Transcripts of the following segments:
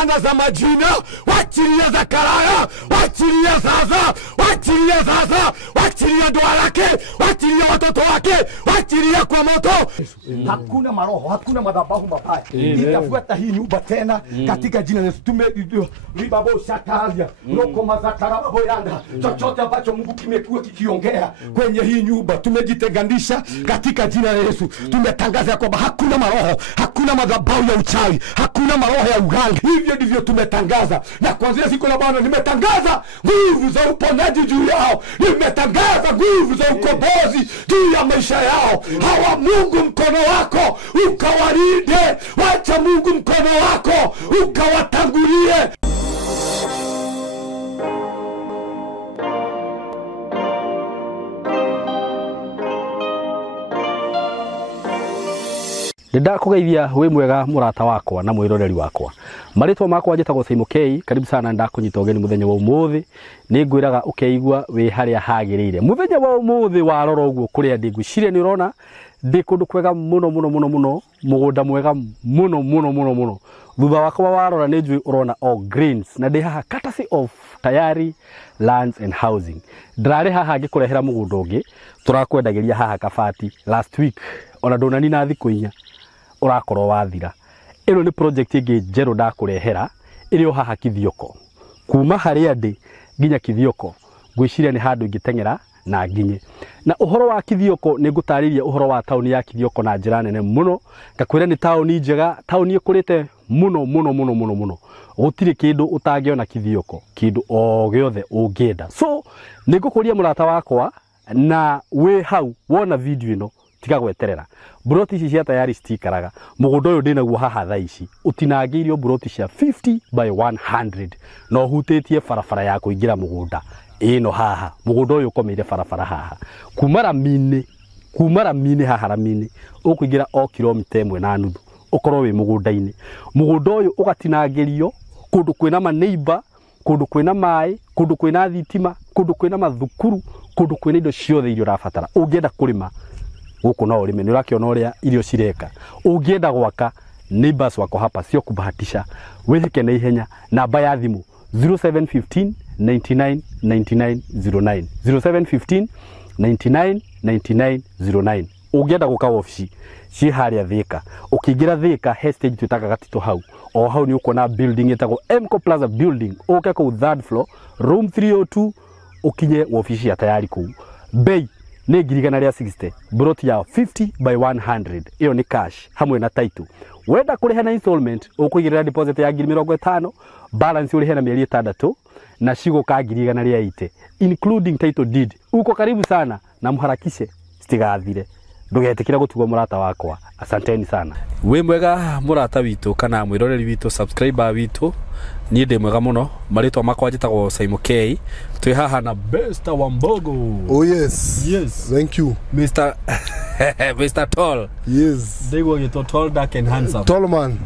laana za majina, wachilia Zakaria, wachilia sasa, wachilia sasa, wachilia ndoa yake, wachilia watoto wake, wachilia kwa moto. Hakuna maroho, hakuna madhabahu mabaya itafuata hii nyumba tena katika jina la Yesu. Ribabo shakalia, roko mazakara babo yanda. Chochote ambacho Mungu kimekuwa kikiongea kwenye hii nyumba tumejitenganisha katika jina la Yesu. Tumetangaza kwamba hakuna maroho, hakuna madhabahu ya uchawi, hakuna maroho ya uganga. Hivyo ndivyo tumetangaza. Na kuanzia siku la Bwana nimetangaza nguvu za uponyaji juu yao. Nimetangaza nguvu za ukombozi juu ya maisha yao. Hawa Mungu mkono wako ukawalinde. Wacha Mungu mkono wako ukawatangulie. Nenda kugeithia we mwega murata wakwa na mwiroreri wakwa. Maritwa makwa njitagwo Simon K. Karibu sana nda kunyita ugeni muthenya wa umuthi. Ni ngwiraga ukeigua we haria hagirire. Muthenya wa umuthi warora uguo kuria ndigucirie ni urona ndi kundu kwega muno mugunda mwega muno. Thutha wakwa warora ni njui urona all greens na ndi haha courtesy of Tayari Lands and Housing. Ndrare haha ngikurehera mugunda ungi turakwendagiria haha Kabati last week ona ndonani na thiku inya urakorwo wathira. Ino ni project ingi njeru ndakurehera iri haha Kithioko. Kuma haria ndi nginya Kithioko ngwiciria ni handu ingitengera na nginye. Na uhoro wa Kithioko ni ngutariria uhoro wa tauni ya Kithioko na njira nene muno. Ngakwira ni tauni njega, tauni ikurite muno. Gutire kindu utangiona Kithioko, kindu o giothe ungienda. So nigukuria murata wakwa na we hau wona video ino tiga gweterera. Buroti ici cia Tayari citikaraga. Mugunda uyu ndinaguo haha thaa ici utinangiirio buroti cia 50 by 100 no hutitie barabara ya kuingira mugunda ino haha. Mugunda uyu ukomeire barabara haha kumara mine haha Ramini ukuingira o kilomita 1.5 ukorwo wi mugunda-ini. Mugunda uyu ugatinangirio kundu kwina ma neighbor, kundu kwina mai, kundu kwina thitima, kundu kwina mathukuru, kundu kwina indo ciothe irio rabatara. Ungienda kurima guku no urime, ni urakiona uria irio cireka. Ungienda gwaka neighbors wako hapa sio kubahatisha. Wethike na ihenya. Namba ya thimu 0715 99 99 09 0715 99 99 09. Ungienda guka ofisi ci haria Thika, ukiingira Thika hestage tutaka gatito hau o hau ni uko na building etagwo Mco Plaza building, uke ku third floor room 302 ukinye ofisi ya Tayari ku. Bei ni 160, broti ya 50 by 100. Iyo ni cash hamwe na title. Wenda kuriha na installment ukuigirira deposit ya 50, balance urihe na mieri 6 na shigo ka 180 including title deed. Uko karibu sana na muharakishe stigathire. Ndugetikira gutugwa murata wakwa. Asanteni sana. We mwega murata witu kana mwiroreri witu, subscriber witu. Ni ndi mwega muno. Maritwa makwa njitagwo Simon K. Twi haha na Besta Wambogo. Oh yes. Thank you. Mr. Tall. Yes. Ndego gito tall, dark and handsome. Tall man.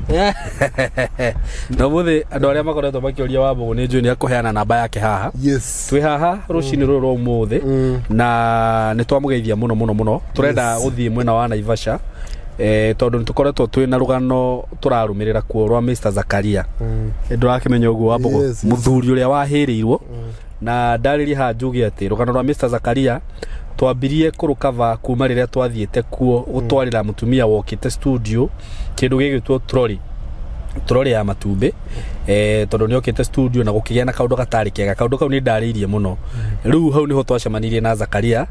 No muthe andu aria makoretwo makioria Wambogo ni njui ni akuheana namba yake haha. Yes. Twi haha rucini ruru muthe na ni twamugeithia muno. Turenda guthie mwena wa Naivasha. Tondu nitukoretwo twi na rugano turarumirira kuo rwa Mr. Zakaria. Ndurakimenya uguo Wambogo muthuri uria wahirirwo na ndariri ha njugi ati rugano rwa Mr. Zakaria twambirie kurukava kuma riria twathiete kuo gutwarira mutumia wokite studio kindu gigitwo troli ya matumbe. Tondu ni okite studio na gukigia na kaundu gatari kega. Kaundu kau ni ndaririe muno. Riu hau niho twacemanirie na Zakaria.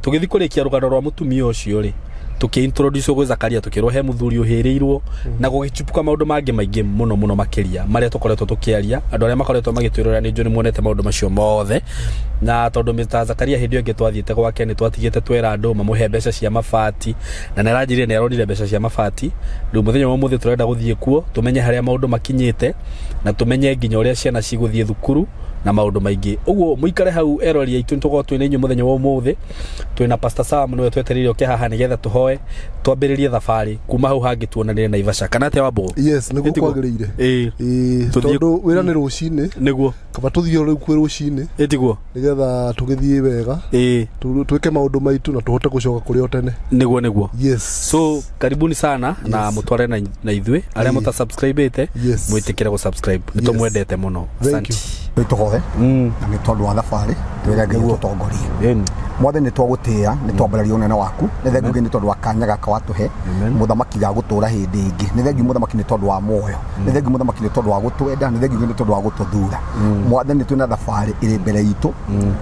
Tugithi kurikia rugano rwa mutumia ucio ri tukiintroduce gwe Zakaria tukirohe muthuri uhirirwo na gugichupuka maundu mangi maingi muno makiria maria tukoretwo tukiaria. Andu aria makoretwo magitwirora ni njuni muonete maundu macio mothe na tondu Mr. Zakaria hindi onge twathiete gwake ni twatigite twera andu mamuhe mbeca cia mabati na naranjire ni aronire mbeca cia mabati. Riu muthenya wa muthi turenda guthie kuo tumenye haria maundu makinyite na tumenye nginya uria ciana ciguthie thukuru na maundu maingi uguo muikare hau erori aitu ntugo twine inyu muthenya wa umuthi twina Pastor Sam no twetereire oke haha nigetha tuhoe twambiririe thabari kuma hau hangi tuonanire na Ivasha kana te wambo yes niguo kwagiriire tondu wira ni rucini niguo kaba tuthio riu kwi rucini etiguo nigetha tugithie wega twike maundu maitu na tuhote gucoka kuri otene niguo yes so karibuni sana na mutware na ithwe aria muta subscribe ite mwitikire go subscribe nitumwendete muno asante nitugothe na ni tondu wa thabari twira ngai tutongorie mothe ni twagutia ni twambararia unene waku ni thengi ni tondu wa kanya gaka watuhe muthamaki ga gutura hindi ingi ni thengi muthamaki ni tondu wa moyo ni thengi muthamaki ni tondu wa gutwenda ni thengi ni tondu wa gututhura mwathani twina thabari iri mbere itu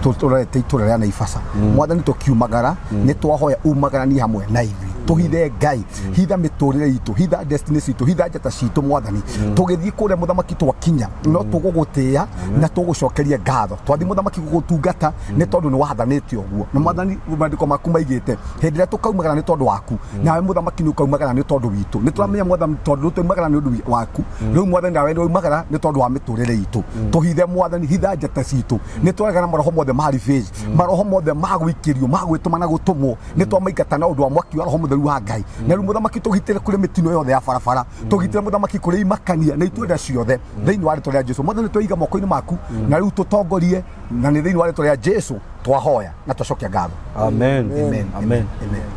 tuturete itura ria na Ivasha mwathani tukiumagara ni twahoya umagarani hamwe na ithi tuhithe ngai hitha miturire itu hitha destiny itu hitha njata citu mwathani tugithie kuria muthamaki twakinya no tugugutia na tugucokeria ngatho twathi muthamaki gugutungata ni tondu ni wathanite oguo na mwathani mandiko maku maigite hindi ria tukaumagara ni tondu waku nawe muthamaki ni ukaumagara ni tondu witu ni turamenya mwathani tondu tuumagara ni undu waku riu mwathani nawe uumagara ni tondu wa miturire itu tuhithe mwathani hitha njata citu ni twagana maroho mothe mari face maroho mothe magwikirio magwituma na gutumwo ni twamaigata na undu wa mwaki wa roho mutheru wa ngai na riu muthamaki tugitire kuri mitino yothe ya barabara tugitire muthamaki kuri imakania na itwenda ciothe thiini wa ritwa ria Jesu mwathani twiga moko-ini maku na riu tutongorie na ni thiini wa ritwa ria Jesu twahoya na twacokia ngatho amen amen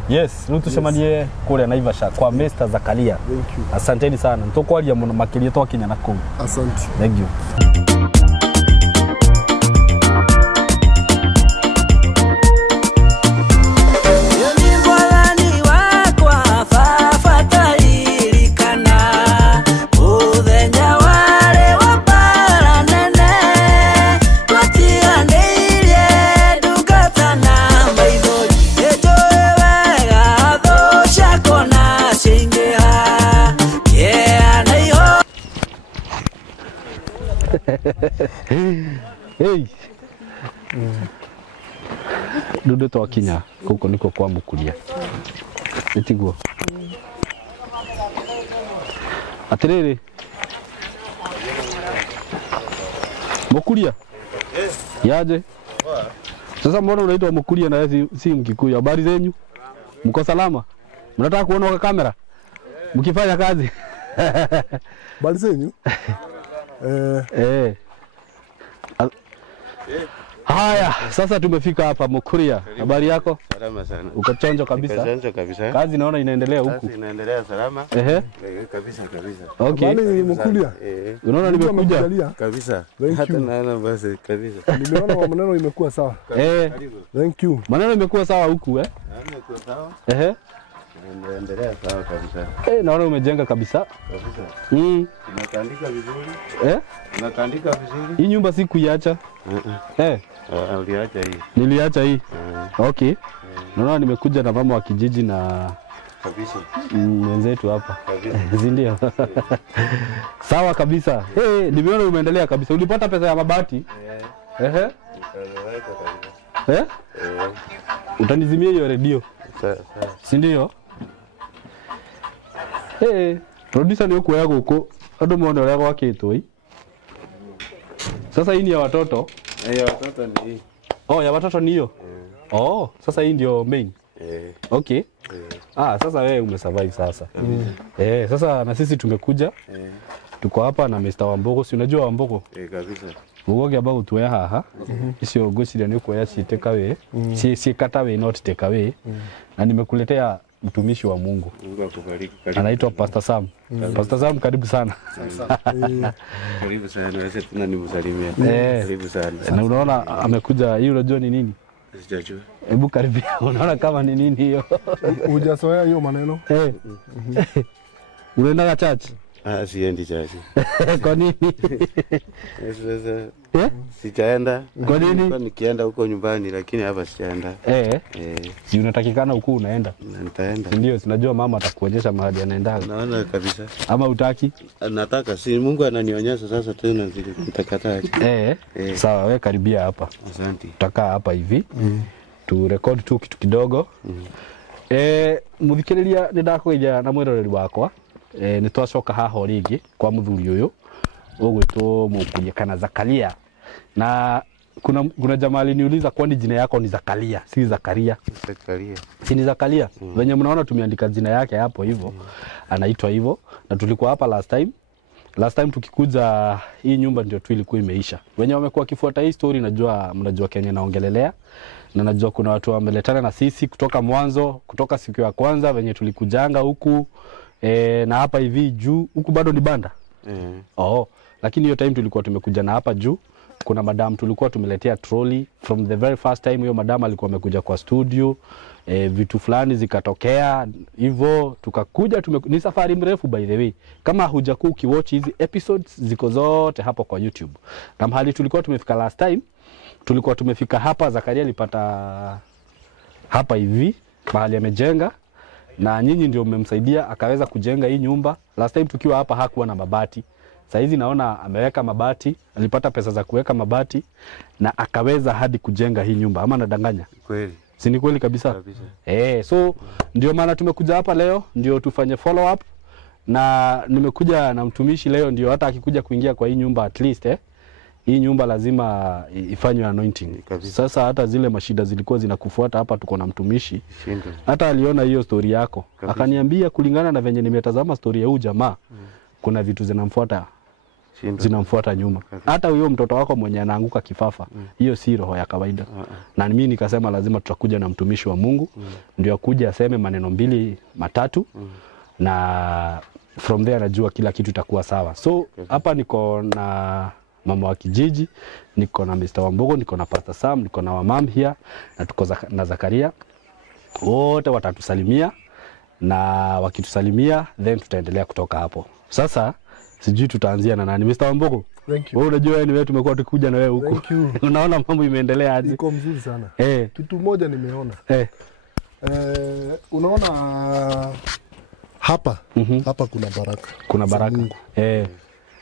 yes riu tucemanie kuria na Ivasha kwa Mr. Zakaria asanteni sana ntukwaria muno makiria twakinya na kuu asante thank you hey ndudu twakinya kuko niko kwa mukuria etiguo atiriri mukuria yaje sasa mbona unaitwa mukuria na si Mkikuyu habari zenyu mko salama mnataka kuona kwa kamera mkifanya kazi habari zenyu haya sasa tumefika hapa Mukuria habari yako salama sana uko chonjo kabisa chonjo kabisa kazi naona inaendelea huku kazi inaendelea salama kabisa okay habari Mukuria unaona nimekuja kabisa hata naona basi kabisa nimeona maneno imekuwa sawa thank you maneno imekuwa sawa huku imekuwa sawa inaendelea sawa kabisa naona umejenga kabisa unatandika vizuri unatandika vizuri hii nyumba sikuiacha uliacha hii niliacha hii okay naona nimekuja na mama wa kijiji na kabisa mwenzetu hapa kabisa ndio sawa kabisa nimeona umeendelea kabisa ulipata pesa ya mabati utanizimia hiyo redio sawa si ndio producer ni huko yako huko ado muone wale wakitwa hii sasa hii ni ya watoto ya watoto ni hii ya watoto ni hiyo sasa hii ndio main okay sasa wewe umesurvive sasa sasa na sisi tumekuja tuko hapa na Mr. Wambogo si unajua Wambogo kabisa ugoge aba utwe haha icio ngocire ni kuoya ci take away ci kata away not take away na nimekuletea mtumishi wa Mungu. Mungu akubariki. Anaitwa Pastor Sam. Pastor Sam, karibu sana. Karibu sana. Wewe tena nimsalimia. Karibu sana. Na unaona amekuja, hii unajua ni nini? Sijajua. Hebu karibia, unaona kama ni nini hiyo? Hujazoea hiyo maneno? Unaenda church? Siendi church. Kwa nini? Sasa sijaenda. Kwa nini? Nikienda huko nyumbani lakini hapa sijaenda. Si unatakikana huko unaenda? Nitaenda. Ndio, sinajua mama atakuonyesha mahali anaenda. Naona kabisa. Ama utaki? Nataka, si Mungu ananionyesha sasa tena nitakataa. Sawa, wewe karibia hapa. Asante. Tutakaa hapa hivi. Tu record tu kitu kidogo. Muthikiriria ni ndakugeithia na mwiroreri wakwa. Ni twacoka haha ringi kwa muthuri uyu ugwitwo Mukuria kana Zakaria Na kuna jamaa aliniuliza kwani jina yako ni Zakaria, si Zakaria? Zakaria. Si ni Zakaria? Venye mnaona tumeandika jina yake hapo hivyo. Anaitwa hivyo. Na tulikuwa hapa last time tukikuja hii nyumba ndio tu ilikuwa imeisha. Wenye wamekuwa kifuata hii story mnajua Kenya naongelelea. Na najua kuna watu wameletana na sisi kutoka mwanzo, kutoka siku ya kwanza venye tulikujanga huku na hapa hivi juu huku bado ni banda. Lakini hiyo time tulikuwa tumekuja na hapa juu. Kuna madam tulikuwa tumeletea trolley from the very first time. Hiyo madam alikuwa amekuja kwa studio, vitu fulani zikatokea hivyo tukakuja ni safari mrefu by the way. Kama hujakuwa ukiwatch hizi episodes ziko zote hapo kwa YouTube. Na mahali tulikuwa tumefika last time, tulikuwa tumefika hapa Zakaria alipata hapa hivi mahali amejenga na nyinyi ndio mmemsaidia akaweza kujenga hii nyumba. Last time tukiwa hapa hakuwa na mabati. Sasa hizi naona ameweka mabati, alipata pesa za kuweka mabati na akaweza hadi kujenga hii nyumba. Ama nadanganya? Kweli. Si ni kweli kabisa? So ndio maana tumekuja hapa leo ndio tufanye follow up na nimekuja na mtumishi leo ndio hata akikuja kuingia kwa hii nyumba at least hii nyumba lazima ifanywe anointing. Sasa hata zile mashida zilikuwa zinakufuata hapa tuko na mtumishi. Hata aliona hiyo story yako. Akaniambia kulingana na venye nimetazama story ya huyu jamaa kuna vitu zinamfuata nyuma. Hata huyo mtoto wako mwenye anaanguka kifafa, hiyo si roho ya kawaida. Na mimi nikasema lazima tutakuja na mtumishi wa Mungu ndio akuje aseme maneno 2 matatu na from there najua kila kitu itakuwa sawa. So hapa niko na mama wa kijiji, niko na Mr. Wambogo, niko na Pastor Sam, niko na wamam here na tuko na Zakaria. Wote watatusalimia na wakitusalimia then tutaendelea kutoka hapo. Sasa sijui tutaanzia na nani? Mr. Wambogo. Thank you. Wewe unajua ni wewe tumekuwa tukikuja na wewe huko. Thank you. Unaona mambo imeendelea aje? Iko mzuri sana. Kitu moja nimeona. Unaona hapa hapa kuna baraka. Kuna baraka.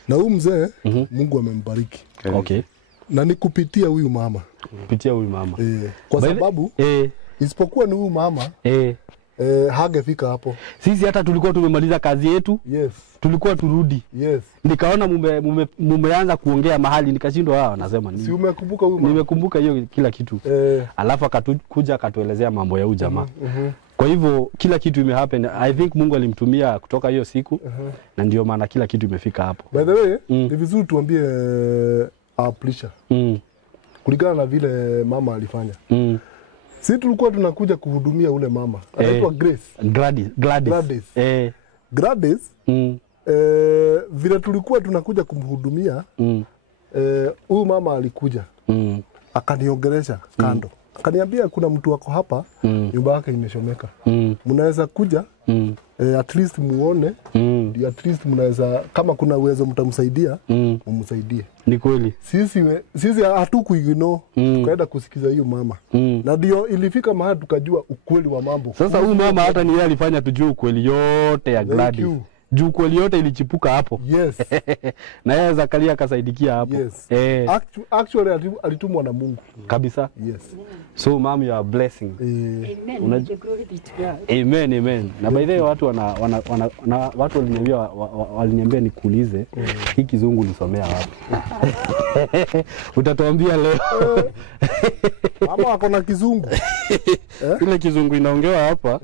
Na huyu mzee Mungu amembariki. Okay. Na ni kupitia huyu mama. Kupitia huyu mama. Kwa sababu isipokuwa ni huyu mama hangefika hapo. Sisi hata tulikuwa tumemaliza kazi yetu. Yes. Tulikuwa turudi. Yes. Nikaona mumeanza kuongea mahali nikashindwa wao wanasema nini. Si umekumbuka huyu mama? Nimekumbuka hiyo kila kitu. Alafu akatukuja akatuelezea mambo ya huyu jamaa. Kwa hivyo kila kitu imehappen. I think Mungu alimtumia kutoka hiyo siku na ndio maana kila kitu imefika hapo. By the way, ni vizuri tuambie aplisha. Kulingana na vile mama alifanya. Sisi tulikuwa tunakuja kuhudumia ule mama. Anaitwa Grace. Gladys. Gladys. Vile tulikuwa tunakuja kumhudumia, huyu mama alikuja. Akaniongelesha kando. Akaniambia kuna mtu wako hapa, nyumba yake imeshomeka. Mnaweza kuja at least muone, at least mnaweza kama kuna uwezo mtamsaidia, mumsaidie. Ni kweli. Sisi hatukuignore, tukaenda kusikiza hiyo mama. Na ndio ilifika mahali tukajua ukweli wa mambo. Sasa huyu mama hata ni yeye alifanya tujue ukweli yote ya Gladys. Juu kweli yote ilichipuka hapo. Yes. Na yeye Zakaria akasaidikia hapo. Yes. Actually alitumwa na Mungu. Kabisa. Yes. So mom, you are blessing. Amen. Glory be to God. Amen, amen. Na by the way watu watu waliniambia nikuulize hii kizungu ulisomea wapi? Utatuambia leo. Mama wako na kizungu. Ile kizungu inaongewa hapa.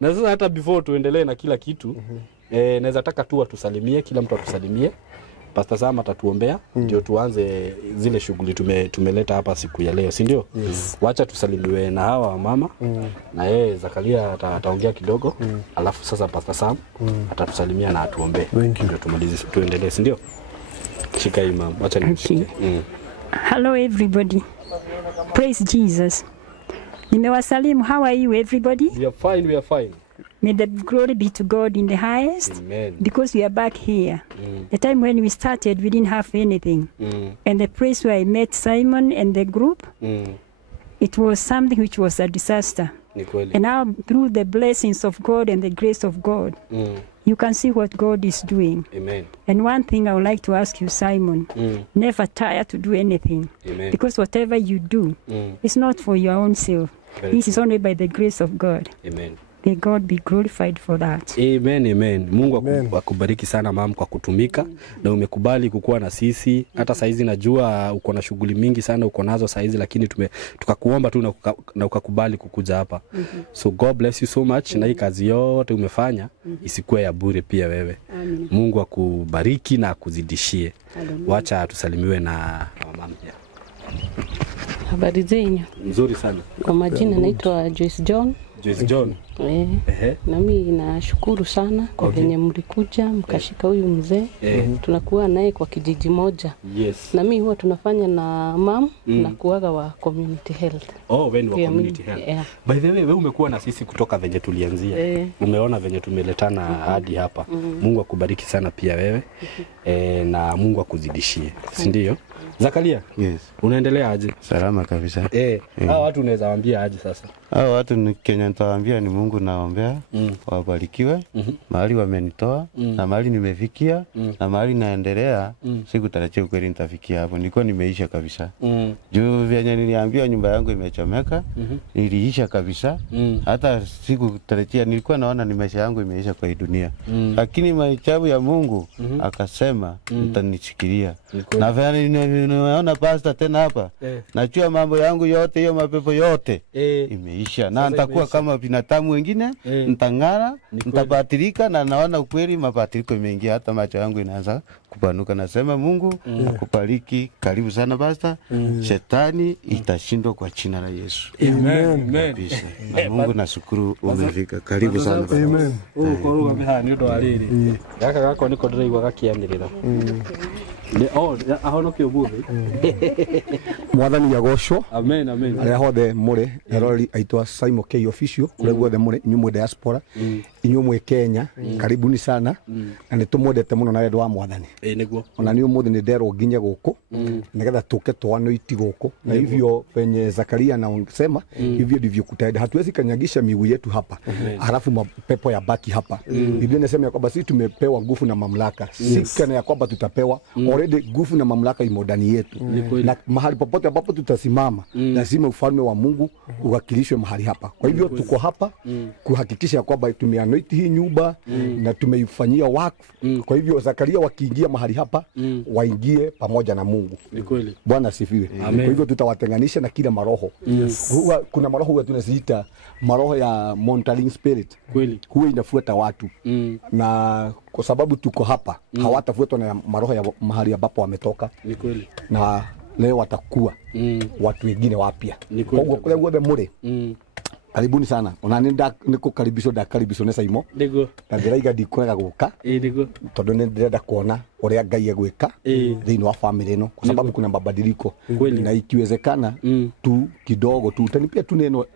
Na sasa hata before tuendelee na kila kitu, naweza taka tu atusalimie, kila mtu atusalimie. Pastor Sam atatuombea ndio tuanze zile shughuli tumeleta hapa siku ya leo, si ndio? Yes. Wacha tusalimiwe na hawa mama. Na yeye Zakaria ataongea kidogo. Alafu sasa Pastor Sam atatusalimia na atuombee. Ndio tumalize tuendelee, si ndio? Shika hii mama, acha nikushike. Hello everybody. Praise Jesus. Nimewasalimu. How are you everybody? We are fine, we are fine. May the glory be to God in the highest. Amen. Because we are back here. The time when we started, we didn't have anything. And the place where I met Simon and the group, it was something which was a disaster. And now through the blessings of God and the grace of God, you can see what God is doing. Amen. And one thing I would like to ask you, Simon, never tire to do anything. Amen. Because whatever you do, it's not for your own self. This is only by the grace of God. Amen. May God be glorified for that. Amen, amen. Mungu akubariki sana mama kwa kutumika na umekubali kukuwa na sisi. Hata saizi najua uko na shughuli mingi sana uko nazo saizi, lakini tukakuomba tu na ukakubali kukuja hapa. So God bless you so much na hii kazi yote umefanya isikuwe ya bure pia wewe. Amen. Mungu akubariki na akuzidishie. Wacha tusalimiwe na mama pia. Habari zenyu? Nzuri sana. Kwa majina naitwa Joyce John. Joyce John. Na mimi nashukuru sana kwa venye mlikuja mkashika huyu mzee. Tunakuwa naye kwa kijiji moja. Yes. Na mimi huwa tunafanya na mam na kuaga wa community health. Oh, when wa community health. By the way, wewe umekuwa na sisi kutoka venye tulianzia. Umeona venye tumeletana hadi hapa. Mungu akubariki sana pia wewe. Na Mungu akuzidishie. Si ndio? Zakaria? Yes. Unaendelea aje? Salama kabisa. Hao watu unaweza waambia aje sasa? Hao watu ni Kenya nitawaambia ni Mungu naombea wabarikiwe mahali wamenitoa na mahali nimefikia na mahali naendelea. Sikutarajia kweli nitafikia hapo. Nilikuwa nimeisha kabisa. Juu vyenye niliambiwa nyumba yangu imechomeka, niliisha kabisa. Hata sikutarajia, nilikuwa naona ni maisha yangu imeisha kwa hii dunia. Lakini maajabu ya Mungu akasema utanishikilia. Na vile nimeona pastor tena hapa, najua mambo yangu yote hiyo mapepo yote imeisha. Na nitakuwa kama binadamu wengine, nitang'ara, nitabatilika na naona ukweli mabadiliko imeingia, hata macho yangu inaanza kupanuka. Nasema Mungu akubariki. Karibu sana pastor. Shetani itashindwa kwa jina la Yesu. Amen. Na Mungu nashukuru umefika. Karibu sana. Amen. Koruga meha ni ndo ariri. Gaka gako niko ndiraigwa gakianirira. Ahonoke ubuthi. Mwathani yagocwo. Amen, amen. Aria hothe muri erori aitwa Simon K official kule guothe muri nyumwe diaspora inyumwe Kenya karibuni sana na nitumwendete muno na wendo wa Mwathani Niguo ona ni umuthi ni nderwo nginye guku nigetha tuke twano iti guku na hivyo penye Zakaria anaosema hivyo ndivyo kutaenda. Hatuwezi kanyagisha miguu yetu hapa halafu mapepo ya baki hapa. Biblia inasema kwamba sisi tumepewa nguvu na mamlaka, si kana ya kwamba tutapewa already nguvu na mamlaka imo ndani yetu, na mahali popote ambapo tutasimama lazima ufalme wa Mungu uwakilishwe mahali hapa. Kwa hivyo tuko hapa kuhakikisha kwamba tumeanoint hii nyumba na tumeifanyia wakfu. Kwa hivyo Zakaria wakiingia mahali hapa waingie pamoja na Mungu. ni kweli. Bwana asifiwe. Kwa hivyo tutawatenganisha na kila maroho. Kuna maroho huwa tunaziita maroho ya monitoring spirit. Kweli. Huwa inafuata watu. Na kwa sababu tuko hapa hawatafuatwa na maroho ya mahali ambapo wametoka. Ni kweli. Na leo watakuwa watu wengine wapya. Kwa hivyo kule guothe muri karibuni sana. Ona niko karibisho ne Simon. Ndigo. Ndĩraiga ndikwega guka. Ndigo. Tondu nĩ ndĩrenda kuona uria Ngai egwika thĩinĩ wa family ino kwa sababu kuna mabadiliko na ikiwezekana tu kidogo tu utanipia tu neno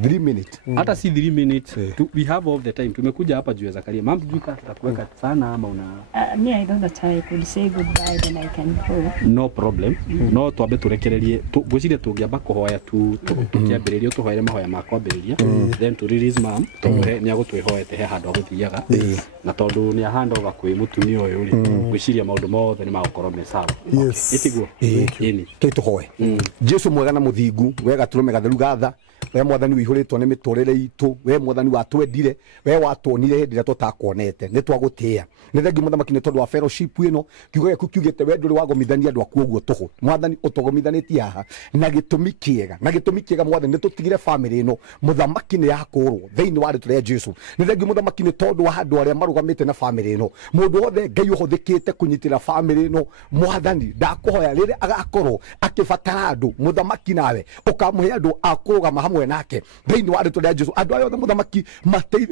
3 minutes. Hata si 3 minutes. We have all the time. Tumekuja hapa juu ya Zakaria. Mama tujuka tutakuweka sana ama una Me, I don't know that I could say goodbye then I can go. No problem. No twambe turekererie gwiciria tungiamba kuhoya tukiambiriria tuhoere mahoya ma kwambiriria then to release mom tuhe ni agutwihoete he handu aguthiaga na tondu ni ahanda gakwi mutumia uyu ri gwiciria maundu mothe ni magukorwo me sawa. Yes. Itiguo. Ini. Tuhoe. Jesu mwega na muthingu wega turume gatheru gatha we Mwathani wihuritwo ni miturire itu we Mwathani watwendire we watonire hindi ria tutakuonete ni twagutia ni thengi Muthamaki ni tondu wa fellowship ino kiugo giaku kiugite we nduri wagomithania andu aku uguo tuhu Mwathani utogomithanĩtie haha na gitumi kiega Mwathani ni tutigire family ino Muthamaki ni yakurwo thiini wa rĩtwa rĩa Jesu ni thengi Muthamaki ni tondu wa andu aria marugamite na family ino mundu wothe Ngai uhuthikite kunyitira family ino Mwathani ndakuhoya riri agakorwo akibatara andu Muthamaki nawe ukamuhe andu akurugama hamwe nake thiini wa rĩtwa rĩa Jesu andu ayo othe Muthamaki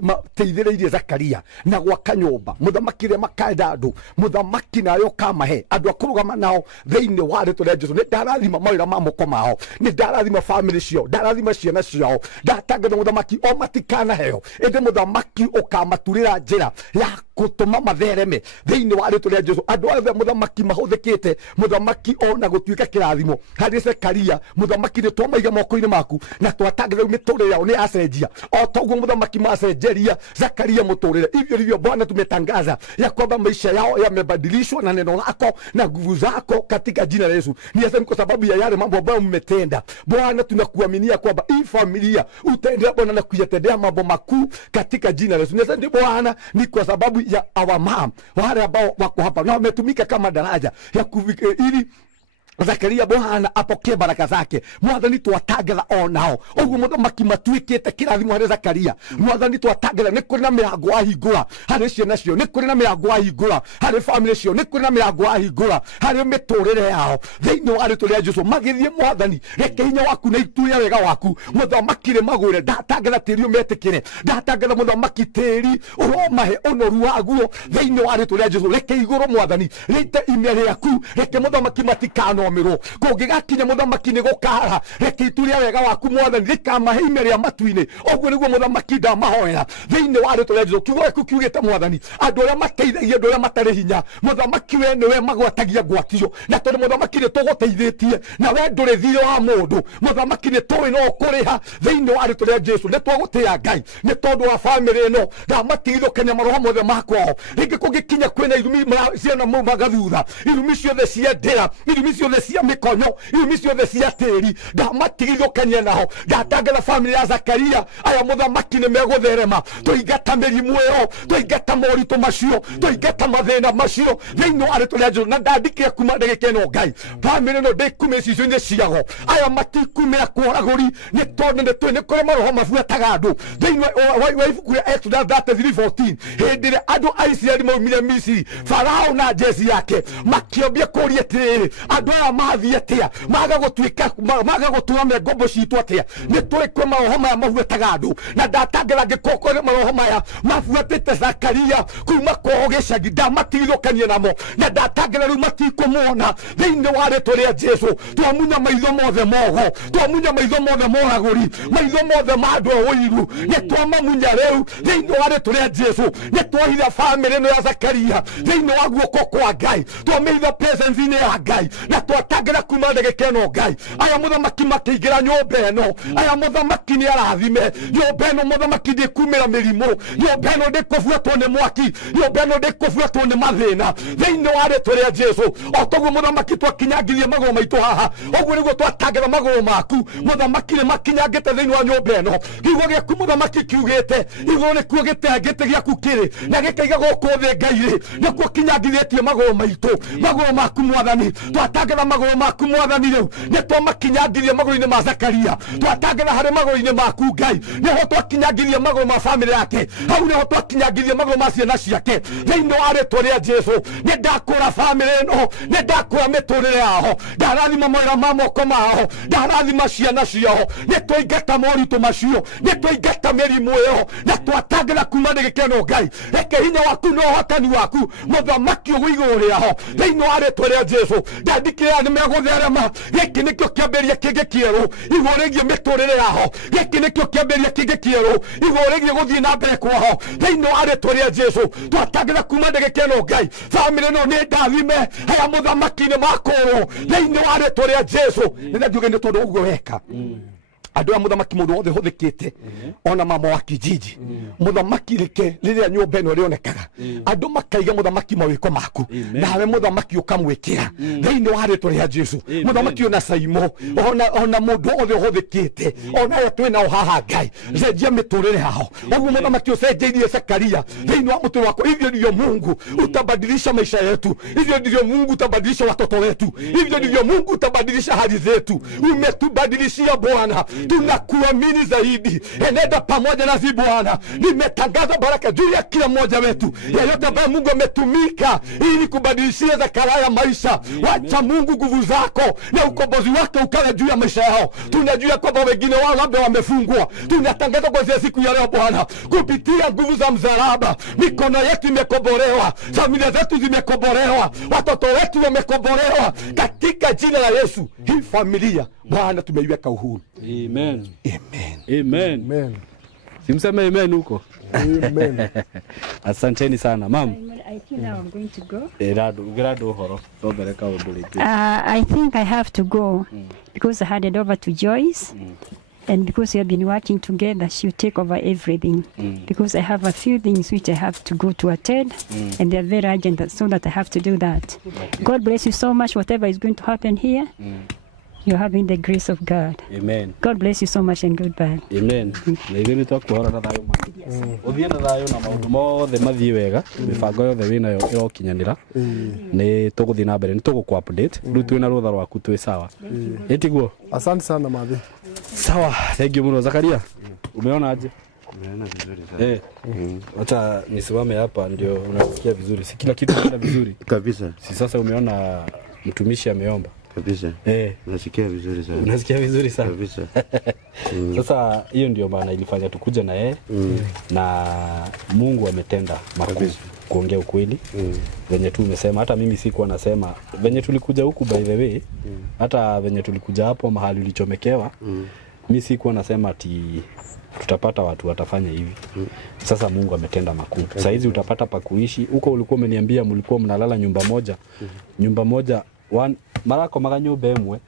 mateithĩrĩirie Zakaria na gwaka nyũmba Muthamaki ria makenda andu Muthamaki nawe ukamahe andu akurugama nao thiini wa rĩtwa rĩa Jesu ni ndarathima mawĩra ma moko mao ni ndarathima family cio ndarathima ciana ciao ndatangatha Muthamaki o matikana heo ende Muthamaki ukamaturĩra njĩra ya gutuma mathereme thiini wa ritwa ria Jesu. Andu othe muthamaki mahuthikite muthamaki ona gutuika kirathimo hari Zekaria muthamaki ni twamaiga moko-ini maku na twatangire miturire yao ni acenjia o toguo muthamaki macenjeria Zekaria muturire. Hivyo ndivyo Bwana tumetangaza ya kwamba maisha yao yamebadilishwa na neno lako na nguvu zako katika jina la Yesu. Ni asante kwa sababu ya yale mambo ambayo mmetenda Bwana, tunakuaminia kwamba hii familia utaendelea Bwana na kuyatendea mambo makuu katika jina la Yesu. Ni asante Bwana, ni kwa sababu ya our mom wale ambao wako hapa na wametumika kama daraja ya ili Zekaria Bwana apokee baraka zake. Mwathani twatangatha onao uguo muthamaki matuikite kirathimo hari Zekaria. Mwathani twatangatha ni kuri na mirango ahingura hari ciana cio, ni kuri na mirango ahingura hari family cio, ni kuri na mirango ahingura hari miturire yao thiini wa ritwa ria Jesu. Magithie Mwathani, reke hinya waku na ituya wega waku muthamaki ri magure. Ndatangatha tiri umetikire, ndatangatha muthamaki tiri uromahe unoru waguo thiini wa ritwa ria Jesu. Reke iguru Mwathani rite ime riaku, reke muthamaki matikano miro kungigakinya muthamaki ni gukara. Reke ituria wega waku Mwathani rikamahe ime ria matu-ini. Uguo niguo muthamaki ndamahoera thiini wa ritwa ria Jesu. Kiugo giaku kiugite Mwathani andu aria mateithagia andu aria matari hinya muthamaki we niwe magwatagia gwatio na tondu muthamaki ni tuguteithitie na we nduri thire wa mundu muthamaki ni tuwi no kuriha thiini wa ritwa ria Jesu. Ni twagutia Ngai ni tondu wa family ino ndamatigithukania maroho mothe makwao. Ringi kungikinya kwina irumi ciana magathutha, irumi ciothe cia ndira, irumi ciothe cia mikonyo, irumi ciothe cia tiri ndamatigithukania naho. Ndatangatha family ya Zekaria aya muthamaki ni megutherema. Tuingata mirimu iyo, tuingata moritu macio, tuingata mathina macio thiini wa ritwa ria Jesu. Na ndandikire kuma ndagika ino Ngai family no ndikume cicio-ini ciago aya matikumira kworaguri ni tondu ni kuri maroho mabuataga andu thiini wa ibuku ria Exodus 33:14 hindi ria andu a Isiraeli maumire Misiri Farao na jeshi yake makiombia kuria atiriri andu aya mathie atia maga gutura ngombo citu atia ni turi kwe maroho maya mabuataga andu na ndatangatha ngikokore maroho maya mabuatite Zekaria kuma kwao gicagi ndamatigithukania namo na ndatangatha riu matikumwona thiini wa ritwa ria Jesu. Twamunya maitho mothe mogo, twamunya maitho mothe moraguri, maitho mothe ma andu oiru ni twamamunya riu thiini wa ritwa ria Jesu. Ni twahitha family ino ya Zekaria thiini wa guoko kwa Ngai, twameitha presence-ini ya Ngai na twatangatha kuma ndagika ino Ngai aya muthamaki makiingira nyumba ino, aya muthamaki ni arathime nyumba ino. Muthamaki ndikumira mirimu, nyumba ino ndikubuatwo ni mwaki, nyumba ino ndikubuatwo ni mathina thiini wa ritwa ria Jesu. O toguo muthamaki twakinyangirie maguru maitu haha, uguo niguo twatangatha maguru maku muthamaki ni makinyangite thiini wa nyumba ino. Kiugo giaku muthamaki kiugite iguru nikuo gite giaku kiri na gikaiga guku thi Ngai nikuo kinyangithietie maguru maitu. Maguru maku Mwathani twatangatha maguru maku Mwathani riu ni twamakinyangirie maguru-ini ma Zekaria, twatangatha hari maguru-ini maku Ngai niho twakinyangirie maguru ma family yake, hau niho twakinyangirie maguru ma ciana ciake thiini wa ritwa ria Jesu. Ni ndakura family ino, ni ndakura miturire yao, ndarathima mawira ma moko mao, ndarathima ciana ciao, ni twaingata moritu macio, ni twaingata mirimu iyo na twatangatha kuma ndagika ino Ngai. Reke hinya waku no hotani waku muthamaki uguo iguru riao thiini wa ritwa ria Jesu. Ndandikira ni megutherema. Giki nikio kiambiria kingi kieru iguru rigie miturire yao, giki nikio kiambiria kingi kieru iguru rigie guthii na mbere kwao thiini wa ritwa ria Jesu. Twatangatha kuma ndagika ino Ngai family no ni ndathime aya muthamaki ni makuru thiini wa ritwa ria Jesu. Nina njuge ni tondu uguo weka andu a muthamaki mundu wothe huthikite ona mama wa kijiji muthamaki rike riria nyumba ino rionekaga andu makaiga muthamaki mawiko maku nawe muthamaki ukamwikira thiini wa ritwa ria Jesu. Muthamaki ona Saimo ona mundu wothe huthikite ona ya twina o haha Ngai cenjia miturire hao. Uguo muthamaki ucenjeirie Zekaria thiini wa mutu wako. Hivyo ndivyo Mungu utabadilisha maisha yetu, hivyo ndivyo Mungu utabadilisha watoto wetu, hivyo ndivyo Mungu utabadilisha hali zetu. Umetubadilishia Bwana, tunakuamini zaidi. Enenda pamoja nasi Bwana. Nimetangaza baraka juu ya kila mmoja wetu, yeyote ambaye Mungu ametumika ili kubadilishia Zekaria maisha. Wacha Mungu nguvu zako na ukombozi wake ukawe juu ya maisha yao. Tunajua kwamba wengine wao labda wamefungwa. Tunatangaza kwa siku ya leo Bwana, kupitia nguvu za msalaba mikono yetu imekombolewa, familia zetu zimekombolewa, watoto wetu wamekombolewa katika jina la Yesu. Hii familia Bwana tumeiweka uhuru. Amen. Amen. Amen. Amen. Simseme amen huko. Amen. Asanteni sana. Ma'am. I think now I'm going to go. Gerado horo. Tobeleka odolete. I think I have to go because I handed over to Joyce. And because we have been working together, she'll take over everything. Because I have a few things which I have to go to attend, and they're very urgent, so that I have to do that. Okay. God bless you so much. Whatever is going to happen here, you're having the grace of God. Amen. God bless you so much and goodbye. Amen. Nigeni twakuhora na thayo ma. Uthie na thayo na maundu mothe mathie wega. Mibango yothe wina yo irokinyanira. Ni tuguthie na mbere, ni tuguku update. Riu twina rutha rwaku twi sawa. Etiguo. Asante sana Mathi. Sawa, thank you mno Zakaria. Umeona aje? Umeona vizuri sana. Acha nisimame hapa ndio unasikia vizuri. Si kila kitu kinaenda vizuri. Kabisa. Si sasa umeona mtumishi ameomba. Kabisa. Unasikia vizuri sana. Unasikia vizuri sana. Kabisa. Sasa hiyo ndio maana ilifanya tukuja na yeye. Na Mungu ametenda makuu. Kuongea ukweli. Venye tu umesema, hata mimi sikuwa nasema venye tulikuja huku by the way, hata venye tulikuja hapo mahali ulichomekewa, mimi sikuwa nasema ati tutapata watu watafanya hivi. Sasa Mungu ametenda makuu. Sasa hizi utapata pa kuishi. Huko ulikuwa umeniambia mlikuwa mnalala nyumba moja. Nyumba moja marako maganyumba emwe.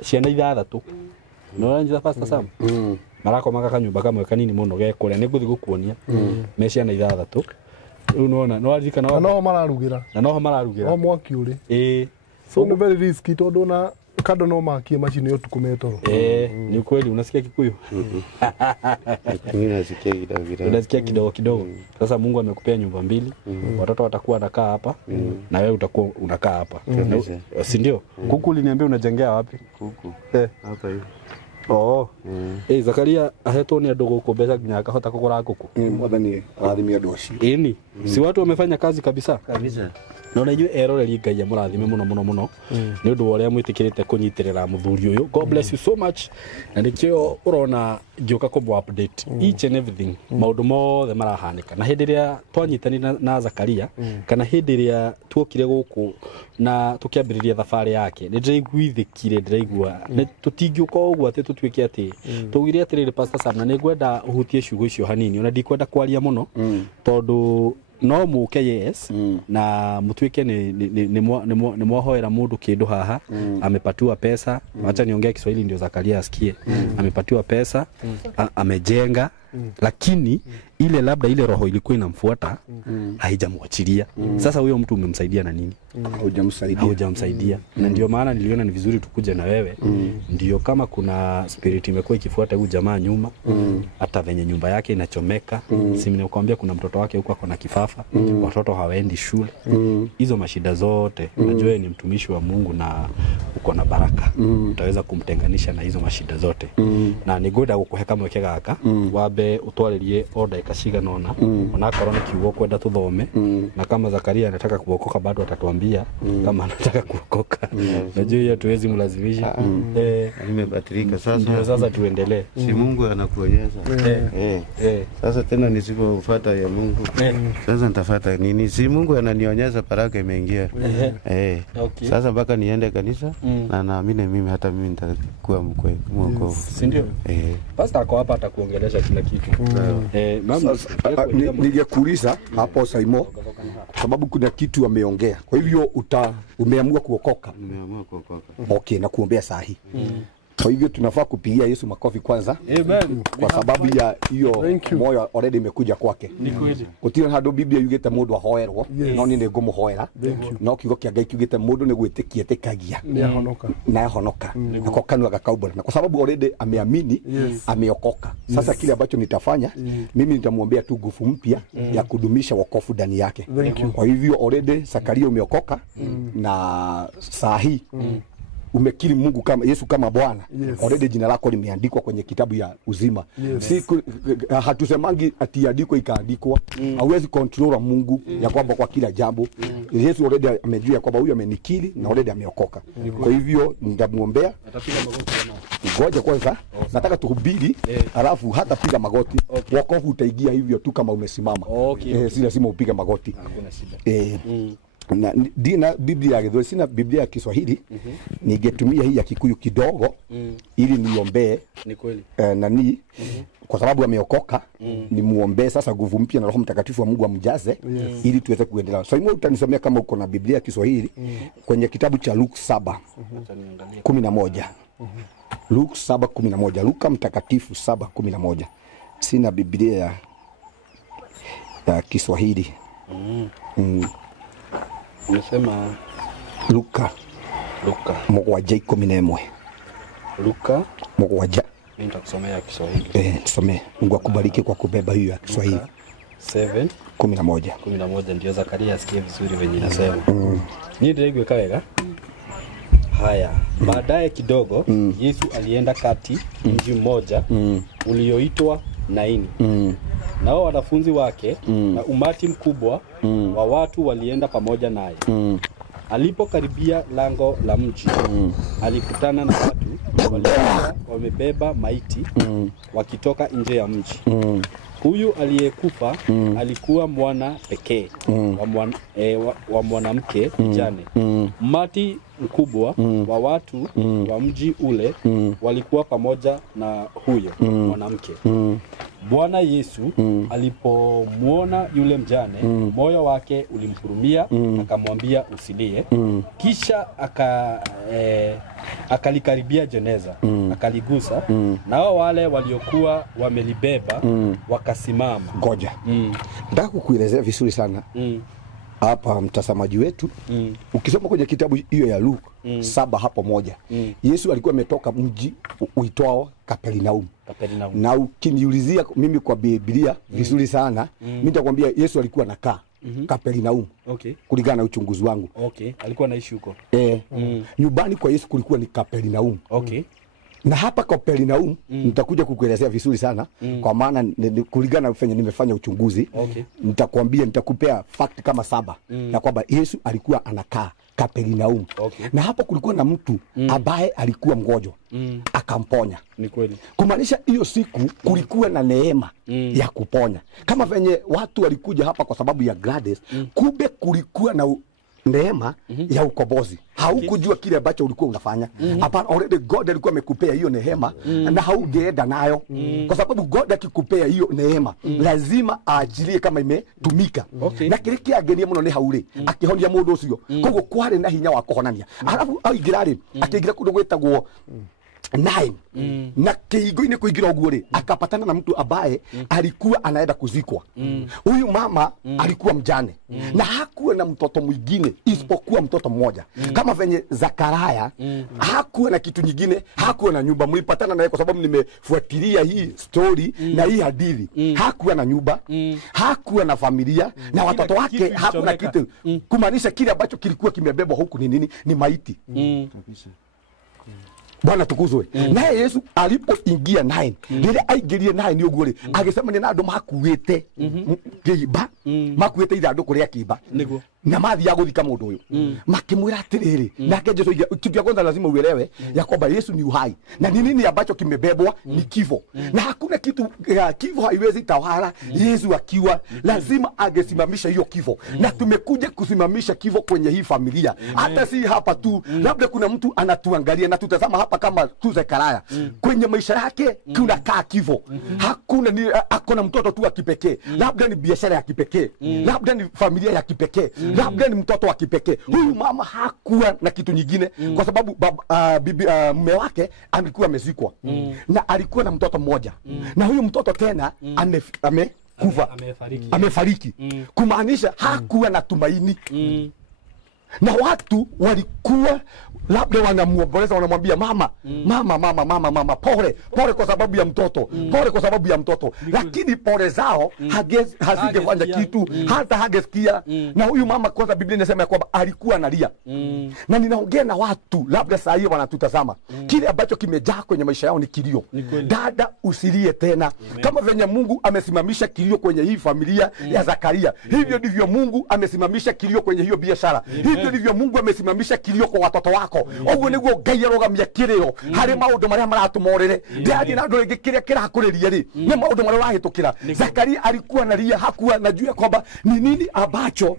Ciana ithathatu. No njira fasta Sam. Marako magaka nyumba kamwe kanini muno gekore niguthi gukuonia. Me ciana ithathatu. Unaona no arika no mararugira na no mararugira no mwaki uri so ni very risky tondu na kado no makie machine yo tukumetoro ni kweli unasikia Kikuyu mimi nasikia kidogo unasikia kidogo sasa Mungu amekupea nyumba mbili watoto watakuwa nakaa hapa na wewe utakuwa unakaa hapa si ndio kuku uliniambia unajengea wapi kuku hapa hivi Zakaria ahetwo ni andu guku mbeca nginya akahota kugura nguku. Mwathani arathimia andu acio. Ni si watu wamefanya kazi kabisa. Kabisa. No na inyuĩ eroreri Ngai amũrathime muno nĩ ũndũ wa ũrĩa mwĩtĩkĩrĩte kũnyitĩrĩra mũthuri ũyũ. God bless you so much. Na nĩkĩo ũrona ngĩũka kũmũ update each and everything maũndũ mothe marahanĩka. Na hĩndĩ ĩrĩa twanyitanire na Zakaria kana hĩndĩ ĩrĩa tuokire gũkũ na tũkĩambĩrĩria thabarĩ yake nĩ ndĩraiguithĩkire ndĩraigua tũtingĩũka ũguo atĩ tũtuĩke atĩ tũgire atĩrĩrĩ Pastor Sam na nĩngwenda ũhutie ciugo icio hanini ona ndikwenda kwaria mũno tondũ no muke yes na mutuike ni mwahoera mundu kindu haha amepatiwa pesa acha niongee Kiswahili ndio Zakaria asikie amepatiwa pesa amejenga lakini ile labda ile roho ilikuwa inamfuata haijamwachilia sasa huyo mtu umemsaidia na nini haujamsaidia na ndio maana niliona ni vizuri tukuje na wewe ndio kama kuna spirit imekuwa ikifuata huyu jamaa nyuma hata venye nyumba yake inachomeka si nimekuambia kuna mtoto wake huko ako na kifafa watoto hawaendi shule hizo mashida zote najua ni mtumishi wa Mungu na uko na baraka utaweza kumtenganisha na hizo mashida zote na nigoda gukuhe kamwe kegaka wabe utwaririe order ikashiga nona onakorwo ni kiugo kwenda tuthome na kama Zakaria anataka kuokoka bado atatuambia kama anataka kuokoka najua hiyo tuwezi mlazimisha nimebatilika sasa tuendelee si Mungu anakuonyesha sasa tena nisipofuata ya Mungu sasa nitafuata nini si Mungu ananionyesha baraka imeingia sasa mpaka niende kanisa na naamini mimi hata mimi nitakuwa mwokovu si ndio pastor ako hapa atakuongelesha kila kitu mama ningekuuliza hapo Saimo sababu kuna kitu ameongea kwa hivyo umeamua kuokoka okay na kuombea sahi kwa hivyo tunafaa kupigia Yesu makofi kwanza amen kwa sababu ya hiyo moyo already imekuja kwake ni kweli gutira handu Biblia yugite mundu ahoerwo no ni ngumuhoera no kiugo kia Ngai kiugite mundu ni gwitikia tekagia na honoka nako kanwa gakaubora na kwa sababu already ameamini ameokoka sasa kile ambacho nitafanya mimi nitamwombea tu nguvu mpya ya kudumisha wokovu ndani yake kwa hivyo already Zakaria umeokoka na sahi umekiri Mungu kama Yesu kama Bwana already jina lako limeandikwa kwenye kitabu ya uzima si hatusemangi atiandikwa ikaandikwa hauwezi control Mungu ya kwamba kwa kila jambo Yesu already amejua kwamba huyu amenikiri na already ameokoka kwa hivyo nitamuombea ngoja kwanza nataka tuhubiri alafu hata piga magoti wokovu utaingia hivyo tu kama umesimama si lazima upige magoti hakuna shida na dina Biblia ya Githweli, sina Biblia ya Kiswahili. Ningetumia hii ya Kikuyu kidogo ili niombee. Ni kweli. Nani kwa sababu ameokoka, ni muombe sasa nguvu mpya na Roho Mtakatifu wa Mungu amjaze ili tuweze kuendelea. So imo utanisomea kama uko na Biblia ya Kiswahili kwenye kitabu cha Luke 7:11. Luke 7:11. Luka Mtakatifu 7:11. Sina Biblia ya Kiswahili. Unasema Luka mugwanja 11. Luka mugwanja. Nitakusomea Kiswahili. Tusomee. Mungu akubariki kwa kubeba hiyo ya Kiswahili. 7:11 ndio Zakaria asikie vizuri venye inasema. Ni ndio kaweka. Haya, baadaye kidogo Yesu alienda kati mji mmoja ulioitwa Naini. Nao wanafunzi wake na umati mkubwa wa watu walienda pamoja naye. Alipokaribia lango la mji, alikutana na watu waliokuwa wamebeba maiti wakitoka nje ya mji. Huyu aliyekufa alikuwa mwana pekee wa mwanamke mjane. Umati mkubwa wa watu wa mji ule walikuwa pamoja na huyo mwanamke. Bwana Yesu alipomwona yule mjane, moyo wake ulimhurumia, akamwambia usilie. Kisha akalikaribia jeneza, akaligusa, nao wale waliokuwa wamelibeba wakasimama. Ngoja. Nataka kukuelezea vizuri sana. Hapa mtazamaji wetu, ukisoma kwenye kitabu hiyo ya Luke 7 hapo moja, Yesu alikuwa ametoka mji uitwao Kapernaum. Na ukiniulizia mimi kwa Biblia vizuri sana, mimi nitakwambia Yesu alikuwa anakaa Kapernaum. Kulingana na uchunguzi wangu. Alikuwa anaishi huko. Nyumbani kwa Yesu kulikuwa ni Kapernaum. Na hapa Kapernaum nitakuja kukuelezea vizuri sana kwa maana kulingana na ufanye nimefanya uchunguzi. Nitakwambia, nitakupea fact kama 7 na kwamba Yesu alikuwa anakaa Kapernaum. Na hapo kulikuwa na mtu ambaye alikuwa mgonjwa akamponya. Ni kweli. Kumaanisha hiyo siku kulikuwa na neema ya kuponya. Kama venye watu walikuja hapa kwa sababu ya Gladys, kumbe kulikuwa na neema ya ukombozi. Haukujua kile ambacho ulikuwa unafanya. Hapana, already God alikuwa amekupea hiyo neema na haugeenda nayo. Kwa sababu God akikupea hiyo neema, lazima aachilie kama imetumika. Na kile kiagenia muno ni haure akihonia mundu ucio. Koguo kware na hinya wa kuhonania. Alafu aigirari akigira kundu gwetagwo 9 na kiingo-ini kuingira uguo ri akapatana na mtu ambaye alikuwa anaenda kuzikwa. Huyu mama alikuwa mjane na hakuwa na mtoto mwingine isipokuwa mtoto mmoja. Kama venye Zakaria hakuwa na kitu nyingine, hakuwa na nyumba. Mlipatana naye kwa sababu nimefuatilia hii story na hii hadithi. Hakuwa na nyumba, hakuwa na familia na watoto wake hakuna kitu. Kumaanisha kile ambacho kilikuwa kimebebwa huku ni nini? Ni maiti. Bwana tukuzwe. Naye Yesu alipoingia 9, lile aingirie 9 ni uguo ri agisema ni na andu makuite kiiba, makuite ithanduku ria kiiba na mathia guthika mundu uyu, makimwira atiriri. Nake Jesu kitu ya kwanza lazima uelewe ya kwamba Yesu ni uhai na ni nini ambacho kimebebwa ni kifo, na hakuna kitu kifo haiwezi tawala Yesu akiwa, lazima angesimamisha hiyo kifo. Na tumekuja kusimamisha kifo kwenye hii familia. Hata si hapa tu, labda kuna mtu anatuangalia na tutazama hapa kama tu Zakaria kwenye maisha yake kuna kaa kifo. Hakuna ni akona mtoto tu wa kipekee, labda ni biashara ya kipekee, labda ni familia ya kipekee, labda ni mtoto wa kipekee. Huyu mama hakuwa na kitu nyingine kwa sababu mume wake alikuwa amezikwa na alikuwa na mtoto mmoja na huyu mtoto tena amekufa, amefariki. Kumaanisha hakuwa na tumaini. Na watu walikuwa labda wanamuomboleza, wanamwambia mama pole kwa sababu ya mtoto, pole kwa sababu ya mtoto. Lakini pole zao hazingefanya kitu, hata hagesikia. Na huyu mama kwanza Biblia inasema kwamba alikuwa analia. Na ninaongea na watu labda saa hiyo wanatutazama, kile ambacho kimejaa kwenye maisha yao ni kilio. Dada, usilie tena. Kama venye Mungu amesimamisha kilio kwenye hii familia ya Zakaria, hivyo ndivyo Mungu amesimamisha kilio kwenye hiyo biashara. Hivyo ndivyo Mungu amesimamisha kilio kwa watoto wako. wako oguo niguo Ngai arogamia kiriro hari maundu maria maratumorere ndiathi na ndu kiria kirakuriria ri ni maundu maria wahitukira Zakaria alikuwa analia hakuwa anajua kwamba ni nini ambacho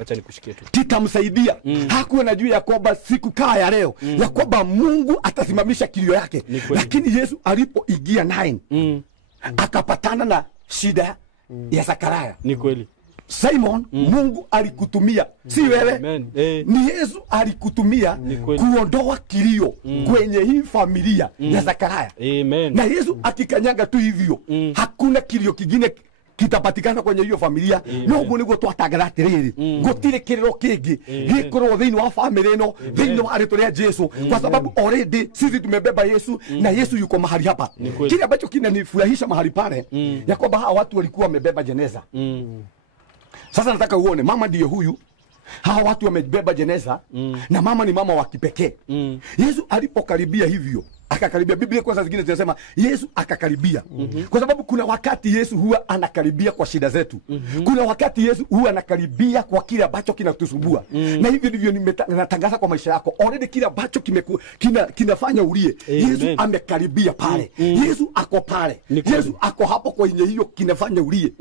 acha nikushikie tu kitamsaidia hakuwa anajua ya kwamba siku kaa ya leo ya kwamba Mungu atasimamisha kilio yake lakini Yesu alipoingia 9 akapatana na shida ya Zakaria. Ni kweli Simon, Mungu alikutumia, si wewe. Ni Yesu alikutumia kuondoa kilio kwenye hii familia ya Zakaria. Amen. Na Yesu akikanyaga tu hivyo, hakuna kilio kingine kitapatikana kwenye hiyo familia. No muniguo twatangara atiriri gutire kiriro kingi gikorwo thiini wa family ino thiini wa rito ya Yesu kwa sababu already sisi tumebeba Yesu na Yesu yuko mahali hapa. Kile ambacho kinanifurahisha mahali pale ya kwamba hawa watu walikuwa wamebeba jeneza. Sasa nataka uone mama ndiye huyu. Hawa watu wamebeba jeneza na mama ni mama wa kipekee. Yesu alipokaribia hivyo, akakaribia, Biblia kwanza zingine zinasema Yesu akakaribia. Kwa sababu kuna wakati Yesu huwa anakaribia kwa shida zetu. Kuna wakati Yesu huwa anakaribia kwa kile ambacho kinatusumbua. Na hivyo ndivyo natangaza kwa maisha yako. Already kile ambacho kinafanya ulie, Yesu amekaribia pale. Yesu ako pale. Yesu ako hapo kwenye hiyo kinafanya ulie.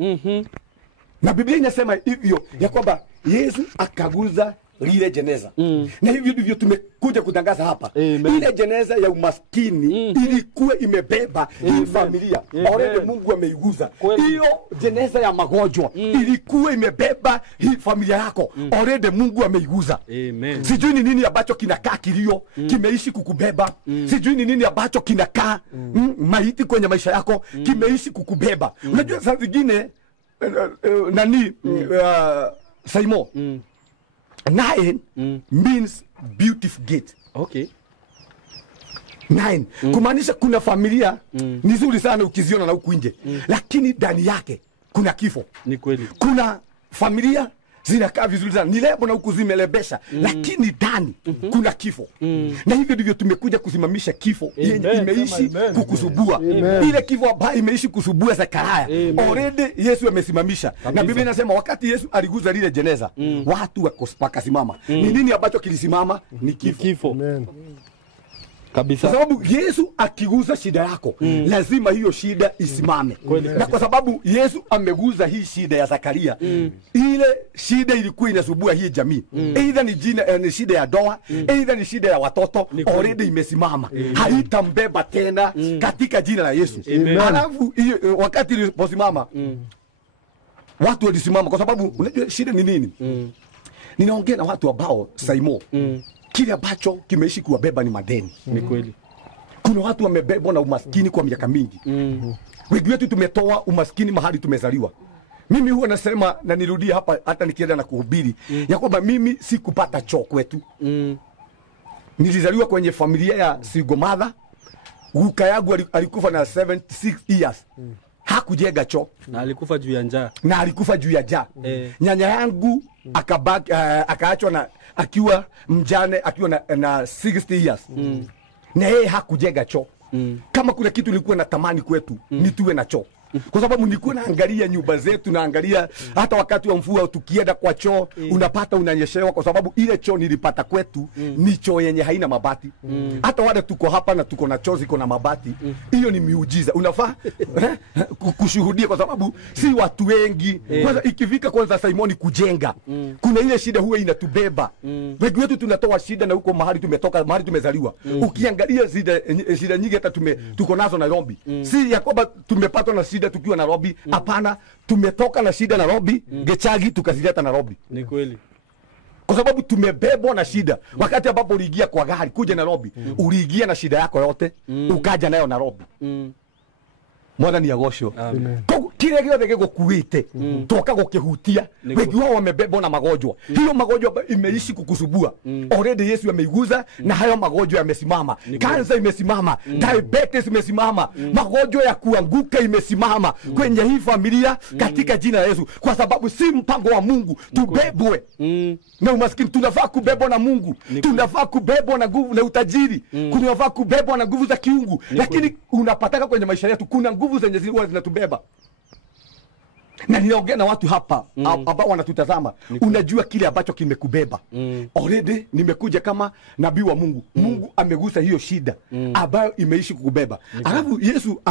Na Biblia inasema hivyo ya kwamba Yesu akaguza lile jeneza. Na hivyo ndivyo tumekuja kutangaza hapa. Ile jeneza ya umaskini ilikuwa imebeba hii familia. Already Mungu ameiguza. Hiyo jeneza ya magonjwa ilikuwa imebeba hii familia yako. Already Mungu ameiguza. Sijui ni nini ambacho kinakaa kilio, kimeishi kukubeba. Sijui ni nini ambacho kinakaa maiti kwenye maisha yako, kimeishi kukubeba. Unajua saa zingine nani Simon 9 means beautiful gate. Okay. 9 kumaanisha kuna familia nzuri sana ukiziona na huku nje lakini ndani yake kuna kifo. Ni kweli. Kuna familia zinakaa vizuri sana, ni lebo na huku zimelebesha lakini ndani kuna kifo. Na hivyo ndivyo tumekuja kusimamisha kifo yenye imeishi kukusubua. Ile kifo ambayo imeishi kusubua Zakaria already Yesu amesimamisha. Na Biblia inasema wakati Yesu aliguza lile jeneza watu wakasimama. Ni nini ambacho kilisimama? Ni kifo. Kabisa. Kwa sababu Yesu akiguza shida yako lazima hiyo shida isimame. Na kwa sababu Yesu ameguza hii shida ya Zakaria, ile shida ilikuwa inasubua hii jamii. Either ni shida ya doa, either ni shida ya watoto, already imesimama. Haitambeba tena katika jina la Yesu. Alafu wakati iliposimama watu walisimama kwa sababu unajua shida ni nini? Ninaongea na watu ambao Simon kile ambacho kimeishi kuwabeba ni madeni. Ni kweli. Kuna watu wamebebwa na umaskini kwa miaka mingi. Wengi wetu tumetoa umaskini mahali tumezaliwa. Mimi huwa nasema na nirudie hapa hata nikienda na kuhubiri ya kwamba mimi sikupata choo kwetu. Nilizaliwa kwenye familia ya single mother. Guka yangu alikufa na 76 years. Hakujenga choo. Na alikufa juu ya njaa. Nyanya yangu akabaki akaachwa na akiwa mjane akiwa na 60 years. Na yeye hakujenga choo. Kama kuna kitu nilikuwa natamani kwetu ni tuwe na choo. Kwa sababu nilikuwa naangalia nyumba zetu, naangalia hata wakati wa mvua tukienda kwa choo unapata unanyeshewa kwa sababu ile choo nilipata kwetu ni choo yenye haina mabati. Hata wale tuko hapa na tuko na choo ziko na mabati, hiyo ni miujiza. Unafaa kushuhudia kwa sababu si watu wengi. Kwanza ikifika kwanza Simoni kujenga. Kuna ile shida huwa inatubeba. Wengi wetu tunatoa shida na huko mahali tumetoka, mahali tumezaliwa. Ukiangalia shida nyingi hata tuko nazo Nairobi. Si ya kwamba tumepatwa na shida tukiwa Nairobi, hapana, tumetoka na shida Nairobi, Gechagi tukazileta Nairobi. Ni kweli. Kwa sababu tumebebwa na shida. Wakati ambapo uliingia kwa gari kuja Nairobi, uliingia na shida yako yote, ukaja nayo Nairobi. Mwathani agocwo. Kile gĩothe gĩgũkuĩte toka gũkĩhutia, wengi wao wamebebwa na magonjwa. Hiyo magonjwa imeishi kukusubua. Already Yesu ameiguza na hayo magonjwa yamesimama. Kansa imesimama, diabetes imesimama, magonjwa ya kuanguka imesimama kwenye hii familia katika jina la Yesu. Kwa sababu si mpango wa Mungu tubebwe na umaskini. Tunafaa kubebwa na Mungu. Tunafaa kubebwa na nguvu na utajiri. Tunafaa kubebwa na nguvu za kiungu. Lakini unapataka kwenye maisha yetu kuna nguvu zenye zinatubeba. Na ninaongea na watu hapa ambao wanatutazama, unajua kile ambacho kimekubeba. Already nimekuja kama nabii wa Mungu. Mungu amegusa hiyo shida ambayo imeishi kukubeba. Alafu Yesu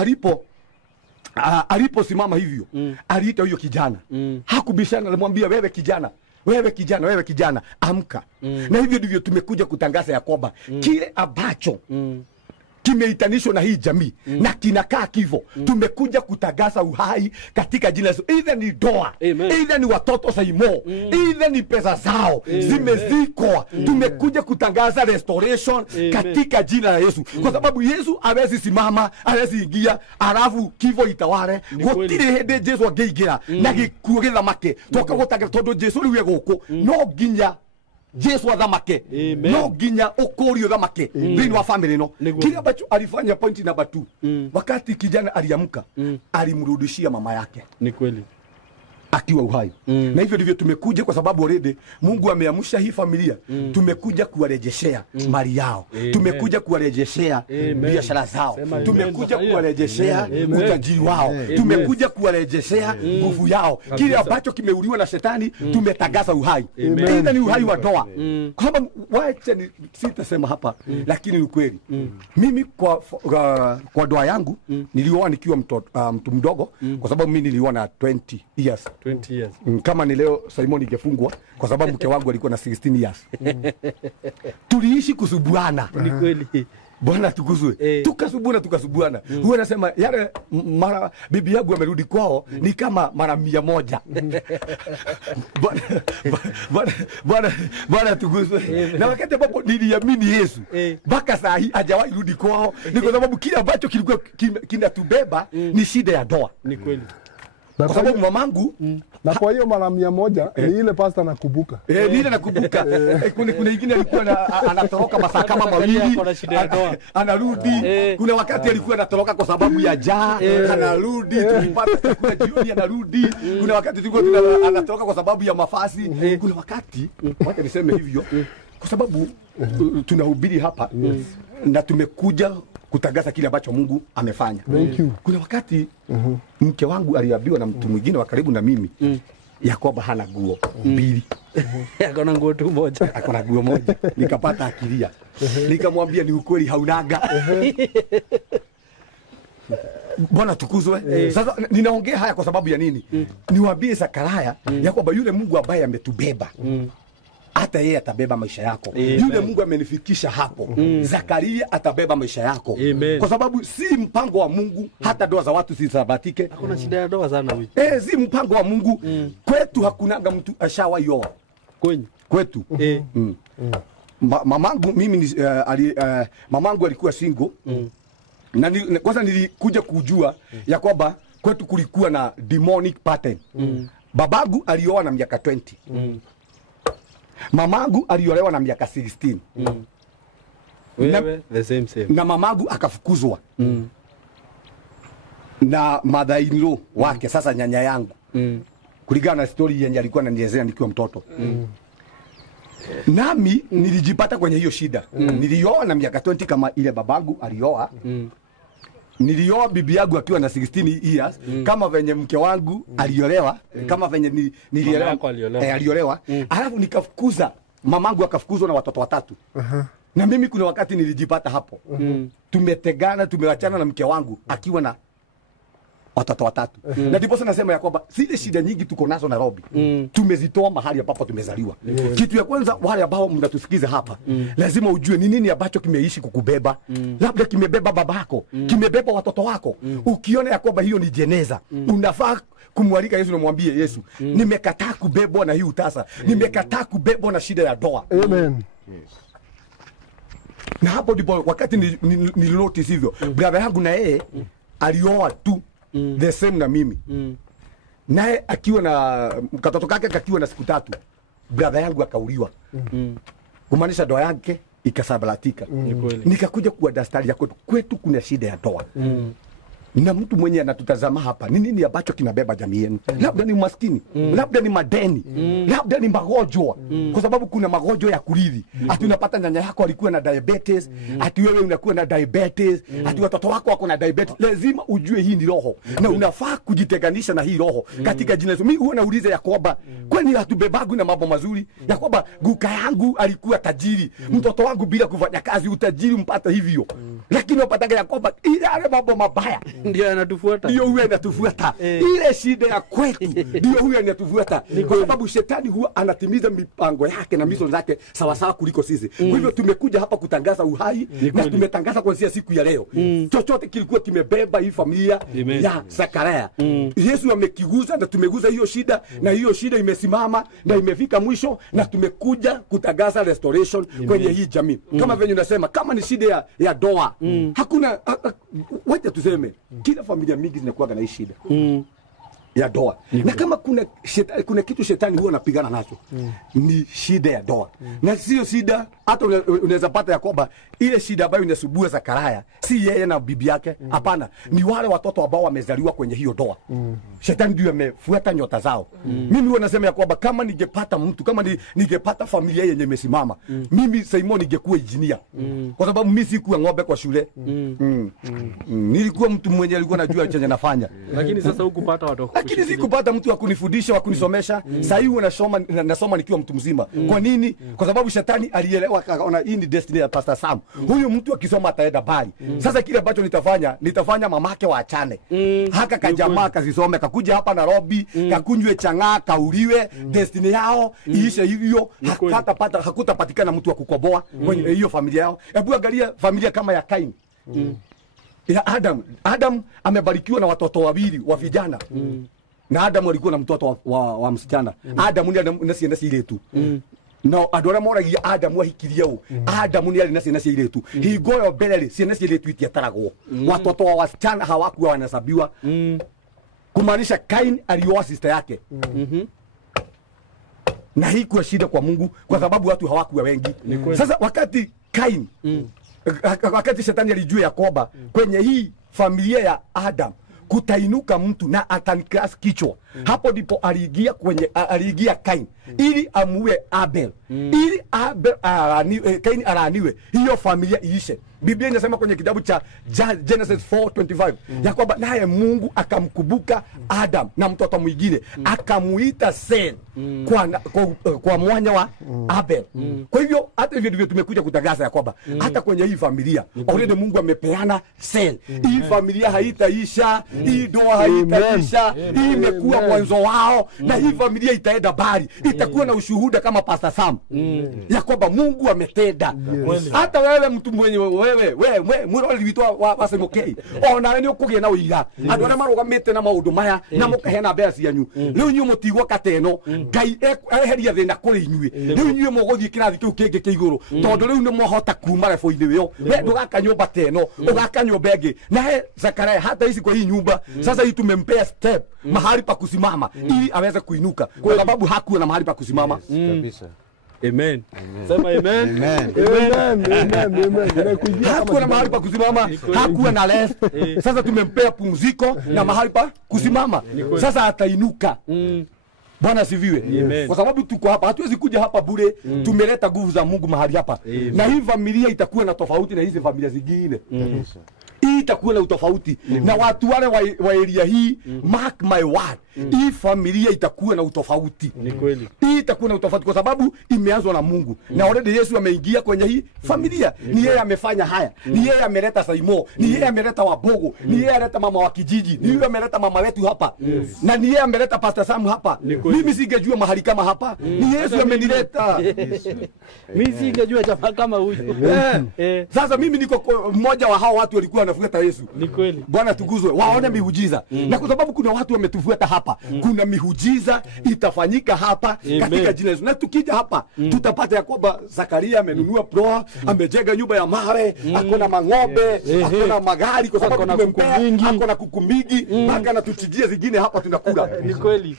aliposimama hivyo, aliita huyo kijana. Hakubishana, alimwambia wewe kijana, amka. Na hivyo ndivyo tumekuja kutangaza ya kwamba kile ambacho kimeitanishwa na hii jamii na kinakaa kifo, tumekuja kutangaza uhai katika jina la Yesu. Either ni doa, either ni watoto saimo, either ni pesa zao zimezikwa, tumekuja kutangaza restoration katika jina la Yesu, kwa sababu Yesu hawezi simama, hawezi ingia alafu kifo itawale. Gutire hende Jesu angeigira na gikuo githamake toka gutangaza tondu Jesu riwe guku no ginya Jesu athamake, no ginya ukorio thamake thini wa family no. Kile ambacho alifanya point number 2, wakati kijana aliamka, alimrudishia mama yake. Ni kweli. Akiwa uhai. Na hivyo ndivyo tumekuja, kwa sababu already Mungu ameamsha hii familia. Tumekuja kuwarejeshea mali yao. Tumekuja kuwarejeshea biashara zao. Tumekuja kuwarejeshea utajiri wao. Tumekuja kuwarejeshea nguvu yao. Kile ambacho kimeuliwa na shetani, tumetangaza uhai. Aidha ni uhai wa ndoa. Kwa sababu wacha sitasema hapa, lakini ni kweli. Mimi kwa ndoa yangu nilioa nikiwa mtu mdogo, kwa sababu mimi nilioa na 20 years. Kama ni leo Simon ingefungwa kwa sababu mke wangu alikuwa na 16 years. Tuliishi kusubuana. Ni kweli. Bwana tukuzwe. Tukasubuana. Huwa nasema yale mara bibi yangu amerudi kwao ni kama mara 100. Bwana tukuzwe. Na wakati ambapo niliamini Yesu, mpaka saa hii hajawahi rudi kwao, ni kwa sababu kile ambacho kilikuwa kinatubeba ni shida ya ndoa. Ni kweli. Kwa sababu mamangu na kwa hiyo mara 100 ni ile pasta nakumbuka. Ni ile nakumbuka. Kuna ingine alikuwa anatoroka masaa kama mawili anarudi. Kuna wakati alikuwa anatoroka kwa sababu ya njaa, anarudi. Tulipata chakula jioni anarudi. Kuna wakati tulikuwa anatoroka kwa sababu ya mafasi. Kuna wakati wacha niseme hivyo kwa sababu tunahubiri hapa na tumekuja kutangaza kile ambacho Mungu amefanya. Kuna wakati mke wangu aliambiwa na mtu mwingine wa karibu na mimi ya kwamba hana nguo mbili. Akona nguo tu moja. Akona nguo moja. Nikapata akilia. Nikamwambia ni ukweli haunaga. Bwana tukuzwe. Sasa ninaongea haya kwa sababu ya nini? Niwaambie Zakaria ya kwamba yule Mungu ambaye ametubeba hata yeye atabeba maisha yako. Yule Mungu amenifikisha hapo. Zakaria atabeba maisha yako. Kwa sababu si mpango wa Mungu hata ndoa za watu zisisabatike. Hakuna shida ya ndoa sana huyu. Si mpango wa Mungu. Kwetu hakunanga mtu ashawahi oa. Kwetu. Mamangu mimi mamangu alikuwa single. Na kwanza nilikuja kujua ya kwamba kwetu kulikuwa na demonic pattern. Babangu alioa na miaka 20. Mamangu aliolewa na miaka 16. Wewe the same. Na mamangu akafukuzwa. Na mother-in-law wake, sasa nyanya yangu. Kulingana na story yenye alikuwa ananielezea nikiwa mtoto. Nami nilijipata kwenye hiyo shida. Nilioa na miaka 20 kama ile babangu alioa. Nilioa bibi yangu akiwa na 16 years kama venye mke wangu aliolewa, kama venye aliolewa. Alafu nikafukuza, mamangu akafukuzwa na watoto 3. Na mimi kuna wakati nilijipata hapo. Tumetegana, tumewachana na mke wangu akiwa na watoto 3. Na ndipo nasema ya kwamba zile shida nyingi tuko nazo Nairobi, tumezitoa mahali ambapo tumezaliwa. Kitu ya kwanza, wale ambao mnatusikiza hapa, lazima ujue ni nini ambacho kimeishi kukubeba. Labda kimebeba babako, kimebeba watoto wako. Ukiona ya kwamba hiyo ni jeneza, unafaa kumwalika Yesu na mwambie Yesu, nimekataa kubebwa na hii utasa. Nimekataa kubebwa na shida ya ndoa. Amen. Na hapo ndipo wakati nilinotice hivyo, brother yangu na yeye alioa tu the same na mimi. Naye akiwa na katoto kake kakiwa na siku 3, brother yangu akauliwa. Kumaanisha ndoa yake ikasabalatika. Nikakuja kuwa dastari ya kwetu kuna shida ya ndoa. na mtu mwenye anatutazama hapa, ni nini ambacho kinabeba jamii yenu? Labda ni umaskini, labda ni madeni, labda ni magonjwa, kwa sababu kuna magonjwa ya kurithi. Ati unapata nyanya yako alikuwa na diabetes, ati wewe unakuwa na diabetes, ati watoto wako wako na diabetes. Lazima ujue hii ni roho, na unafaa kujitenganisha na hii roho katika jina la Yesu. Mimi huwa nauliza ya kwamba kwani hatubebagu na mambo mazuri? Ya kwamba guka yangu alikuwa tajiri, mtoto wangu bila kufanya kazi utajiri mpata hivyo, lakini unapata ya kwamba ile mambo mabaya ndio anatufuata, ndio huyo anatufuata. Ile shida ya kwetu ndio huyo anatufuata, kwa sababu shetani huwa anatimiza mipango yake na miso zake sawa sawa kuliko sisi. Kwa hivyo tumekuja hapa kutangaza uhai, na tumetangaza kuanzia siku ya leo chochote kilikuwa kimebeba hii familia ya Zakaria, Yesu amekiguza, na tumeguza hiyo shida, na hiyo shida imesimama na imefika mwisho, na tumekuja kutangaza restoration kwenye hii jamii. Kama venye unasema, kama ni shida ya doa, hakuna wacha tuseme kila familia mingi zinakuwa na hii shida ya doa, na kama kuna kitu shetani huwa anapigana nacho ni shida ya doa, na sio shida hata unaweza pata ya kwamba ile shida ambayo inasubua Zakaria si yeye na bibi yake, hapana, ni wale watoto ambao wamezaliwa kwenye hiyo doa. Shetani ndio amefuata nyota zao. Mimi huwa nasema ya kwamba kama ningepata mtu, kama ningepata familia yenye imesimama, mimi Simon ningekuwa engineer, kwa sababu mimi sikuwa ng'ombe kwa shule. Nilikuwa mtu mwenye alikuwa anajua chenye nafanya, lakini sasa hukupata watu, lakini sikupata mtu wa kunifundisha, wa kunisomesha. Sasa hivi nasoma nikiwa mtu mzima. Kwa nini? Kwa sababu shetani alielewa, akaona hii ni destiny ya Pastor Sam. Huyu mtu akisoma ataenda bali. Sasa kile ambacho nitafanya mamake waachane. Haka kajamaa kazisome, kakuja hapa Nairobi, kakunjwe chang'aa, kauliwe, destiny yao iishe hivyo. Hakutapatikana mtu wa kukoboa kwenye hiyo familia yao. Hebu angalia familia kama ya Kain. Ya Adam amebarikiwa na watoto wawili wa vijana. Na Adam alikuwa na mtoto wa msichana. Adam ni ciana ciretu. No adora moragia Adam wahikiria u. Adam ni ali na ciana ciretu. Hingo yo mbere ciana ciretu itiataragwo. Watoto wa wasichana hawakuwa wanasabiwa. Kumaanisha Kain alioa sister yake. Na hii kwa shida kwa Mungu, kwa sababu watu hawakuwa wengi. Sasa wakati Kain wakati shetani alijua ya kwamba kwenye hii familia ya Adam kutainuka mtu na atanikras kichwa, hapo ndipo aliingia Kain ili amue Abel, ili Kain araniwe, hiyo familia iishe. Biblia inasema kwenye kitabu cha Genesis 4:25 ya kwamba naye Mungu akamkumbuka Adam na mtoto mwingine, akamuita Sen kwa mwanya wa Abel. Kwa hivyo hata hivyo ndivyo tumekuja kutangaza ya kwamba hata kwenye hii familia already Mungu amepeana Sen. Hii familia haitaisha, hii doa haitaisha, hii imekuwa mwanzo wao, na hii familia itaenda bali, itakuwa na ushuhuda kama Pastor Sam ya kwamba Mungu ametenda. Hata wewe mtu mwenye wewe mwirori witwa wa Simokei ona ni ukugia na uiga andu aria marugamite na maundu maya na mukahena mbea cianyu riu nyu mutigwo kateno Ngai eheria thina kuri inyui riu nyu muguthie kirathi kiu kingi kiiguru tondu riu ni mohota kuma lebo-ini yo we ndugaka nyumba teno ugaka nyumba ingi na he Zakaria hata hizi kwa hii nyumba sasa hii tumempea step mahali pa kusimama ili aweze kuinuka kwa sababu hakuwa na mahali pa kusimama kabisa. Amen. Sema amen. Hakuwa na mahali pa kusimama, hakuwa na rest. Sasa tumempea pumziko na mahali pa kusimama. Sasa atainuka. Bwana sifiwe. Kwa sababu tuko hapa, hatuwezi kuja hapa bure. Tumeleta nguvu za Mungu mahali hapa. Na hii familia itakuwa na tofauti na hizi familia zingine. Hii itakuwa na utofauti. Na watu wale wa area hii, mark my word, hii familia itakuwa na utofauti. Ni kweli. Hii itakuwa na utofauti kwa sababu imeanzwa na Mungu. Na already Yesu ameingia kwenye hii familia. Ni yeye amefanya haya. Ni yeye ameleta Saimo, ni yeye ameleta Wabogo, ni yeye ameleta mama wa kijiji, ni yeye ameleta mama wetu hapa. Na ni yeye ameleta Pastor Sam hapa. Mimi singejua mahali kama hapa. Ni Yesu amenileta. Mimi singejua chapa kama huyu. Sasa mimi niko mmoja wa hao watu walikuwa wanafuata Yesu. Ni kweli. Bwana tukuzwe. Waone miujiza. Na kwa sababu kuna watu wametufuata hapa. Kuna miujiza itafanyika hapa katika jina la Yesu. Na tukija hapa tutapata ya kwamba Zakaria amenunua proa, amejenga nyumba ya mawe, akona mang'ombe, akona magari kwa sababu tumempea, akona kuku mingi, mpaka na tutijie zingine hapa tunakula. Ni kweli.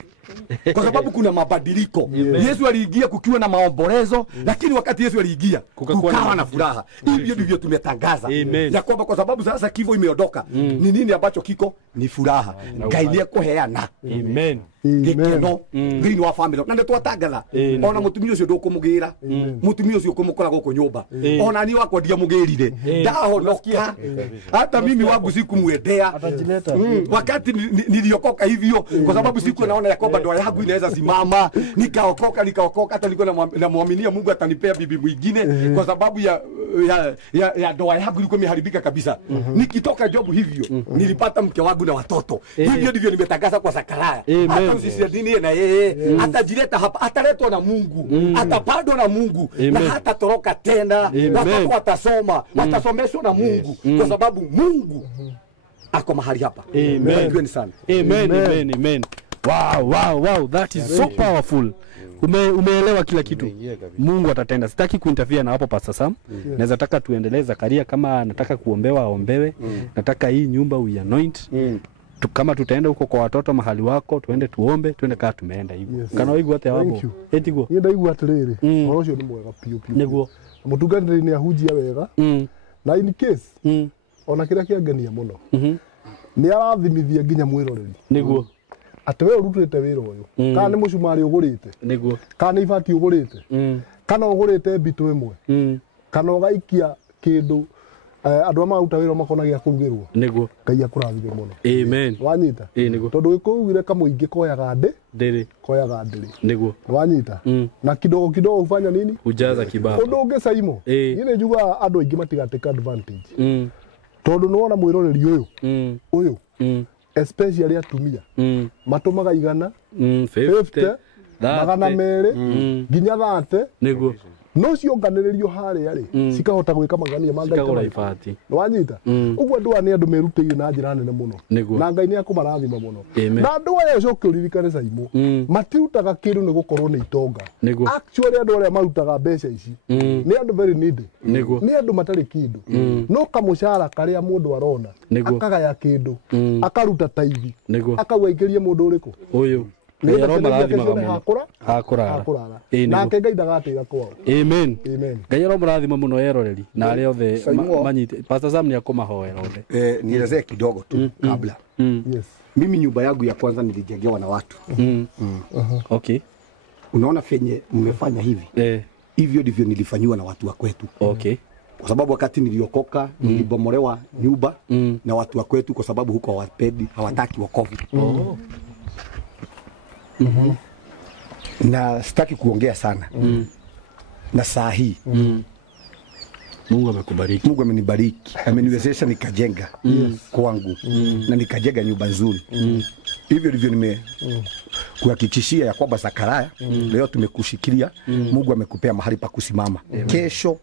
kwa sababu kuna mabadiliko. Yesu aliingia kukiwa na maombolezo, lakini wakati Yesu aliingia kukawa na furaha. Hivyo ndivyo tumetangaza ya kwamba kwa sababu sasa kifo imeondoka, ni nini ambacho kiko? Ni furaha. Ngai ni kuheana. Amen. Gikeno thini wa family na ndetwatangatha ona mutumia ucio ndukumugira mutumia ucio kumukora guku nyumba ona ni wakwa ndia mugirire ndahonoka hata mimi wangu sikumwendea wakati niliokoka hivyo kwa sababu siku naona ya kwamba ndoa yangu inaweza simama nikaokoka hata nilikuwa namwaminia Mungu atanipea bibi mwingine kwa sababu ya ndoa yangu ilikuwa imeharibika kabisa. Nikitoka job hivyo nilipata mke wangu na watoto. Hivyo ndivyo nimetangaza kwa Zakaria. Hata usisiadini na yeye atajileta hapa, ataletwa na Mungu, atapandwa na Mungu na hata toroka tena. Watoto watasoma, watasomeshwa na Mungu kwa sababu Mungu ako mahali hapa. Amen sana. Amen. Wow, that is so powerful. Umeelewa kila kitu. Mungu atatenda. Sitaki kuinterfere na hapo Pastor Sam. Naweza taka tuendelee Zakaria kama nataka kuombewa aombewe. Nataka hii nyumba anoint. Kama tutaenda huko kwa watoto mahali wako tuende tuombe, tuende kama tumeenda hivyo. Kana wigwa ate wabo. Etiguo. Yenda igwa atiriri. Oro cio ni mwega piu. Niguo. Mutungatiri ni ahujia wega. Na in case ona kiria kiangenia muno. Ni arathimithia nginya mwiroreri. Niguo. Ate we urutite wira uyu kana ni mucumari ugurite niguo kana ibati ugurite kana ugurite bitu imwe kana ugaikia kindu andu amaruta wira makonagia kurugirwo niguo Ngai akurathime muno. Amen. Wanyita niguo tondu gikuugire kamuingi koyaga ndiri koyaga ndiri niguo wanyita na kidogo ufanya nini ujaza kibaba undu ungi Saimo ni njuga andu aingi matigateka advantage tondu nuona mwiroreri uyu especially atumia matumaga igana 50 magana mere nginya 30 niguo no cionganiririo haria ri cikahota gwika magania ma ndagika ifati wanyita uguo andu ani andu merutire na njira nene muno na Ngai ni akumarathima muno na andu aya coke uririkane Saimo matirutaga kindu ni gukorwo ni itonga actually andu aria marutaga mbeca ici ni andu very needy ni andu matari kindu no kamushara karia mundu arona akagaya kindu akaruta taithi akawaikirie mundu uriku uyu hakura na Ngai ndagatira kwao. Amen. Ngai arorathima muno yeroreri na ari othe manyite Pastor Sam ni akumahoera othe. Nielezee kidogo tu kabla. Yes. Mimi nyumba yangu ya kwanza nilijengewa na watu. Okay. Unaona fenye mmefanya hivi? Hivyo ndivyo nilifanywa na watu wa kwetu. Okay. Kwa sababu wakati niliokoka nilibomolewa nyumba na watu wa kwetu kwa sababu huko hawapendi, hawataki wokovu. Na sitaki kuongea sana na saa hii Mungu amekubariki. Mungu amenibariki, ameniwezesha nikajenga kwangu na nikajenga nyumba nzuri. Hivyo ndivyo kuhakikishia ya kwamba Zakaria leo tumekushikilia. Mungu amekupea mahali pa kusimama. Kesho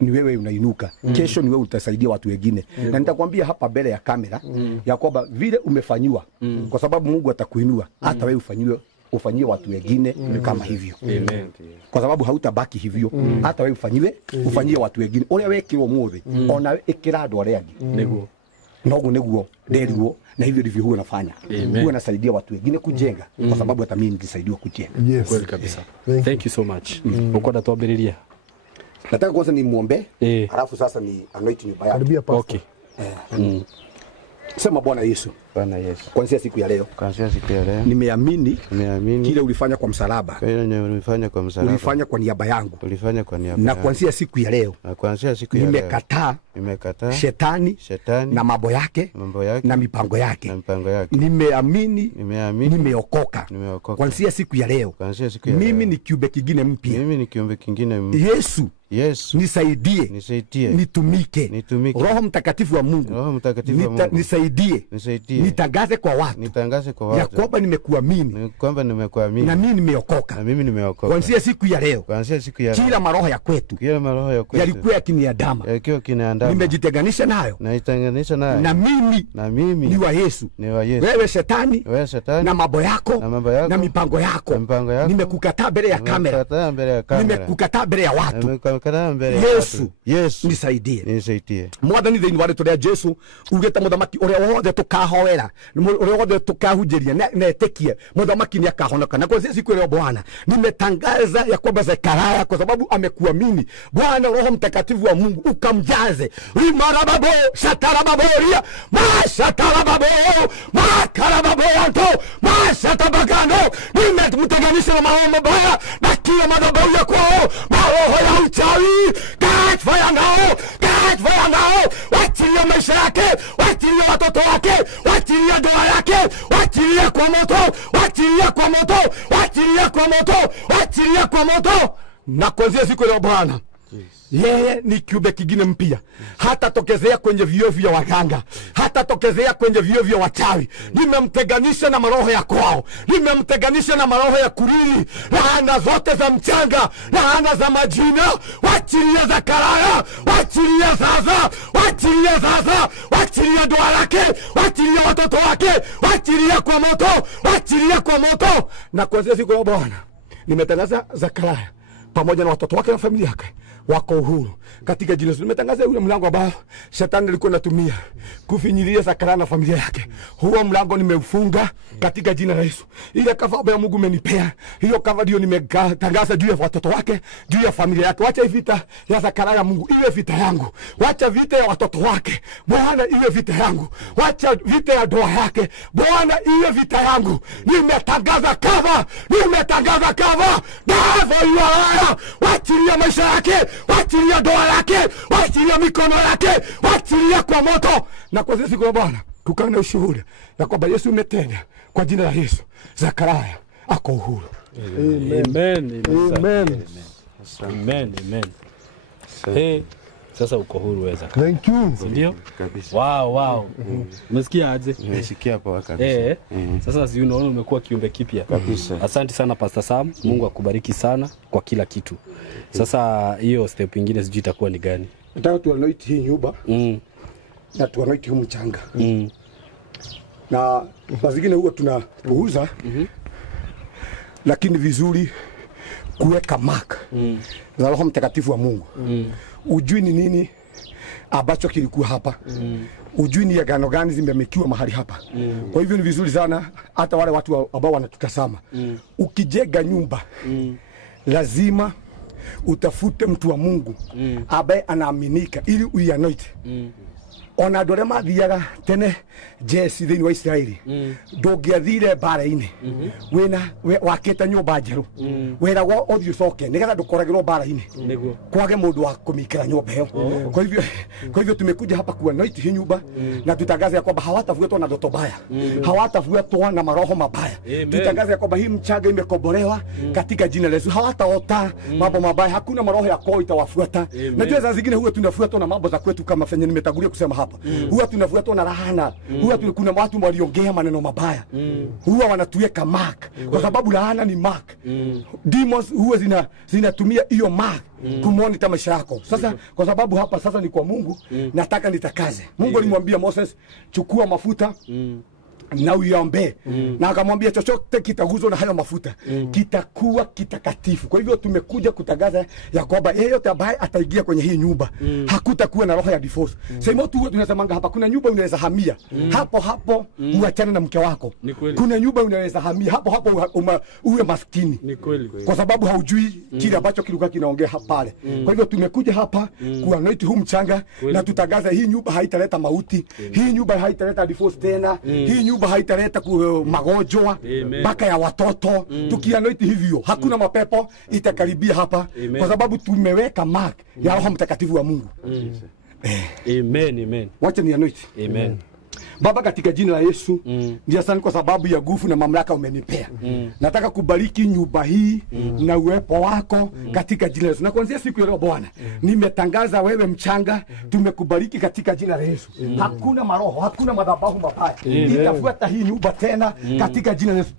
ni wewe unainuka. Kesho ni wewe utasaidia watu wengine. Na nitakwambia hapa mbele ya kamera ya kwamba vile umefanywa kwa sababu Mungu atakuinua hata wewe ufanyie watu wengine kama hivyo. Amen. Kwa sababu hautabaki hivyo. Hata wewe ufanyie watu wengine. Uria wekirwo muthi ona ikira andu aria angi. Niguo. Nogu niguo nderirwo na hivyo ndivyo huwa nafanya. Huwa nasaidia watu wengine kujenga kwa sababu hata mimi nilisaidiwa kujenga. Yes. Kweli kabisa. Thank you so much. Uko ndatuambiriria. Nataka kwanza ni muombe, alafu sasa ni anoint nyumba yako. Karibia pastor. Okay. Sema Bwana Yesu. Bwana Yesu. Kuanzia siku ya leo. Kuanzia siku ya leo. Nimeamini kile ulifanya kwa msalaba. Kile ulifanya kwa msalaba. Ulifanya kwa niaba yangu. Ulifanya kwa niaba yangu. Na kuanzia siku ya leo. Na kuanzia siku ya leo. Nimekataa shetani na mambo yake na mipango yake. Nimeamini nimeokoka. Kuanzia siku ya leo. Mimi ni kiumbe kingine mpya. Yesu nisaidie nitumike. Roho Mtakatifu wa Mungu nisaidie nitangaze kwa watu ya kwamba nimekuamini na mimi nimeokoka. Kuanzia siku ya leo kila maroho ya kwetu yalikuwa yakiniandama nimejitenganisha nayo na mimi ni wa Yesu. Wewe shetani na mambo yako na mipango yako nimekukataa mbele ya kamera, nimekukataa mbele ya watu. Yesu nisaidie. Mwathani thĩinĩ wa rĩĩtwa rĩa Jesu ugĩte mũthamaki ũrĩa wothe tũkahoera wera urogothe tukahunjiria na etekie muthamaki ni akahonoka. Na kwa siku leo Bwana nimetangaza ya kwamba Zekaria kwa sababu amekuamini Bwana, Roho Mtakatifu wa Mungu ukamjaze rimarababo shatarababoria mashatarababo makarababoanto mashatabagano. Nimemtenganisha na maono mabaya na kila madhabahu ya kwao, maroho ya uchawi, catch fire now, catch fire now. Wachilia maisha yake, wachilia watoto wake, wachilia ndoa yake, wachilia kwa moto, wachilia kwa moto, wachilia kwa moto, wachilia kwa moto. Na kuanzia siku leo Bwana, yeye ni kiumbe kingine mpya. Hata tokezea kwenye vioo vya waganga, hata tokezea kwenye vioo vya wachawi. Nimemtenganisha na maroho ya kwao, nimemtenganisha na maroho ya kurili, laana zote za mchanga, laana za majina. Wachilia Zekaria, wachilia sasa, wachilia sasa, wachilia ndoa yake, wachilia watoto wake, wachilia kwa moto, wachilia kwa moto. Na kuanzia siku ya Bwana nimetangaza Zekaria pamoja na watoto wake na familia yake wako uhuru katika jina la Yesu. Nimetangaza ule mlango ambao shetani alikuwa anatumia kufinyilia Zekaria na familia yake, huo mlango nimeufunga katika jina la Yesu. Ile kava ya Mungu umenipea, hiyo kava ndio nimetangaza juu ya watoto wake, juu ya familia yake. Wacha vita ya Zekaria, Mungu iwe vita yangu. Wacha vita ya watoto wake Bwana iwe vita yangu. Wacha vita ya ndoa yake Bwana iwe vita yangu. Nimetangaza kava, nimetangaza kava. Davo yaya, wachilia maisha yake, wachilia ndoa yake, wachilia mikono yake, wachilia kwa moto. Na kwa siku ya Bwana tukawa na ushuhuda ya kwamba Yesu umetenda. Kwa jina la Yesu Zekaria ako uhuru. Amen. Amen. Amen. Amen. Amen. Hey, sasa uko huru wewe Zekaria. Thank you. Ndio? Kabisa. Wow. Umesikia aje? Nimesikia poa kabisa. Sasa si unaona umekuwa kiumbe kipya. Kabisa. Asante sana Pastor Sam. Mungu akubariki sana kwa kila kitu. Sasa hiyo step nyingine sijui itakuwa ni gani? Nataka tu anoint hii nyumba. Na tu anoint huu mchanga. Na kwa zingine huwa tunapuuza. Lakini vizuri kuweka mark za Roho Mtakatifu wa Mungu. Ujui ni nini ambacho kilikuwa hapa. Ujui ni agano gani zimemekiwa mahali hapa. Kwa hivyo ni vizuri sana hata wale watu ambao wanatutazama. Ukijenga nyumba lazima utafute mtu wa Mungu ambaye anaaminika ili uianoint. Ona ndore mathiaga tene Jesse thini wa Israeli ndungiathire mbara-ini wina wakita nyumba njeru wiragwo uthio coke nigetha ndukoragirwo mbara-ini kwage mundu wa kumikira nyumba hiyo. Kwa hivyo tumekuja hapa kuanoint hii nyumba na tutangaze ya kwamba hawatafuatwa na ndoto mbaya, hawatafuatwa na maroho mabaya. Tutangaze ya kwamba hii mchanga imekombolewa katika jina la Yesu. Hawataota mambo mabaya, hakuna maroho ya kwao itawafuata. Najua za zingine huwa tunafuatwa na mambo za kwetu kama fenye nimetangulia kusema hapa. Huwa tunafuatwa na laana, huwa kuna watu waliongea maneno mabaya, huwa wanatuweka mark kwa sababu laana ni mark. Demons huwa zinatumia hiyo mark kumonita maisha yako. Sasa kwa sababu hapa sasa ni kwa Mungu, nataka nitakaze. Mungu alimwambia Moses, chukua mafuta na uiombe. Na akamwambia chochote kitaguzwa na hayo mafuta kitakuwa kitakatifu. Kwa hivyo tumekuja kutangaza ya kwamba yeyote ambaye ataingia kwenye hii nyumba hakutakuwa na roho ya divorce. Sema tu tunasemanga hapa kuna nyumba unaweza hamia hapo uachane na mke wako. Kuna nyumba unaweza hamia hapo uwe maskini. Kwa sababu haujui kile ambacho kilikuwa kinaongea hapa pale. Kwa hivyo tumekuja hapa kuanoint huu mchanga na tutangaza hii nyumba haitaleta mauti. Hii nyumba haitaleta divorce tena. Hii nyumba haitaleta magonjwa mpaka ya watoto. Tukianoiti hivyo hakuna mapepo itakaribia hapa. Kwa sababu tumeweka mark ya Roho Mtakatifu wa Mungu. Amen. Wacha ni anoiti. Amen. Baba, katika jina la Yesu, ndio asante kwa sababu ya nguvu na mamlaka umenipea. Nataka kubariki nyumba hii na uwepo wako katika jina la Yesu. Na kuanzia siku ya leo Bwana, nimetangaza wewe mchanga, tumekubariki katika jina la Yesu. Hakuna maroho, hakuna madhabahu mabaya itafuata hii nyumba tena katika jina la Yesu.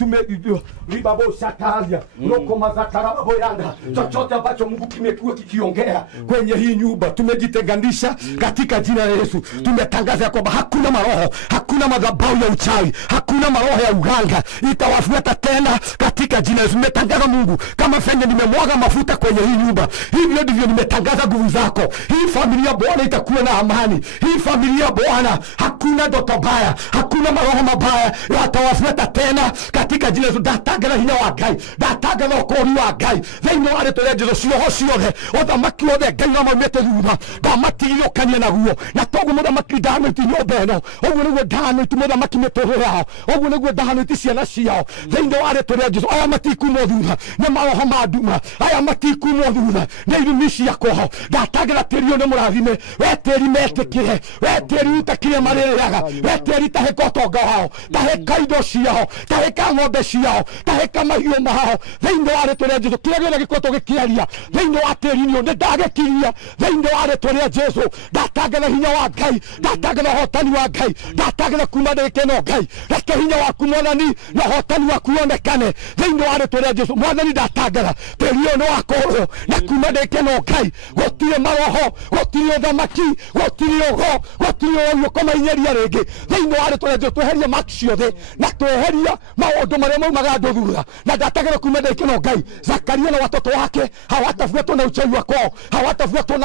Ribabo shatalia, roko mazakara boyanda. Chochote ambacho Mungu kimekuwa kikiongea kwenye hii nyumba, tumejitenganisha katika jina la Yesu. Tumetangaza kwamba hakuna maroho, hakuna madhabahu ya uchawi, hakuna hakuna maroho ya uganga itawafuata tena katika jina la Yesu. Nimetangaza Mungu, kama fenye nimemwaga mafuta kwenye hii nyumba, hivyo ndivyo nimetangaza nguvu zako. Hii familia Bwana itakuwa na amani. Hii familia Bwana, hakuna ndoto mbaya, hakuna maroho mabaya yatawafuata tena katika jina la Yesu. Ndatangana hinya wa Ngai, ndatangana ukori wa Ngai thĩinĩ wa rĩtwa rĩa Jesũ. Cioho ciothe ũthamaki wothe Ngai no maumĩte thutha ndamatigithũkania naguo, na toguo mũthamaki ndanĩti nyũmba ĩno, ũguo nĩguo ndanĩti mũthamaki mĩtũrĩre yao, ũguo nĩguo ndanĩti ciana ciao thĩinĩ wa rĩtwa rĩa Jesũ. Aya matikumwo thutha nĩ maroho ma nduma, aya matikumwo thutha nĩ irumi cia kũho. Ndatangĩra tĩri ũyũ nĩ mũrathime, we tĩri metĩkĩre, we tĩri utakire marĩrĩaga, we tĩri tahĩka ũtonga wao, tahĩka indo ciao, tahĩka ng'ombe ciao, tahĩka mahiũ mao thĩinĩ wa rĩtwa rĩa Jesũ. Kĩrĩa gĩothe gĩkoretwo gĩkĩaria thĩinĩ wa tĩri-inĩ ũyũ nĩ ndagĩkiria thĩinĩ wa rĩtwa rĩa Jesũ. Ndatangatha hinya wa Ngai, ndatangatha ũhotani wa Ngai, ndatangatha kuma ndagĩka ĩno Ngai, reke hinya waku Mwathani na ũhotani waku wonekane thĩinĩ wa rĩtwa rĩa Jesũ. Mwathani ndatangatha tĩri ũyũ nĩ wakũrwo, na kuma ndagĩka ĩno Ngai gũtirĩ maroho, gũtirĩ ũthamaki, gũtirĩ ũgo, gũtirĩ ũguoko mainyeria rĩngĩ thĩinĩ wa rĩtwa rĩa Jesũ. Tweherie maki ciothe na tweheria maũndũ marĩa maumaga andũ thutha, na ndatangatha kuma ndagĩka ĩno Ngai Zakaria na watoto wake hawatafuatwa na uchawi wa kwao, hawatafuatwa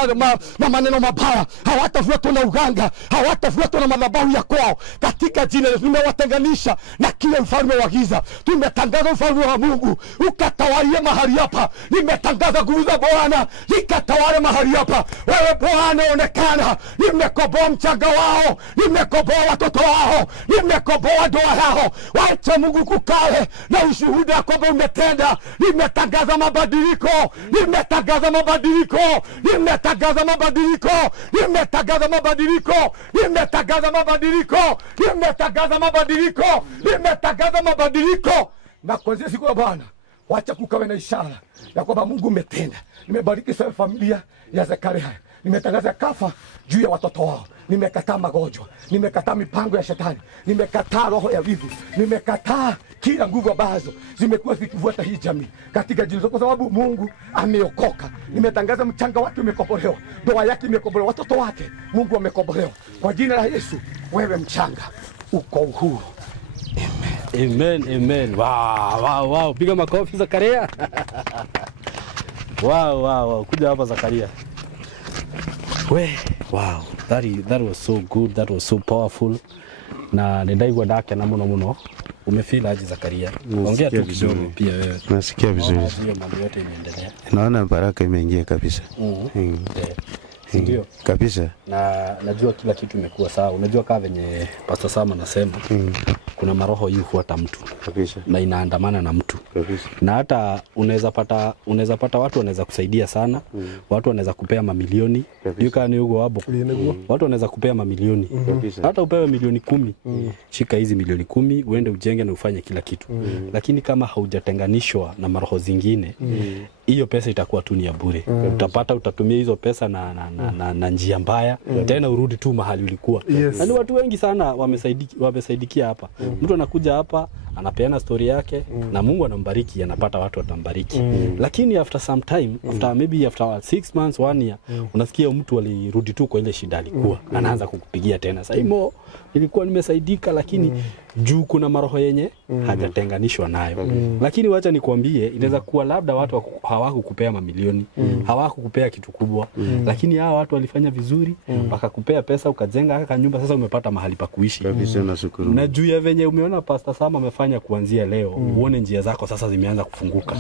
na maneno mabaya, hawatafuatwa na uganga, hawatafuatwa na madhabahu ya kwao katika jina la Yesu. Nimewatenganisha na kila ufalme wa giza. Tumetangaza ufalme wa Mungu ukatawalie mahali hapa. Nimetangaza nguvu za Bwana zikatawale mahali hapa. Wewe Bwana onekana. Nimekomboa mchanga wao, nimekomboa watoto wao, nimekomboa ndoa yao. Wacha Mungu kukale na ushuhuda kwamba umetenda. Nimetangaza mabadiliko, nimetangaza mabadiliko, nimetangaza mabadiliko, nimetangaza mabadiliko, nimetangaza mabadiliko, nimetangaza mabadiliko, nimetangaza mabadiliko. Na kuanzia siku ya Bwana, wacha kukawe na ishara ya kwamba Mungu umetenda. Nimebariki sana familia ya Zakaria. Nimetangaza kafa juu ya watoto wao. Nimekataa magonjwa, nimekataa mipango ya shetani, nimekataa roho ya wivu, nimekataa kila nguvu ambazo zimekuwa zikifuata hii jamii katika jina, kwa sababu Mungu ameokoka. Nimetangaza mchanga wake umekombolewa, ndoa yake imekombolewa, watoto wake Mungu amekombolewa kwa jina la Yesu. Wewe mchanga uko uhuru. Amen. Amen, amen. Wow. Piga makofi Zakaria. Wow. Kuja hapa Zakaria. Wow. That was so good. That was so powerful. Na ndaigwa ndake na muno. Umefeel aje Zakaria? Ongea tu kidogo pia wewe. Nasikia vizuri. Mambo yote imeendelea. Naona baraka imeingia kabisa. Ndio. Kabisa. Na najua kila kitu imekuwa sawa. Unajua kama venye Pastor Sam anasema kuna maroho hii hufuata mtu kabisa na inaandamana na mtu kabisa. Na hata unaweza pata watu wanaweza kusaidia sana. Watu wanaweza kupea mamilioni. Yuka ni huko hapo. Watu wanaweza kupea mamilioni. Hata upewe milioni 10. Shika hizi milioni 10 uende ujenge na ufanye kila kitu. Lakini kama haujatenganishwa na maroho zingine, hiyo pesa itakuwa tu ni ya bure. Utatumia hizo pesa na njia mbaya, tena urudi tu mahali ulikuwa. Na ni watu wengi sana wamesaidikia hapa. Mtu anakuja hapa, anapeana story yake na Mungu anambariki, anapata watu watambariki. Lakini after some time, after 6 months, 1 year, unasikia mtu alirudi tu kwa ile shida alikuwa. Anaanza kukupigia tena. Saimo, nilikuwa nimesaidika lakini juu kuna maroho yenye hajatenganishwa nayo. Lakini wacha nikwambie, inaweza kuwa labda watu hawakukupea mamilioni, hawakukupea kitu kubwa, lakini hao watu walifanya vizuri, wakakupea pesa, ukajenga haka nyumba, sasa umepata mahali pa kuishi. Na juu ya venye umeona Pastor Sam amefanya kuanzia leo, uone njia zako sasa zimeanza kufunguka.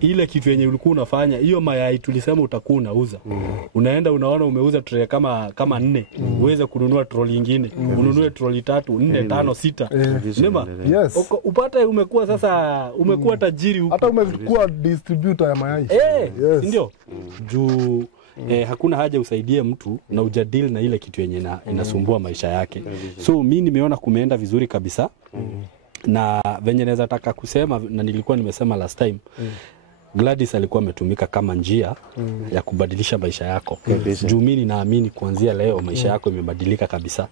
Ile kitu yenye ulikuwa unafanya, hiyo mayai tulisema utakuwa unauza. Unaenda unaona umeuza troli kama 4, uweze kununua troli nyingine, ununue troli 3, 4, 5, 6. Nema? Yes. Upate umekuwa sasa umekuwa tajiri huko. Hata umekuwa distributor ya mayai. Yes. Ndio. Juu hakuna haja usaidie mtu na ujadili na ile kitu yenye inasumbua maisha yake. So mimi nimeona kumeenda vizuri kabisa. Na venye naweza taka kusema na nilikuwa nimesema last time, Gladys alikuwa ametumika kama njia ya kubadilisha maisha yako. Juu mimi naamini kuanzia leo maisha yako imebadilika kabisa.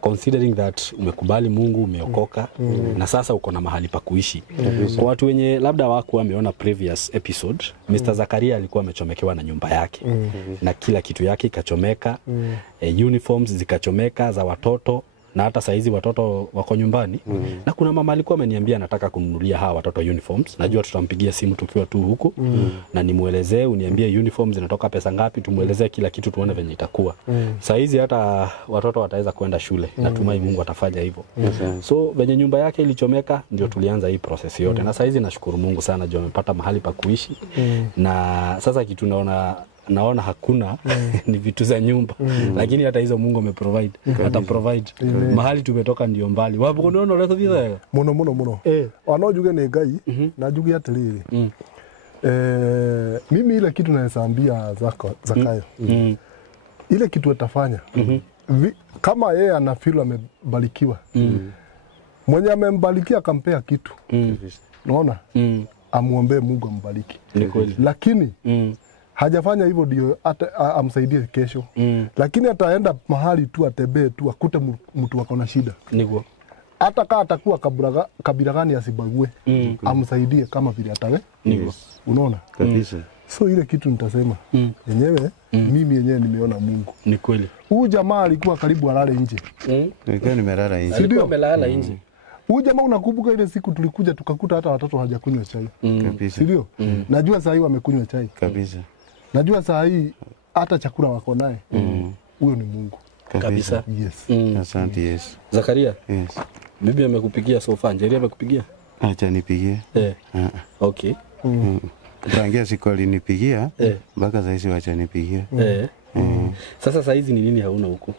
Considering that umekubali Mungu, umeokoka, na sasa uko na mahali pa kuishi. Kwa watu wenye labda wako wameona previous episode, Mr. Zakaria alikuwa amechomekewa na nyumba yake. Na kila kitu yake ikachomeka, uniforms zikachomeka za watoto, na hata saizi watoto wako nyumbani. Na kuna mama alikuwa ameniambia anataka kununulia hawa watoto uniforms. Najua tutampigia simu tukiwa tu huko na nimuelezee, uniambie uniforms zinatoka pesa ngapi, tumuelezee kila kitu tuone venye itakuwa. Saizi hata watoto wataweza kwenda shule. Natumai Mungu atafanya hivyo. So venye nyumba yake ilichomeka ndio tulianza hii process yote. Na saizi nashukuru Mungu sana juu amepata mahali pa kuishi. Na sasa kitu naona hakuna ni vitu za nyumba, lakini hata hizo Mungu ameprovide, ata provide. Mahali tumetoka ndio mbali. Wapo unaona leo thitha muno wanojuge ni Ngai na juge atiriri mimi ile kitu naesambia Zakayo ile kitu atafanya kama yeye anafeel amebarikiwa mwenye amembarikia akampea kitu unaona amuombe Mungu ambariki, lakini hajafanya hivyo ndio amsaidie kesho. Lakini ataenda mahali tu atembee tu akute mtu wako na shida. Niko. Hata kama atakuwa kabila gani asibague, amsaidie kama vile atawe. Niko. Unaona? Kabisa. So ile kitu nitasema yenyewe mimi yenyewe nimeona Mungu. Ni kweli. Huyu jamaa alikuwa karibu alale nje. Nilikuwa nimelala nje. Alikuwa amelala nje. Huyu jamaa unakumbuka ile siku tulikuja tukakuta hata watoto hawajakunywa chai. Kabisa. Ndio? Najua sasa hivi wamekunywa chai. Kabisa. Najua saa hii hata chakula wako naye. Huyo ni Mungu. Kabisa. Yes. Asante Yesu. Zakaria? Yes. Bibi amekupigia sofa, Njeri amekupigia? Acha nipigie. Okay. Tangia siku alinipigia mpaka sasa hivi wacha nipigie. Sasa saa hizi ni nini hauna huko?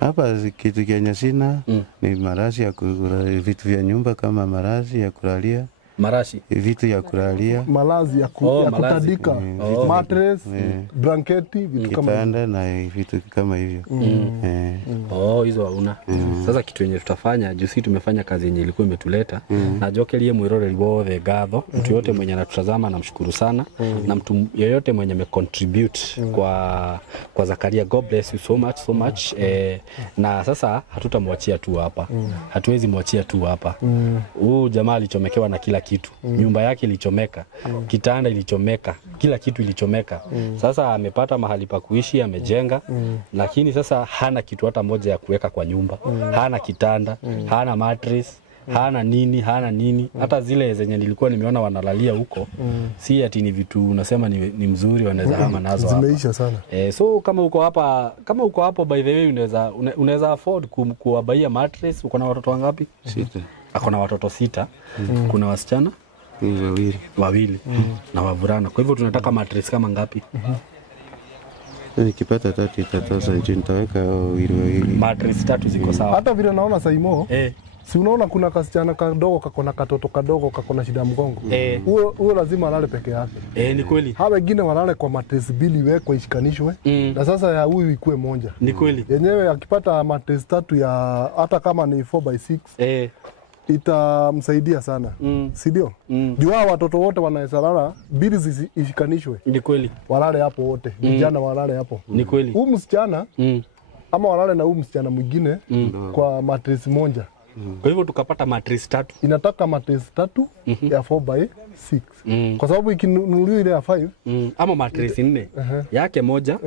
Hapa kitu kenye sina ni marashi ya vitu vya nyumba kama marashi ya kulalia. Marashi? Vitu ya kulalia. Malazi ya kutandika. Mattress, blanketi, vitu kama kitanda na vitu kama hivyo. Hizo hauna. Sasa kitu yenye tutafanya, juzi tumefanya kazi yenye ilikuwa imetuleta na jokelie mwiroreri wothe ngatho. Mtu yote mwenye anatutazama namshukuru sana na mtu yoyote mwenye amecontribute kwa Zakaria, God bless you so much. Na sasa hatutamwachia tu hapa. Hatuwezi mwachia tu hapa. Huyu jamaa alichomekewa na kila kitu. Nyumba yake ilichomeka, kitanda ilichomeka, kila kitu ilichomeka. Sasa amepata mahali pa kuishi, amejenga, lakini sasa hana kitu hata moja ya kuweka kwa nyumba. Hana kitanda, hana mattress, hana nini. Hata zile zenye nilikuwa nimeona wanalalia huko, si ati ni vitu unasema ni mzuri wanaweza hama nazo hapa. Zimeisha sana. So kama uko hapa by the way unaweza afford kuwabaia mattress. Uko na watoto wangapi? 6. Ako na watoto 6. Kuna wasichana? 2. Na wavulana. Kwa hivyo tunataka mattress kama ngapi? Nikipata 3 itatosha, nitaweka wawili. Mattress 3 ziko sawa. Hata vile naona Saimo, si unaona kuna kasichana kadogo kakona katoto kadogo kakona shida mgongo. Huyo lazima alale peke yake. Ni kweli. Hawa wengine walale kwa mattress bili wekwe ishikanishwe. Na sasa ya huyu ikue moja. Ni kweli. Yenyewe akipata mattress 3 ya hata kama ni 4x6. Itamsaidia sana. Si ndio? Juu hao watoto wote wanaweza lala bili ishikanishwe. Ni kweli. Walale hapo wote. Vijana walale hapo. Ni kweli. Huyu msichana ama walale na huyu msichana mwingine kwa mattress moja. Kwa hivyo tukapata mattress 3. Inataka mattress 3 ya 4x6. Kwa sababu ikinunuliwa ile ya 5 ama mattress 4 yake moja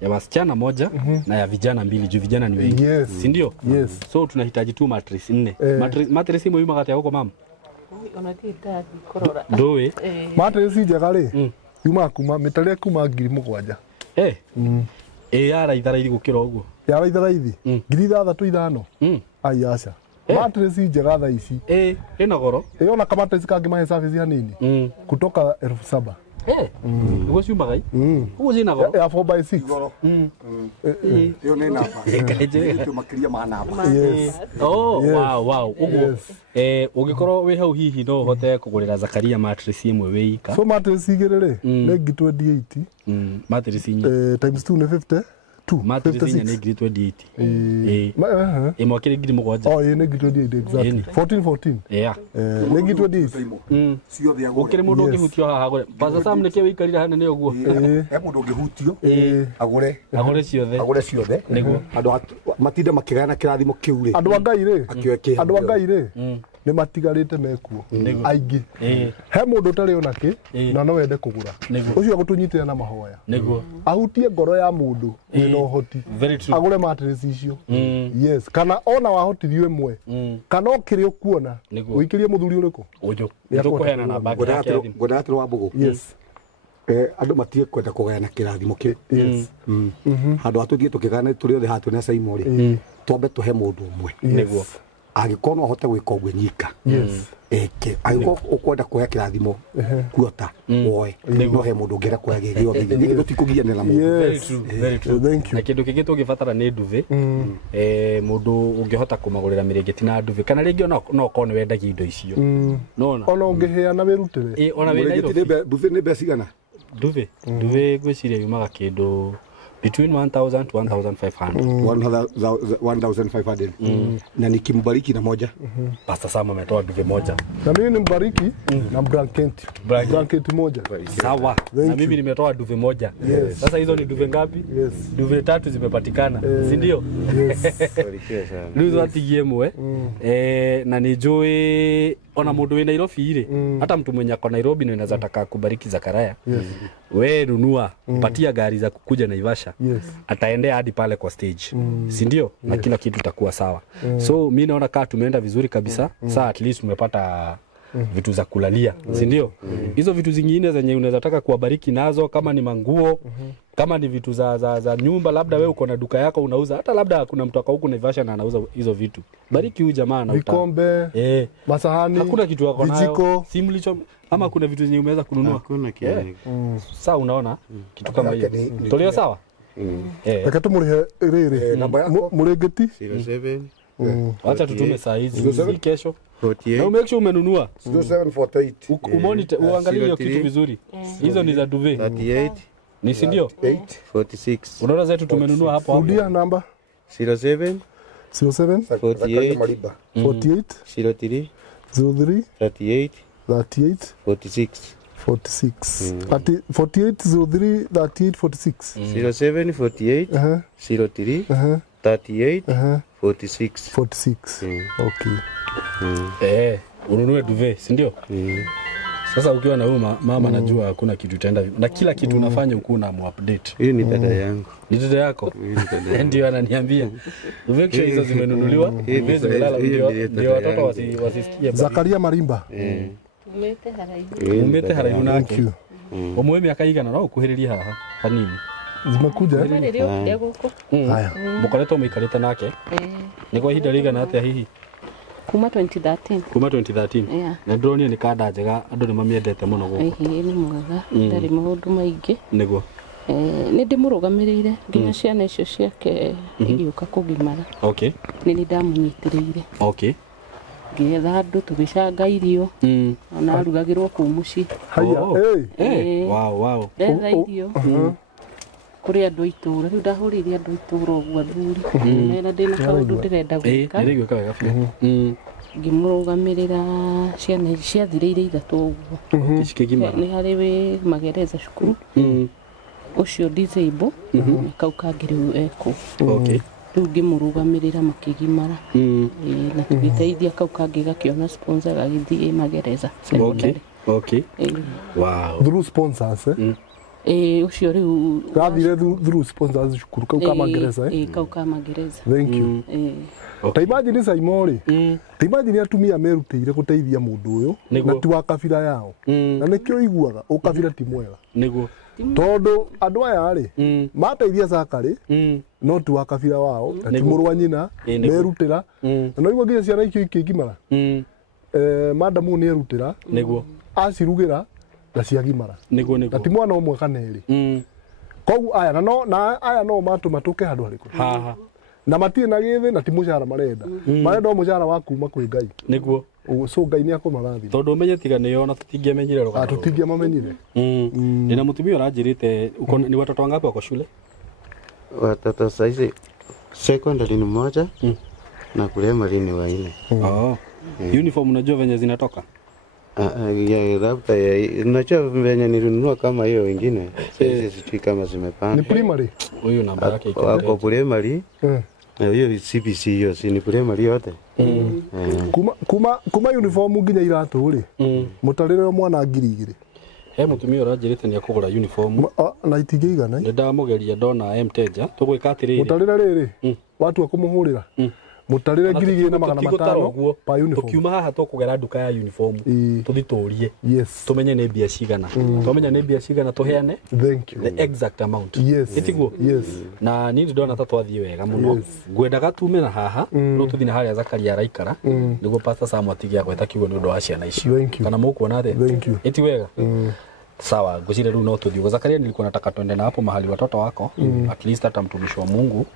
ya wasichana moja na ya vijana 2 juu vijana ni wengi. Si ndio? So tunahitaji tu mattress 4. Mattress hiyo magati yako mama. Ndoe. Mattress njegari. Yuma kuma metale kuma 7,000. Yara itharairi gukira uguo. Yara itharairi. 6,500. Ai acha. Mattress njega tha ici. Ina goro. Ona kama mattress kangi mahe service hanini. Kutoka 7,000. Ugo ciuma gai? Ugo zina goro. Ya 4x6. Hiyo ni namba. Kitu makiria ma namba. Wow. Ugo ugikorwo wi hau hihi no hote kugurira Zakaria mattress imwe wika. So mattress igirire ni 28. Mattress times 2 ni 50. Mattress ni 28. Imwakire 7,000. Ni 28 exactly. 14. Ni 28. Sio thia go. Ukire mundu ngihutio haha gore. Pasa Sam nike wikarire hana ni oguo. Mundu ngihutio. Agure ciothe. Niguo. Andu matinde makigana kirathimo kiu ri. Andu a Ngai ri. Andu a Ngai ri. nĩ matigarĩte mekuo aingĩ he mũndũ ũtarĩ ona kĩ na no wende kũgũra ũcio agũtũnyitĩra na mahoya ahutie ngoro ya mũndũ wĩna ũhoti agũre matress icio yes kana ona wahotithio ĩmwe kana ũkĩrĩ ũkuona ũikĩrie mũthuri ũrĩkũ ũjũ nĩtũkũheana namba yake Ngodatro wa Mbogo yes andũ matie kwenda kũgayana kĩrathimo kĩ handũ atũthiĩ tũkĩgana tũrĩ othe hatũ na Saimo rĩ twambe tũhe mũndũ ũmwe nĩguo angĩkorwo no ahote gwĩka ũguo nyika eke angĩkorwo ũkwenda kuoya kĩrathimo kuota woe no he mũndũ ũngĩenda kuoya gĩothe gĩkĩ tũtikũgianĩra mũndũ very true thank you na kĩndũ kĩngĩ tũngĩbatara nĩ nduthi mũndũ ũngĩhota kũmagũrĩra mĩrĩngĩti na nduthi kana rĩngĩ no korwo nĩ wendagia indo icio nona ona ũngĩheana wĩrutĩre ona wĩ Nairobi nduthi nĩ mbeca cigana nduthi ngwĩciria yumaga kĩndũ between 1,000 to 1,500 1,500 na nikimbariki na moja Pastor Sam ametoa nduthi moja na mimi nimbariki na blanket moja sawa na mimi nimetoa nduthi moja sasa hizo ni nduthi ngapi nduthi 3 zimepatikana si ndio nduthi atigie mwe na nijui ona mũndũ wĩ Nairobi ire hata mtu mwenye ako Nairobi na anaweza taka kubariki Zakaria we nunua patia gari za kukuja Naivasha ataendea hadi pale kwa stage si ndio na kila kitu itakuwa sawa so mimi naona kama tumeenda vizuri kabisa saa at least tumepata vitu za kulalia si ndio hizo vitu zingine zenye unaweza taka kuwabariki nazo kama ni manguo kama ni vitu za nyumba labda wewe uko na duka yako unauza hata labda kuna mtu akao huko Naivasha na anauza hizo vitu bariki huyu jamaa na vikombe masahani hakuna kitu yako nayo simu licho ama kuna vitu zenye umeweza kununua hakuna kiasi sawa unaona kitu kama hiyo toleo sawa Reke tumurihe riri namba yako murengeti 07 acha tutume saa hizi si kesho 48 na make sure umenunua 0748 umonite uangalie hiyo kitu vizuri hizo ni za duve 38 ni si ndio 46 unaona zetu tumenunua hapo rudia namba 07 48 48 03 38 46 46 ati 48 03 38 46 07 48 03 38 46 46 okay ununue duve si ndio sasa ukiwa na huyu mama najua hakuna kitu itaenda na kila kitu unafanya uko na update hii ni dada yangu ni dada yako ndio ananiambia make sure hizo zimenunuliwa hizo zimelala ndio watoto wasisikie Zakaria Marimba umete haraihu nake umwe miaka igana no ukuhiriria haha hanini zimekuja haya mukoretwo muikarite nake ni kwa ihinda rigana atia hihi kuma 2013 na ndronie ni kanda njega andu ni mamiendete muno guku ni mwega ndari maundu maingi niguo ni ndimurugamirire nginya ciana icio ciake igiuka kugimara ni ndamunyitiriire ngetha andu tugicanga irio ona arugagirwo ku muci haya wow ndetha irio kuri andu itura riu ndahurire andu itura uguo athuri mena ndina kaundu ndirenda gwika nĩ gwĩka wega biũ ngimurugamirira ciana ciathirĩire ithatu uguo cikigimara ni hari we magereza cukuru ucio disable kau kangĩ rĩu eko rĩu ngimurugamirira makigimara na tugiteithia kau kangĩ gakiona sponsor gagithii magereza wow through sponsors ucio rĩu gathire through sponsors cukuru kau ka magereza kau ka magereza thank you ta imagine Saimori ta imagine atumia merutĩire gũteithia mũndũ ũyũ na ti wa kabira yao na nĩkĩo iguaga ũkabira ti mwega nĩguo tondũ andũ aya rĩ mateithia Zakaria no ti wa kabira wao na ti mũrũ wa nyina merutĩra na no igua nginya ciana icio ikĩgimara madamu nĩ erutĩra nĩguo acirugĩra na ciagimara nĩguo na ti mwana ũmwe kana erĩ koguo aya aya no matũma tũke handũ harĩkũ haha na matirĩ na gĩthĩ na ti mũcara marenda mũcara wa kuma kwĩ Ngai nĩguo so Ngai nĩ akũmarathima tondũ ũmenye tiga nĩyo na tũtingĩamenyire rũgano tũtingĩmamenyire nina mutumia ũranjĩrĩte ni watoto wangapi wako shule watoto saizi secondary ni moja na primary ni wanne uniform unajua venye zinatoka labda unajua venye nilinunua kama hiyo wengine sasa sijui kama zimepanda ni primary huyu namba yake iko wako primary Hiyo CBC hiyo si ni primary yote. Kuma uniform nginya iratu ri. Mutarire mwana ngiri igiri. He mutumia uranjirite ni akugura uniform. Na itingĩigana. Nĩ ndamugeria ndona Mteja. Tũgwĩka atĩrĩrĩ. Mutarire rĩrĩ. Watu akumuhurira. Mutarire ngiri igiri na magana matano pa uniform. Tukiuma haha tukugera nduka ya uniform. Tuthitũrie. Yes. Tumenye nĩ mbia cigana. Tumenya nĩ mbia cigana tuheane. Thank you. The exact amount. Yes. Itiguo. Yes. Na ni ndona ta twathie wega muno. Ngwendaga tume na haha no tuthi na haria Zakaria araikara niguo Pastor Sam atigia gweta kiugo ni undu wa ciana icio. Kana mukuona the. Thank you. Iti wega. Sawa, ngujire rĩu no tuthiĩ. Zakaria nilikuwa nataka twende na hapo mahali watoto wako at least hata mtumishi wa Mungu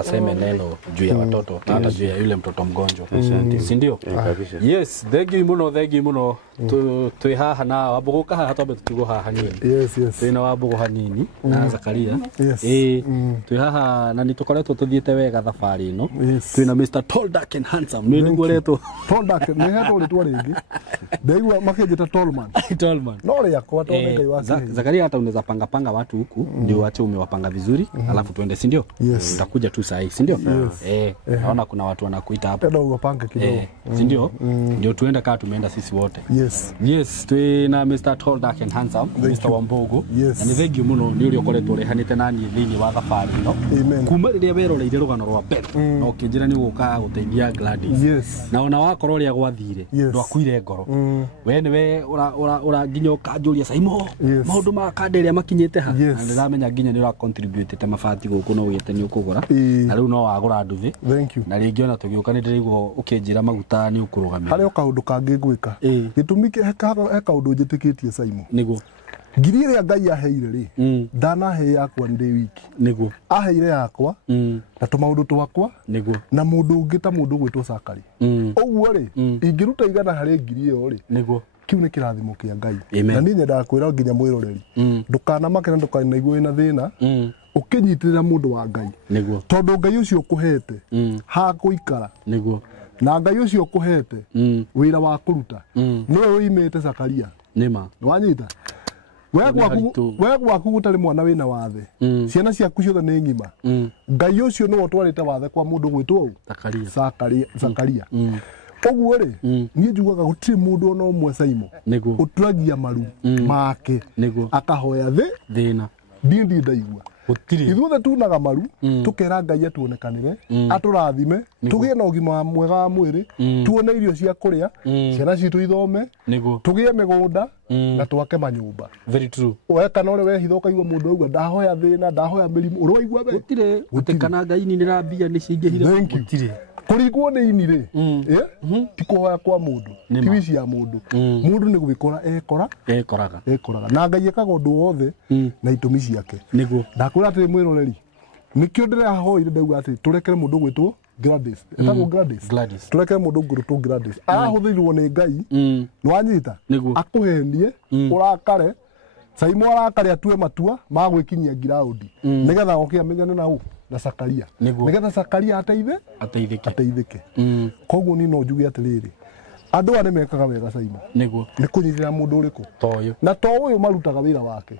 aseme neno juu ya watoto na hata juu ya yule mtoto mgonjwa. Si ndio? Yes, thank you muno. Twi haha na wabuguka haha twambe tutigo haha hanini. Yes. Twina wabugu hanini na Zakaria. Twi haha na nitukoretwo tuthiite wega thabari ino. Twina Mr. Tall Dark and Handsome. Ni niguoretwo Tall Dark ni hetwo ritwa ringi. Ndeigua makijita Tallman. Tallman. No ria kwa Zakaria hata unaweza panga watu huku ndio acha umewapanga vizuri alafu tuende, si ndio? Utakuja tu saa hii, si ndio? Naona kuna watu wanakuita hapo. Ndio uwapange kidogo. Si ndio? Ndio tuende kama tumeenda sisi wote. Yes, twina Mr. Tall Dark and Handsome, Mr. Wambogo. Na ni thengi muno ni uri ukoretwo rehanite nani thiini wa thabari no. Kuma riria weroreire rugano rwa mbere no kinjira ni guka guteithia Gladys. Na ona wakorwo ria gwathire ndwakuire ngoro. We niwe ura nginya ukanjuria Saimo maundu ma kanderia makinyite ha na ndiramenya nginya ni ura contribute te mabati guku no wite ni ukugura na riu no wagura nduthi na ringi ona tugiuka ni ndirigwo ukinjira maguta ni ukurugamira hari okaundu kangi gwika gitumi heka undu njitikitie Saimo niguo ngiri ria Ngai aheire ri ndanahe yakwa ndi wiki niguo aheire yakwa na tumaundu twakwa niguo na mundu ungi ta mundu gwitwo Sakari oguo ri ingiruta igana hari ngiri iyo ri niguo kiu ni kirathimo kia Ngai na ni nyenda kwira nginya mwiroreri ndukana makena ndukanaigwo ina thina ukinyitirira mundu wa Ngai niguo tondu Ngai ucio kuhete ha kuikara niguo na Ngai ucio kuhete wira wa kuruta niwe uimite Zakaria nima wanyita we gwaku gutari mwana wina wathe ciana ciaku ciothe ni ngima Ngai ucio no twarite wathe kwa mundu gwitwo Zakaria oguo ri ni njugaga gutiri mundu no mwe Saimo uturagia maru make akahoya thina ndindi ndaigua ithuothe tunaga maru tukera Ngai atuonekanire aturathime tugie na ugima mwega wa mwiri tuone irio cia kuria ciana citu ithome tugie migunda na twake manyumba. Very true. We kana ore wehitho kaigwa mundu uguo ndahoya thina ndahoya mirimu urwaigua we gutire gutekana Ngai ni nirambia ni cingihire gutire kurigwo ni ini ri ti kuhoya kwa mundu ti wici ya mundu mundu ni gubikora ekoraga na Ngai ekaga undu wothe na itumi ciake niguo ndakwira ati mwiroreri nikio ndirahoire ndauga ati turekere mundu gwitwo Gladys etagwo Gladys turekere mundu gwitwo Gladys arahuthirwo ni Ngai nwanyita akuhenie urakare Saimo arakare atue matua ma gwikinyia ground nigetha gokia menyane na Zakaria nigetha Zakaria ateithike koguo ni no njuge atiriri andu ane mekaga wega Saimo niguo ni kunyitira mundu uriku toyo na to uyu marutaga wira wake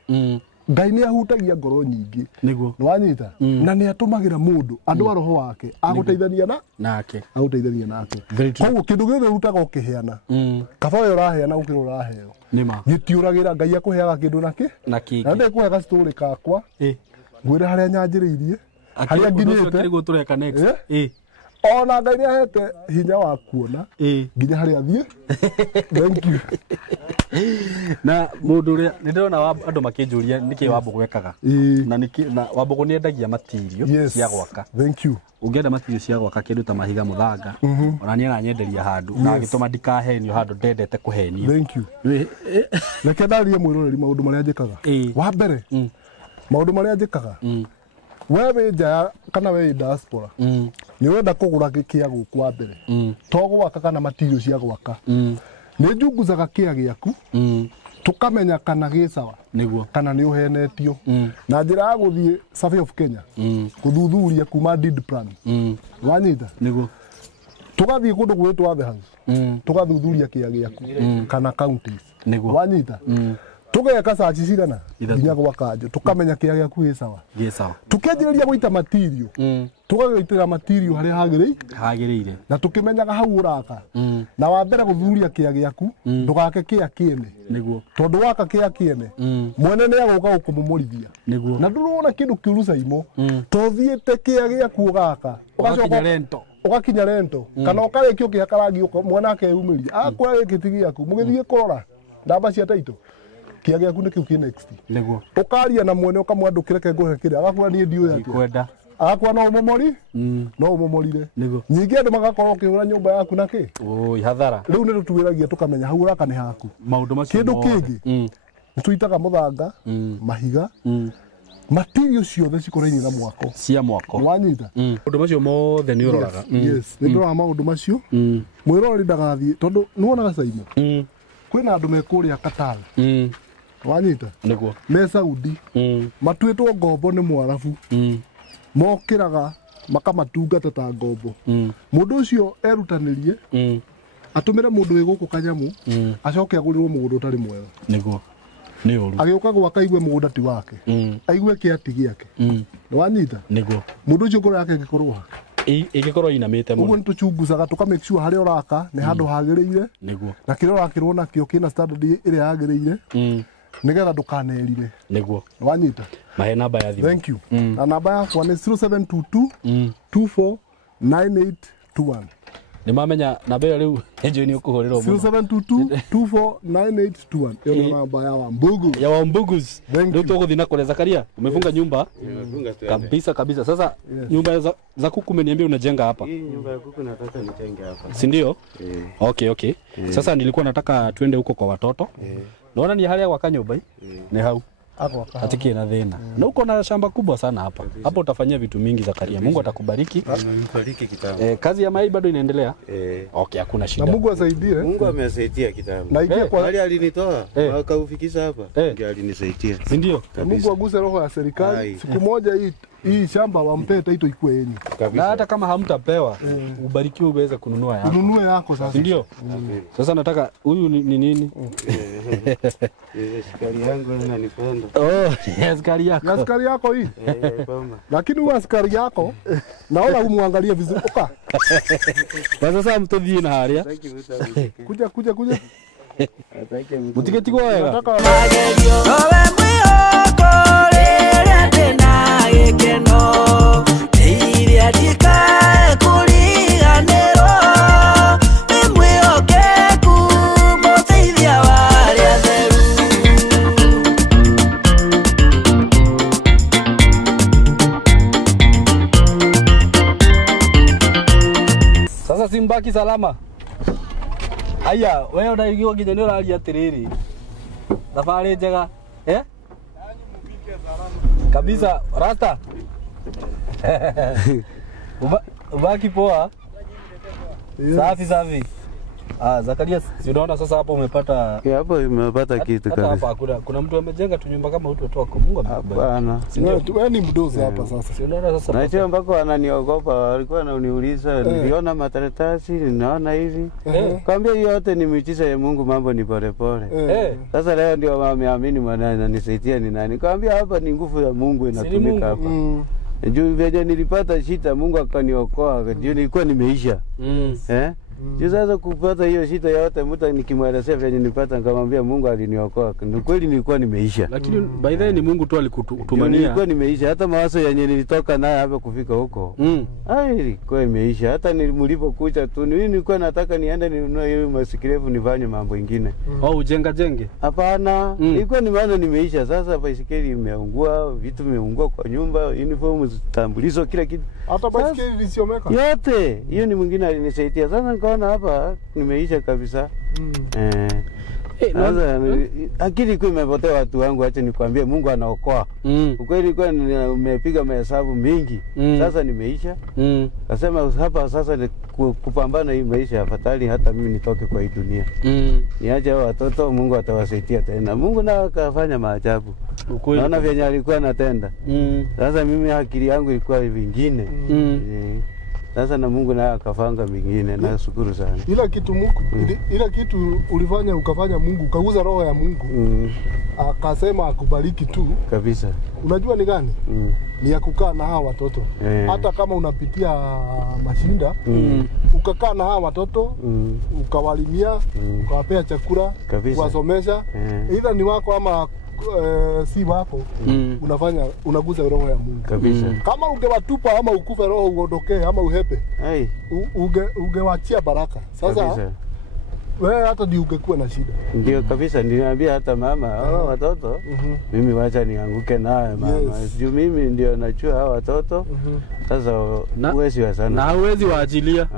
Ngai ni ahutagia ngoro nyingi niguo nwanyita na ni atumagira mundu andu a roho wake aguteithania nake koguo kindu giothe rutaga ukiheana kaba we uraheana ukira uraheo nima gitiuragira Ngai akuheaga kindu naki na ndekuhega story kakwa ngwire haria nyanjiriirie haria nginyite kirigo tureka next ona Ngai ni ahete hinya wa kuona nginya haria athie thank you na mundu ria ndirona andu makinjuria niki Wambugu wekaga na niki na Wambugu ni endagia material cia gwaka thank you ungienda material cia gwaka kindu ta mahiga muthanga ona ni ananyenderia handu na gituma ndikahenio handu ndendete kuhenio thank you reke ndarie mwiroreri maundu maria njikaga wa mbere maundu maria njikaga wewe nja kana we diaspora ni wenda kugura kia guku wa mbere to gwaka kana material cia gwaka ni njunguzaga kia giaku tukamenya kana gisawa niguo kana ni uhenetio na njira ya guthie Survey of Kenya kuthuthuria kuma deed plan wanyita niguo tugathie kundu gwitwa the house tugathuthuria kia giaku kana counties niguo wanyita tugeka sachi cigana nginya gwakajo tukamenya kia giaku gi sawa tukenjĩrĩria gũita material tũgagĩitĩra material harĩa hagĩrĩire na tũkĩmenyaga hau ũraka na wa mbere gũthuria kia giaku ndũgake kia kĩene nĩguo tondũ waka kia kĩene mwene nĩ agũka gũkũmũmũrithia nĩguo na ndũrona kĩndũ kĩũru Saimo tũthiĩte kia giaku ũgaka ũgakinya rento kana ũkarĩkia ũkĩhaka rangi mwene akeyumĩria akwĩra gĩkĩ ti gĩaku mũgĩthiĩ kũrora ndamba cia taito kia giaku nĩ kĩu kĩ next nĩguo ũkaria na mwene ũkamwandũkĩra kengũhe kĩrĩa agakwĩra niĩ ndiũĩ atĩ kwenda agakwĩra no ũmũmori no ũmũmorire nyingĩ andũ magakorwo ũkĩhũra nyũmba yaku na kĩ hathara rĩu nĩ tũtuĩragia tũkamenya hau ũraka nĩ haku maũndũ macio kĩndũ kĩngĩ nĩtũitaga mũthanga mahiga material ciothe cikorainie na mwako cia mwako wanyita maũndũ macio mothe nĩ ũroraga yes nĩ ndĩroraga maũndũ macio mwĩroreri ndagathiĩ tondũ nĩwonaga Saimo kwĩna andũ mekũrĩa Qatar wanyita nĩguo me Saudi matuĩtwo ngombo nĩ Mwarabu mokĩraga makamatungata ta ngombo mũndũ ũcio erutanĩrie atũmĩre mũndũ wĩ gũkũ kanyamũ acoke agũrĩrwo mũgũnda ũtarĩ mwega nĩguo nĩ ũru agĩũka gwaka igue mũgũnda ti wake aigue kĩati gĩake nĩwanyita nĩguo mũndũ ũcio ngoro yake ĩngĩkorwo ĩngĩkorwo inamĩte mũno ũguo nĩtũchungucaga tũka make sure harĩa ũraka nĩ handũ hagĩrĩire nĩguo na kĩrĩa ũrakĩrwo nakĩo kĩna standard ĩrĩa yagĩrĩire nĩgetha ndũkanerire nĩguo wanyita mahe namba ya thimũ thank you na namba yakwa nĩ 0722 249821 nĩmamenya namba ĩyo rĩu enjoy nĩ ũkũhũrĩrwo mũno 0722 249821 ĩyo nĩ namba ya Wambugus rĩu tũgũthiĩ na kule Zakaria umefunga nyumba kabisa sasa nyumba za kuku umeniambia unajenga hapa hii nyumba ya kuku nataka nijenge hapa si ndio okay sasa nilikuwa nataka twende huko kwa watoto naona ni hali ya waka nyumba hii ni hau atikie na thina na uko na shamba kubwa sana hapa hapo utafanyia vitu mingi Zakaria Mungu atakubariki kitambo kazi ya mai bado inaendelea okay hakuna shida na Mungu asaidie Mungu amesaidia kitambo na ingia kwa hali alinitoa akaufikisha hapa ndio alinisaidia si ndio Mungu aguse roho ya serikali siku moja hii shamba wampe taito ikuwe yenyu na hata kama hamtapewa ubarikiwe uweze kununua yako sasa ndio sasa nataka huyu ni nini askari yangu ananipenda askari yako hii lakini huyu askari yako naona umwangalie vizuri sasa mtodhi na haria kuja mutigeti kwa wega nowe mwiyoko rĩrĩa ndĩna gĩkeno iria ndikae kũriganĩrwo nĩ mwĩhokeku mũteithia wa arĩa atheru sasa simbaki salama aya wewe unaigwa nginya nĩ ũraria atĩrĩrĩ thabarĩ njega kabisa rasta ubaki poa safi Zakaria si unaona sasa hapo umepata hapo umepata kitu kabisa hapa kuna mtu amejenga tu nyumba kama hutu watu wako Mungu hapana wewe ni mdozi hapa sasa si unaona sasa na hiyo mpaka wananiogopa walikuwa wananiuliza niliona mataratasi ninaona hivi kaambia yote ni miujiza ya Mungu mambo ni polepole sasa leo ndio wameamini maana ananisaidia ni nani kaambia hapa ni nguvu ya Mungu inatumika hapa juu vile nilipata shida Mungu akaniokoa juu nilikuwa nimeisha sasa kupata hiyo shida yote mtu nikimwelezea vile nilipata nikamwambia Mungu aliniokoa ni kweli nilikuwa nimeisha lakini by the way ni Mungu tu alikutumania nilikuwa nimeisha hata mawazo yenye nilitoka naye hapa kufika huko ilikuwa imeisha hata nilipokuja tu nilikuwa nataka niende ninunue hiyo masikirefu nifanye mambo mengine jenge hapana nilikuwa nimeanza nimeisha sasa baisikeli imeungua vitu vimeungua kwa nyumba uniform zitambulizo kila kitu hata baisikeli ilisiomeka yote hiyo ni mwingine alinisaidia sasa nikaona hapa nimeisha kabisa sasa akili kwa imepotea watu wangu acha nikwambie Mungu anaokoa ukweli kwa nimepiga mahesabu mengi sasa nimeisha nasema hapa sasa kupambana hii maisha afadhali hata mimi nitoke kwa hii dunia niache watoto Mungu atawasaidia tena Mungu na akafanya maajabu naona vyenye alikuwa anatenda sasa mimi akili yangu ilikuwa vingine Sasa na Mungu naye akafanga mingine, na shukuru sana. Ila kitu Mungu, ila kitu ulifanya ukafanya Mungu, ukauza roho ya Mungu. Akasema akubariki tu. Kabisa. Unajua ni gani? Ni ya kukaa na hawa watoto. Hata kama unapitia mashinda, ukakaa na hawa watoto, ukawalimia, ukawapea chakula, kuwasomesha. Either ni wako ama si wako, unaguza roho ya Mungu. Kabisa. Kama ungewatupa ama ukufe roho uondokee ama uhepe, ungewachia baraka. Sasa kabisa. Wewe hata ndio ungekuwa na shida. Ndio kabisa, niliambia hata mama hao watoto mimi wacha nianguke naye mama. Sio mimi ndio najua hao watoto. Sasa uwezi wa sana. Na uwezi waachilia.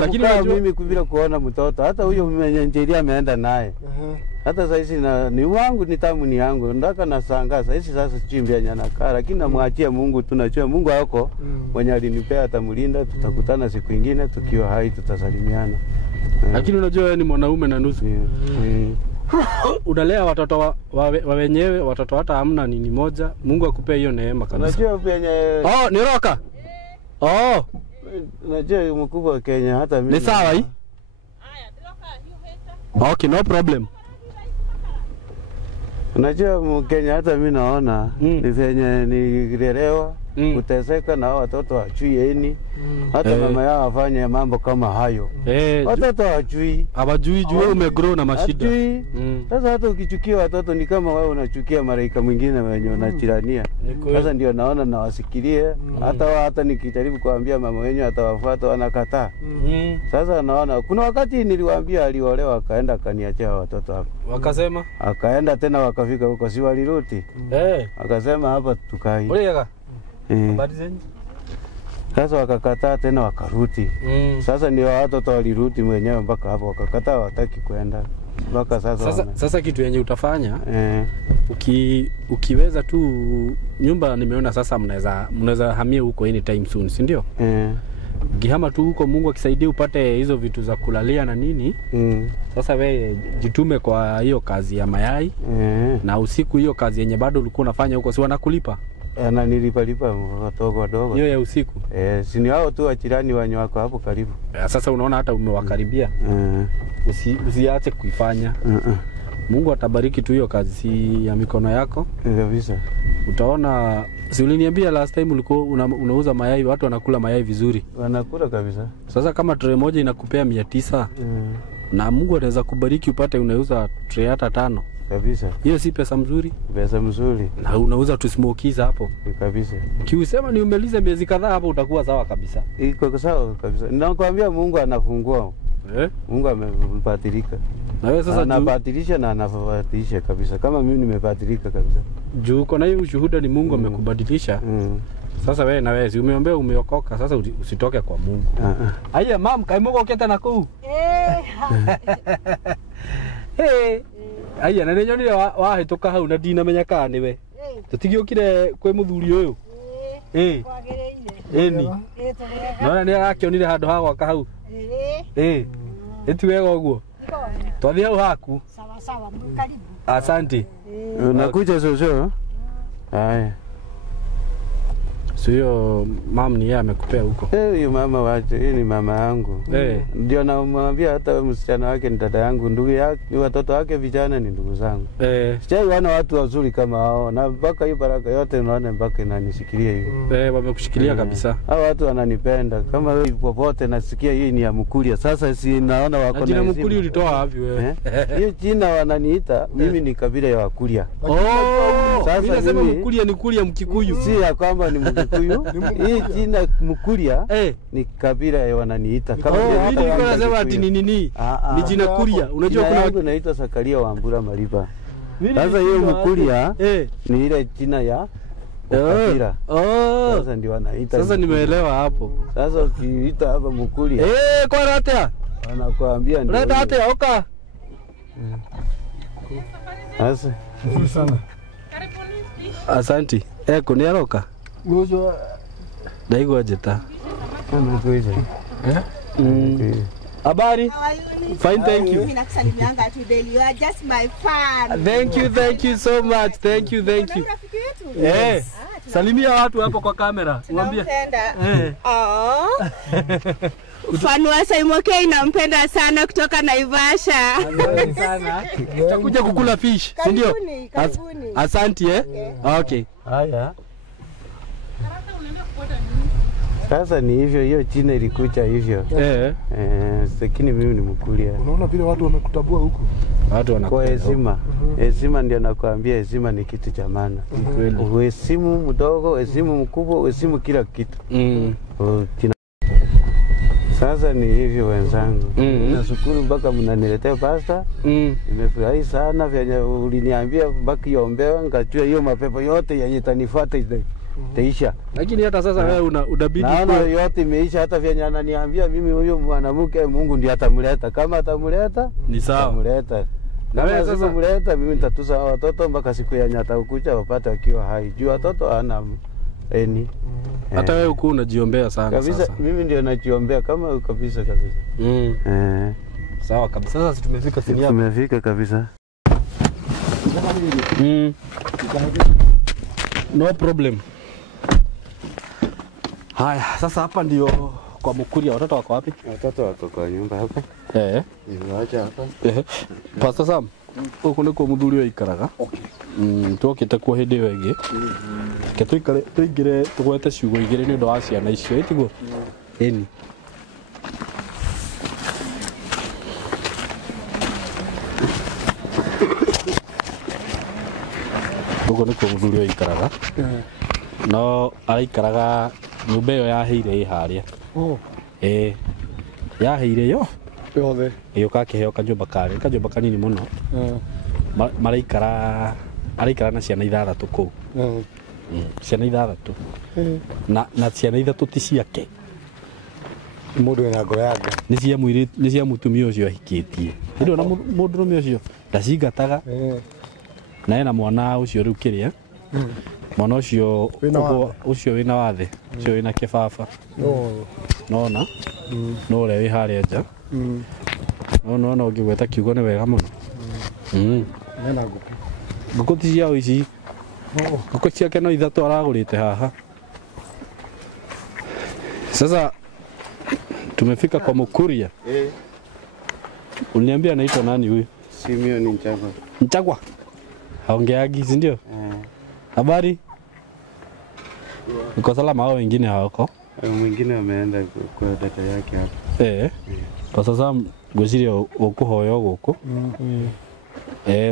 Lakini mimi bila kuona mtoto hata huyo mwenye njeri ameenda naye. Hata sasa na ni wangu ni tamu ni yangu. Ndaka na sanga sasa sasa chimbia nyana kara lakini namwachia Mungu, tunajua Mungu wako mwenye alinipea atamlinda, tutakutana siku nyingine tukiwa hai tutasalimiana. Lakini unajua wewe ni mwanaume na nusu. Unalea watoto wa wenyewe, watoto hata hamna nini moja. Mungu akupea hiyo neema kabisa. Unajua penye ni roka. Unajua mkubwa wa Kenya hata mimi. Ni sawa hii? Okay, no problem. Unajua Mkenya hata mimi naona ni venye nilelewa kuteseka na watoto wachui hata mama yao afanye mambo kama hayo. Watoto hawajui juu umegrow na mashida. Sasa hata ukichukia watoto ni kama wewe unachukia malaika mwingine wenye unachirania. Sasa ndio naona nawasikilie hata nikijaribu kuambia mama wenyewe atawafuata wanakataa. Sasa naona kuna wakati niliwaambia aliolewa akaenda akaniachia watoto hapo. Wakasema? Akaenda tena wakafika huko si waliruti. Akasema hapa tukai. Habari zenyu? Sasa wakakataa tena wakaruti. Sasa ndio watoto waliruti mwenyewe mpaka hapo wakakataa wataki kwenda. Mpaka sasa kitu yenye utafanya ukiweza tu nyumba nimeona sasa mnaweza hamia huko anytime soon, si ndio? Gihama tu huko Mungu akisaidia upate hizo vitu za kulalia na nini. Sasa wewe jitume kwa hiyo kazi ya mayai. Na usiku hiyo kazi yenye bado ulikuwa unafanya huko si wanakulipa? Na nilipalipa wadogo. Hiyo ya usiku. Si ni hao tu wachirani wanyo wako hapo karibu. Sasa unaona hata umewakaribia. Usiache kuifanya. Mungu atabariki tu hiyo kazi ya mikono yako. Kabisa. Utaona si uliniambia last time ulikuwa unauza mayai, watu wanakula mayai vizuri. Wanakula kabisa. Sasa kama tray moja inakupea 900 na Mungu anaweza kubariki upate unauza tray hata 5. Kabisa. Hiyo si pesa mzuri? Pesa mzuri. Na unauza tu smokies hapo. Kabisa. Kiusema ni umelize miezi kadhaa hapo utakuwa sawa kabisa. Iko sawa kabisa. Ninakwambia Mungu anafungua. Mungu amepatilika. Na wewe sasa anabadilisha na anafadhilisha kabisa. Kama mimi nimepatilika kabisa. Juu uko na hiyo ushuhuda ni Mungu amekubadilisha. Sasa wewe na wewe si umeombea umeokoka, sasa usitoke kwa Mungu. Aya mam kaimogo keta na kuu. Aya na nenyo nile wahituka hau na dina menya kana niwe. Tutigiokire kwe muthuri uyu. Eni. Nona ni arakionire handu ha gwaka hau. Eti wega uguo. Twathi hau haku. Sawa karibu. Asante. Unakuja soso? Haya. Sio mama ni yeye amekupea huko. Huyo mama wacha, hii ni mama yangu. Ndio namwambia hata msichana wake ni dada yangu, ndugu yake, ni watoto wake vijana ni ndugu zangu. Sijai wana watu wazuri kama hao na mpaka hiyo baraka yote unaona mpaka inanishikilia hiyo. Wamekushikilia kabisa. Hao watu wananipenda. Kama wewe popote nasikia hii ni ya Mkuria. Sasa si naona wako na jina Mkuria ulitoa wapi wewe? Hiyo jina wananiita, mimi ni kabila ya Wakuria. Sasa nasema Mkuria ni Kuria Mkikuyu. Si ya kwamba ni Mkikuyu. Hii jina Mkuria ni kabila ya wananiita. Kama mimi niko nasema ati ni nini? Ni jina Kuria. Unajua kuna watu naitwa Sakaria Wambura Maliba. Sasa hiyo Mkuria ni ile jina ya kabila. Sasa ndio wanaita. Sasa nimeelewa hapo. Sasa ukiita hapa Mkuria. Kwa rata. Wanakuambia ndio. Rata oka. Sasa sana. Asante. Kuni aroka. Ngoja Daigo ajeta. Kama kuja. Habari? Fine, thank you. Mimi nakusalimianga tu daily. You are just my fan. Thank you so much. Thank you. Rafiki yetu? Salimia watu hapo kwa kamera. Mwambie. Fan wa Simon K nampenda sana kutoka Naivasha. Asante sana. Tutakuja kukula fish, si ndio? Karibuni. Asante Okay. Haya. Sasa ni hivyo, hiyo jina ilikuja hivyo. Lakini mimi ni Mkuria. Unaona vile watu wamekutabua huko. Watu kwa heshima. Heshima ndio nakwambia, heshima ni kitu cha maana. Uheshimu mdogo, uheshimu mkubwa, uheshimu kila kitu. Sasa ni hivyo wenzangu. Nashukuru mpaka mnaniletea pasta. Nimefurahi sana vyenye uliniambia mpaka iombewe, nikajua hiyo mapepo yote yenye itanifuata itaisha. Lakini hata sasa wewe unabidi naona yote imeisha, hata vyenye ananiambia mimi huyo mwanamke Mungu ndiye atamleta. Kama atamleta ni sawa. Atamleta. Na wewe sasa mleta, mimi nitatuza watoto mpaka siku ya nyata ukucha wapate wakiwa hai. Juu watoto hana hata wewe uko unajiombea sana kabisa, sasa. Mimi ndio najiombea kama kabisa. Sawa kabisa. Sasa tumefika sini hapa. Tumefika kabisa. No problem. Haya, sasa hapa ndio kwa Mkuria. Watoto wako wapi? Watoto wako kwa nyumba hapa. Nimeacha hapa. Pastor Sam, uko niko muthuri wa ikaraga. Twokite kwa hindi yo ingi. Ke tuingire tugwete ciugo igire ni undu wa ciana icio itiguo. Uko niko muthuri wa ikaraga. No araikaraga nyumba iyo yaheire iharia. Yaheire yo yothe ukakiheo kanyumba kanini muno. Araikara na ciana ithathatu kuu. Ciana ithathatu. Na ciana ithatu ti ciake. Mundu ena ngoro yake. Ni cia mutumia ucio ahikitie. Ndio na mundurume ucio ndacingataga. Na ena mwana ucio riu kiria. Mwana ucio wina wathe, ucio wina kibaba. Nona no ure wi haria nja. No ngigweta kiugo ni wega muno. Nena nguku ti ciao ici. Nguku ciake no ithatu aragurite haha. Sasa tumefika kwa Mkuria. Uniambia anaitwa nani huyu? Simeon Nchagwa. Haongeagi, si ndio? Habari? Uko salama au wengine hawako? Mwingine ameenda kwa dada yake hapa. Kwa sasa ngwiciria ukuhoya guku.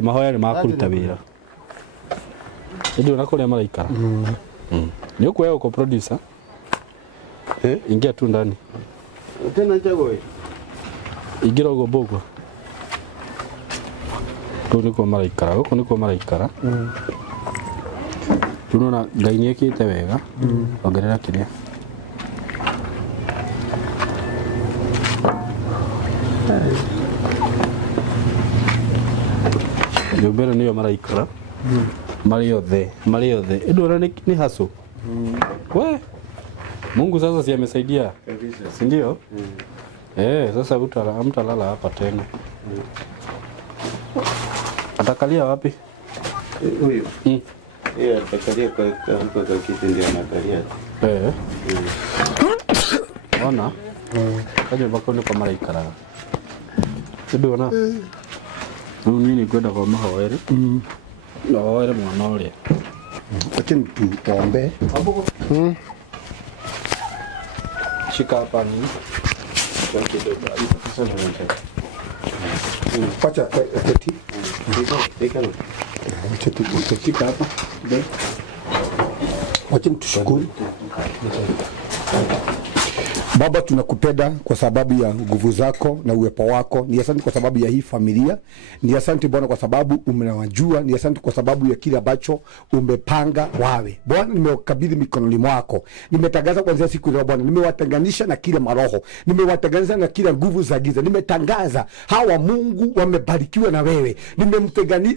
Mahoya ni makuruta wira. Ndio nakuria maraikara. Ni uko uko producer? Ingia tu ndani. Tena Nchagwa. Igira ugo bogo. Tu niko maraikara, uko niko maraikara. Tunaona Ngai ni ekite wega. Ongerera kiria. Nyumbera niyo maraikara. Mariothe. Ndio ni haso. Mungu sasa si amesaidia. Si ndio? Sasa mtalala hapa tena. Atakalia wapi? Huyu. Atakalia kwa kiti ndio anakalia. Ona. Kaje bako ni kwa maraikara. Ndio na. Nini kwenda kwa mahoeri? Mahoeri mwana ule. Acha tuombe. Shika hapa ni. Pacha kati. Shika hapa. Wacha tushukuru. Baba, tunakupenda kwa sababu ya nguvu zako na uwepo wako. Ni asante kwa sababu ya hii familia. Ni asante Bwana kwa sababu umewajua. Ni asante kwa sababu ya kile ambacho umepanga wawe. Bwana, nimewakabidhi mikononi mwako. Nimetangaza kuanzia siku leo Bwana, nimewatenganisha na kila maroho. Nimewatenganisha na kila nguvu za giza. Nimetangaza hawa Mungu wamebarikiwa na wewe.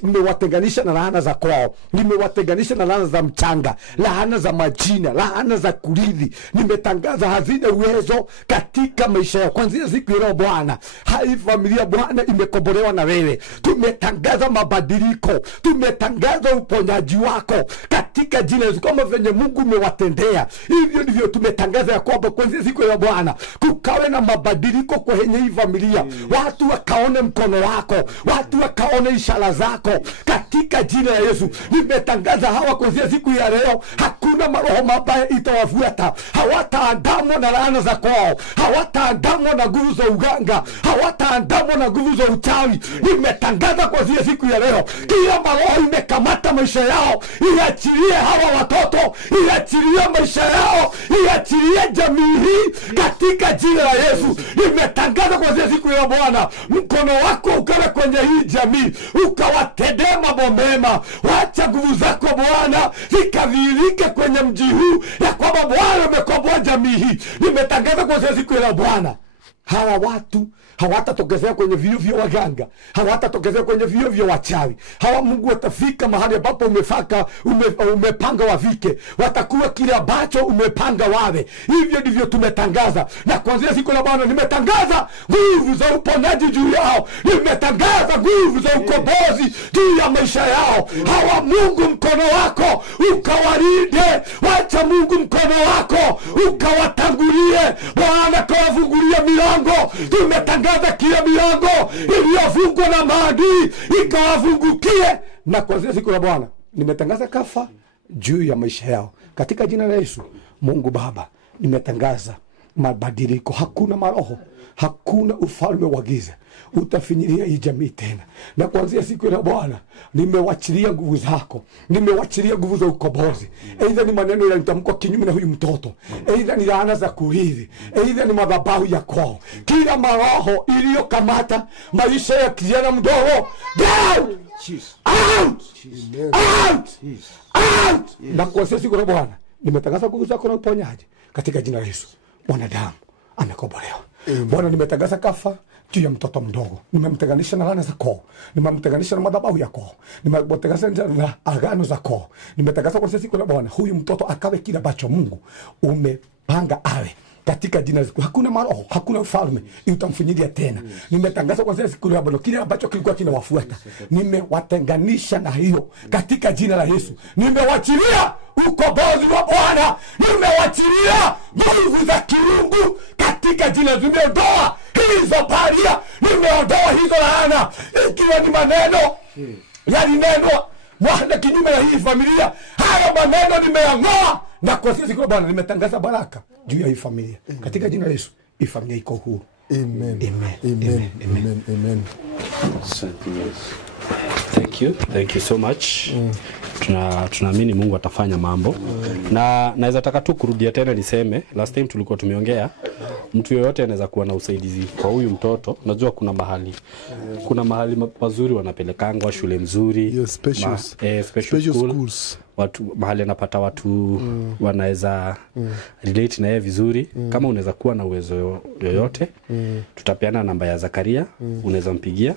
Nimewatenganisha na laana za kwao. Nimewatenganisha na laana za mchanga, laana za majina, laana za kurithi. Nimetangaza hazina uwezo mwanzo katika maisha yao. Kwanza siku ile Bwana, hai familia Bwana imekombolewa na wewe. Tumetangaza mabadiliko, tumetangaza uponyaji wako katika jina la Yesu, kama venye Mungu umewatendea. Hivyo ndivyo tumetangaza ya kwamba kwanza siku ile Bwana kukawe na mabadiliko kwa hii familia. Watu wakaone mkono wako, watu wakaone ishara zako katika jina la Yesu. Nimetangaza hawa kwanza siku ya leo, hakuna maroho mabaya itawafuata. Hawataandamwa na laana za kwao, hawataandamwa na nguvu za uganga, hawataandamwa na nguvu za uchawi. Nimetangaza kwanza siku ya leo, kila maroho imekamata maisha yao iachilie hawa watoto, iachilie maisha yao, iachilie jamii hii katika jina la Yesu. Nimetangaza kwanza siku ya Bwana, mkono wako ukawe kwenye hii jamii, ukawatendee mambo mema. Wacha nguvu zako Bwana zikadhihirike kwenye mji huu, ya kwamba Bwana umekomboa jamii hii. Nimetangaza kwanza siku ya Bwana, hawa watu hawatatokezea kwenye vio vya waganga, hawatatokezea kwenye vio vya wachawi. Hawa Mungu watafika mahali ambapo umepanga wafike, watakuwa kile ambacho umepanga wawe. Hivyo ndivyo tumetangaza, na kuanzia siku la Bwana nimetangaza nguvu za uponyaji juu yao, nimetangaza nguvu za ukombozi juu ya maisha yao. Hawa Mungu mkono wako ukawalinde, wacha Mungu mkono wako ukawatangulie Bwana, kawafungulie milango. Tumetangaza kila milango iliyofungwa na maadui ikawafungukie, na kuanzia siku la Bwana nimetangaza kafa juu ya maisha yao katika jina la Yesu. Mungu Baba, nimetangaza mabadiliko. Hakuna maroho, hakuna ufalme wa giza utafinyilia hii jamii tena, na kuanzia siku ya Bwana nimewachilia nguvu zako, nimewachilia nguvu za ukombozi. Aidha ni maneno yalitamkwa kinyume na huyu mtoto, aidha ni laana za kurithi, aidha ni madhabahu ya kwao, kila maroho iliyokamata maisha ya kijana mdogo, down, out, out, out. Na kuanzia siku ya Bwana nimetangaza nguvu zako na uponyaji katika jina la Yesu. Mwanadamu amekombolewa. Bwana, nimetangaza kafa juu ya mtoto mdogo, nimemtenganisha na laana za koo, nimemtenganisha na madhabahu ya koo, nimemtenganisha na agano za koo. Nimetangaza kwa siku ya Bwana, huyu mtoto akawe kile ambacho Mungu umepanga awe katika jina la Yesu. Hakuna maroho, hakuna ufalme utamfinyilia tena. Nimetangaza kwa siku ya Bwana kile ambacho kilikuwa kinawafuata, nimewatenganisha na hiyo katika jina la Yesu. Nimewachilia ukombozi wa Bwana, nimewachilia nguvu za kiungu katika jina la Yesu. Nimeondoa hizo baria, nimeondoa hizo laana, ikiwa ni maneno yalinenwa Bwana kinyume na hii familia, hayo maneno nimeyang'oa, na kwa siku ya Bwana nimetangaza baraka juu ya hii familia katika jina la Yesu. Hii familia iko huru. Amen. Amen. Amen. Amen. Amen. Thank you so much. Tunaamini Mungu atafanya mambo. Na naweza taka tu kurudia tena niseme, last time tulikuwa tumeongea, mtu yeyote anaweza kuwa na usaidizi kwa huyu mtoto. Najua kuna mahali pazuri wanapelekanga, shule nzuri, special schools. Watu mahali anapata watu wanaweza relate na yeye vizuri. Kama unaweza kuwa na uwezo yoyote, tutapeana namba ya Zakaria, unaweza mpigia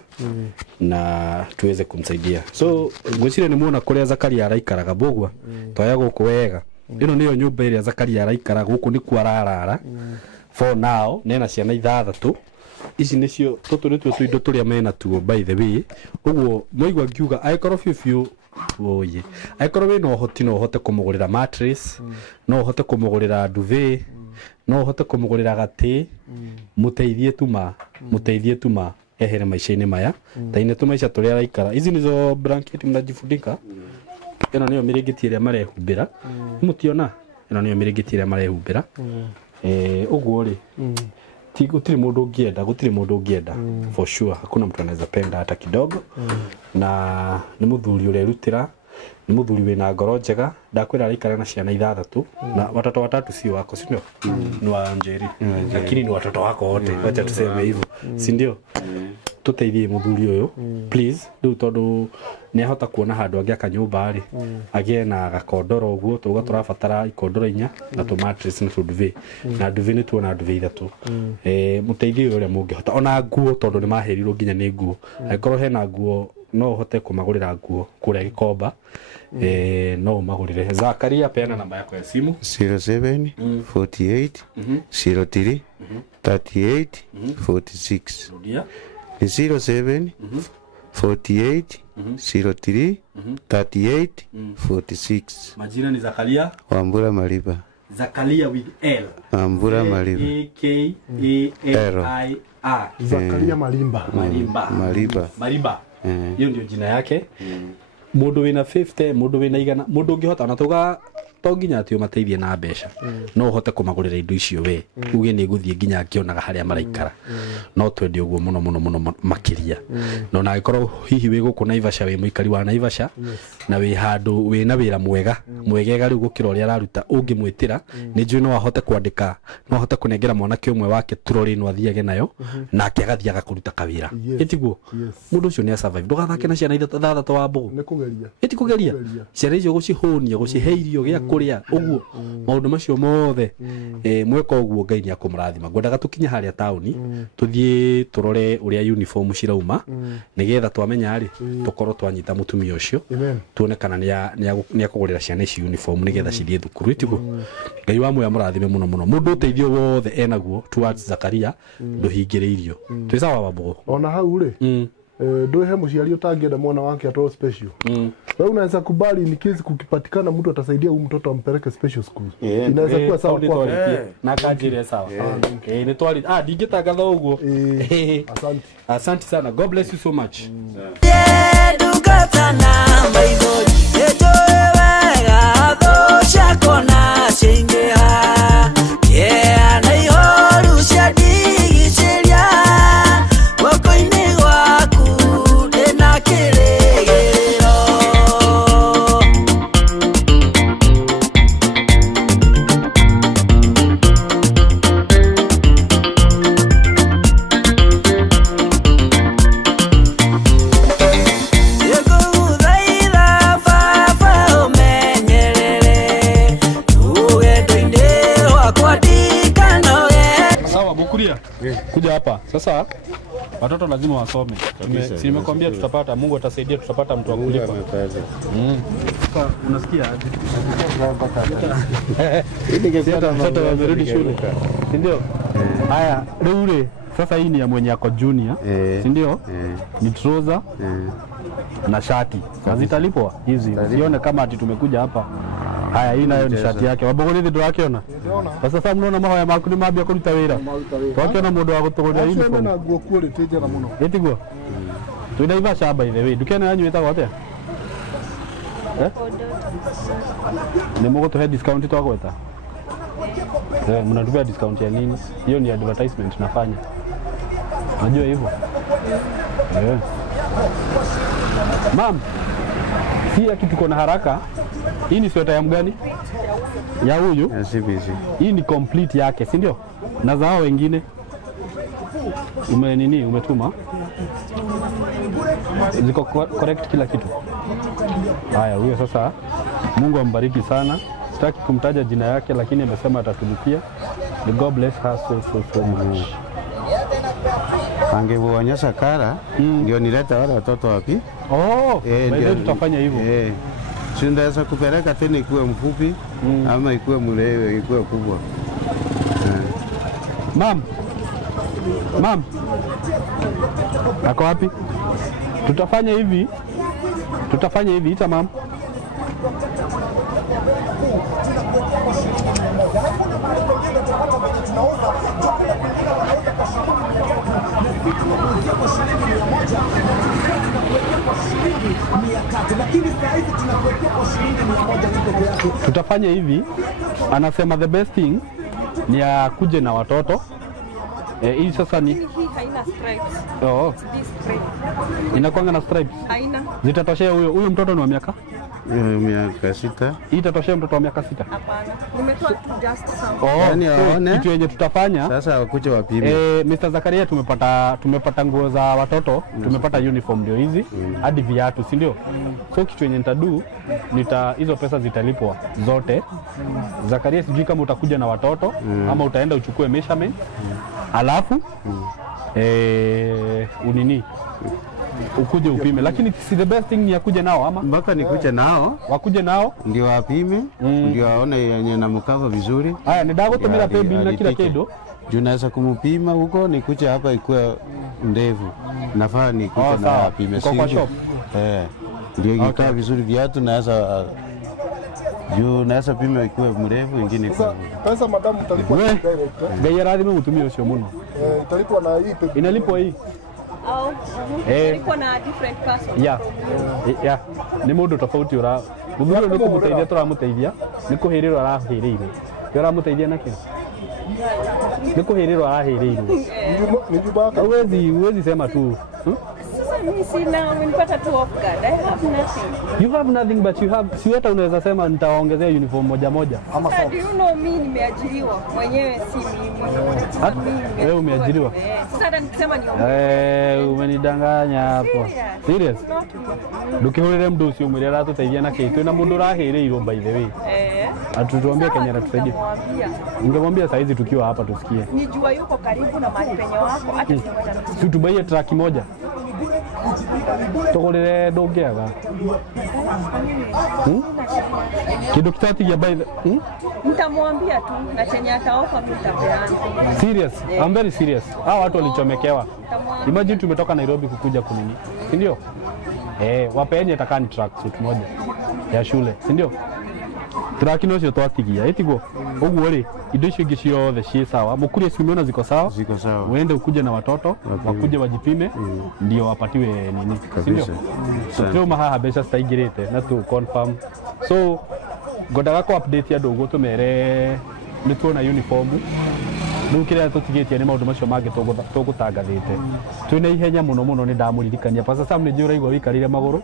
na tuweze kumsaidia. So ngwicire ni muona kuria Zakaria araikaraga Bogwa, toya guku wega. Ino niyo nyumba iria Zakaria araikara guku ni kwararara. For now nena ciana ithathatu. Ici nicio tutu ni tuindo turia mena tuo, by the way. Uguo moigwa ngiuga aikorwo fiu oye, aikorwo we no hote kumugurira mattress, no hote kumugurira duvet, no hote kumugurira gati, muteithie tuma ehere maisha-ini maya. Taine tumaisha turia araikara, ici nizo blanket mnajifundika. Ino niyo mirigiti iria marehumbira, mutiona ino niyo mirigiti iria marehumbira. Uguo ri gutiri mundu ungienda for sure, hakuna mtu anaweza penda hata kidogo. Na ni muthuri urerutira, ni muthuri wina ngoro njega, ndakwira araikara na ciana ithathatu, na watoto watatu si wako, si ndio? Ni wa Njeri, lakini ni watoto wako wote, wacha tuseme hivyo, si ndio? Tuteithie muthuri uyu please, ndu tondu ni ahota kuona handu angiaka nyumba ri, agie na gakondoro uguo, tuga turabatara ikondoro 4 na tu mattress na duvet, na duvet ni tuona duvet 3. Muteithie uria mungihota, ona nguo tondu ni maherirwo nginya ni nguo, aikorwo hena nguo no hote kumagurira nguo kuria Gikomba no magurire. Zakaria, peana namba yako ya simu. 07 48 03 38 46. Rudia. Ni 07 48 03 38 46. Majina ni Zakaria Wambura Maliba. Zakaria with L. Wambura Maliba. A-K-A-L-I-A. Zakaria Malimba. Maliba. Hiyo ndio jina yake. Mundu wina 50, mundu wina igana, mundu ungihota na tuga to nginya ati umateithie na mbeca. No uhote kumagurira indo icio we. Uge ni guthie nginya akionaga haria maraikara. No twende uguo muno makiria. No na gikorwo hihi we guku Naivasha we muikari wa Naivasha na we handu we na wira mwegega riu gukira uria araruta ungimwitira ni njui no ahote kwandika, no ahote kunengera mwanake umwe wake turori no athiage nayo nake agathia agakuruta kawira. Itiguo mundu ucio ni a survive. Ndugathake na ciana ithathatũ wa mbugu. Ni kugeria. Iti kugeria. Ciana icio gucihunia, guciheirio gia kuria uguo. Maundu macio mothe mweka uguo Ngai ni akumrathima. Ngwendaga tukinya haria tauni tuthie turore uria uniform cirauma nigetha twamenya ari tukorwo twanyita mutumia ucio tuone kana ni akugurira ciana ici uniform nigetha cithie thukuru. Itiguo Ngai wa muya murathime muno. Mundu uteithio wothe enaguo towards Zakaria nduhingiriirio. Twi sawa babu. Ona hau ri ndio he muciari utangienda mwana wake atoro special. Wewe unaweza kubali ni kesi kukipatikana mtu atasaidia huyu mtoto ampeleke special school. Inaweza kuwa sawa kwa na kajire sawa. Ni twali ndingitangatha uguo. Asante sana. God bless you so much. Dukatana maithori ejoewega thoshakona shingeha yeah na ihoru shadigiciria wako-ini gwaku ndina kirigiriro kuja hapa sasa. Watoto lazima wasome. Si nimekwambia tutapata, Mungu atasaidia, tutapata mtu wa kulipa. Sasa unasikia aje? Mtoto amerudi shule. Si ndio? Haya, leo sasa hii ni ya mwenye yako junior, si ndio? Ni trouser na shati. Hazitalipwa hizi. Usione kama ati tumekuja hapa. Haya, hii nayo ni shati yake. Wabogoni ndio wakiona. Sasa mnaona mahoya maku ni mabia kuruta wira. Twakiona mundu wa gutugurira uniform. Na nguo quality njega muno. Etiguo. Tunaivasha shamba ile we. Dukena yanyu itago atia? Ni mugo tuhe discount twagweta. Mnatupea discount ya nini? Hiyo ni advertisement nafanya. Unajua hivyo? Mam, si ati tuko na haraka. Hii ni sweta ya mgani? Ya huyu? CBC. Hii ni complete yake, si ndio? Na zao wengine umetuma? Ziko correct kila kitu. Haya, huyo sasa Mungu ambariki sana. Sitaki kumtaja jina yake lakini amesema atatulipia. The God bless her so much. Angebuonya Sakara ndio nileta wale watoto wapi? Ndio tutafanya hivyo. Sindaweza kupeleka tena ikuwe mfupi ama ikuwe mrefu, ikuwe kubwa. Mam. Ako wapi? Tutafanya hivi, ita mam. Tutafanya hivi, anasema the best thing ni ya kuje na watoto. Hii sasa ni hii haina stripes. This stripes. Inakuanga na stripes. Haina. Zitatoshea huyo mtoto ni wa miaka? Miaka 6. Hii itatoshea mtoto wa miaka 6? Hapana. Nimetoa tu just some. Yani kitu yenye tutafanya sasa wakuja wapime. Mr. Zakaria tumepata nguo za watoto, tumepata uniform ndio hizi, hadi viatu, si ndio? So kitu yenye nitadu hizo pesa zitalipwa zote. Zakaria, sijui kama utakuja na watoto ama utaenda uchukue measurement. Alafu ukuje upime, lakini si the best thing ni akuje nao ama mpaka nikuje nao, wakuje nao ndio wapime, ndio aone yenye namkava vizuri. Haya, nidagotumira pay bill na kila kitu. Juu naweza kumupima huko, nikuje hapa ikuwe ndevu, nafaa nikuje na apime singo. Ndio ikikaa vizuri viatu naweza juu naweza pima ikuwe mrefu, ingine ikuwe. Pesa madam mtalipwa direct. Gaya radhi mtumie usio muno. Italipwa na hii pay. Inalipwa hii. Au ilikuwa na different person. Yeah. Ni mundu tofauti ura. Muthuri ni kumuteithia turamuteithia, ni kuhirirwa arahirirwo. Yora muteithia nake. Ni kuhirirwa arahirirwo. Uwezi sema tu. Sasa mimi sina, umenipata tu off guard. I have nothing. You have nothing but you have. Si hata unaweza sema nitaongezea uniform moja. Do you know mimi nimeajiriwa mwenyewe, si mimi. Wewe umeajiriwa? Sasa hata nikisema niongeze. Umenidanganya hapo. Serious? Ndukihurire mdu ucio mwire aratuteithia na kitu na mundu rahirirwo by the way. Atutuambia Kenya atusaidie. Ungemwambia saizi tukiwa hapa tusikie. Nijua yuko karibu na mahali penye wako, hata si tubaie track moja. Tugurire ndungiaga. Kidu kitatigia by the nitamwambia tu na chenye ataofa mimi nitapeana. Serious? I'm very serious. Hao watu walichomekewa. Imagine tumetoka Nairobi kukuja kunini. Si ndio? Wapenye atakani track suit moja ya shule, si ndio? Track nocio twatigia itigo uguo ri indo icio ingi ciothe ci sawa, mukuria ciumeona ziko sawa, uende ukuje na watoto wakuje wajipime ndio wapatiwe nini, si ndio? Sio mahaha besha staigirite na tu confirm. So godaga ko update ya dogo tumere ni tuona uniform nukire tutigetie ni maundu macio mangi tugutangathite twina ihenya muno ni ndamuririkania Pastor Sam ni njura igwa wikarire maguru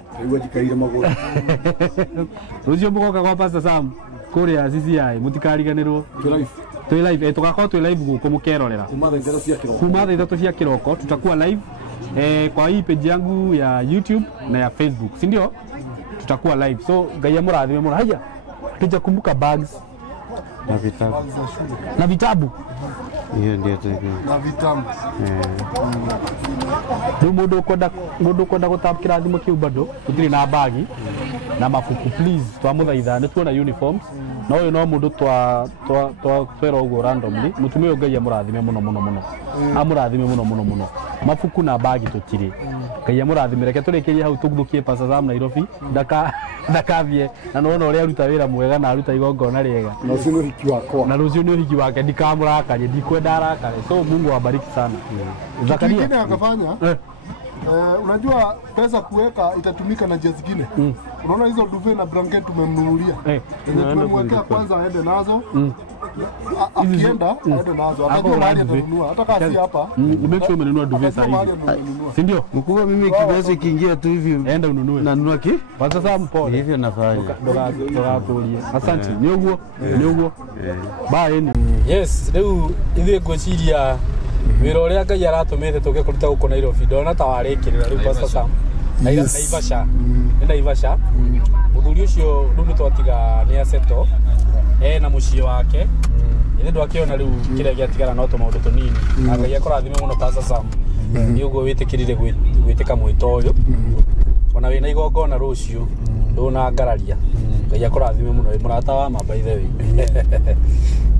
rucio mugoka kwa Pastor Sam kuria CCI mutikariganirwo twi live tugakorwo twi live guku mukerorera kuma thaa 3 cia kiroko tutakuwa live kwa hii page yangu ya YouTube na ya Facebook, si ndio? Tutakuwa live. So Ngai amurathime muno. Haya tujakumbuka bags na vitabu. Hiyo ndio tu. Na vitabu. Mundu kwenda gutapkira thimu kiu bado tutiri na bagi na mafuku please twamuthaitha ni tuona uniforms na uyu no mundu twera uguo randomly mutumia uyu Ngai amurathime muno amurathime muno mafuku na bagi tutiri Ngai amurathime reke turikirie hau tuguthukie Pastor Sam Nairobi ndakavie na nona uria aruta wira mwega na aruta igongona riega na ucio ni hiki wakwa na ucio ni hiki wake ndikamurakarie ndikwenda arakare. So Mungu awabariki sana. Zakaria kingine akafanya unajua pesa kuweka itatumika na njia zingine. Unaona hizo duvet na blanket tumemnunulia. Tumemwekea kwanza aende nazo. Akienda aende nazo. Atajua mahali atanunua. Hata kasi hapa. Nimesema umenunua duvet sasa hivi. Si ndio? Mkubwa mimi kiwezi kiingia tu hivi. Enda ununue. Nanunua ki? Pastor Sam pole. Hivyo nafanya. Doga tulie. Asante. Ni uguo. Bye. Yes, leo ithe ngociria wira uria Ngai aratumite tuke kuruta guko Nairobi ndona ta warikirira riu Pastor Sam Naivasha muthuri ucio riu ni twatiga ni aseto na muciĩ wake ithe ndwakiona riu kiria giatigara no tumaundu tunini na Ngai akurathime muno Pastor Sam ni uguo witikirire gwitika mwito uyu ona wina igongona rucio nduna ngararia Ngai akurathime muno murata wa mamba ithe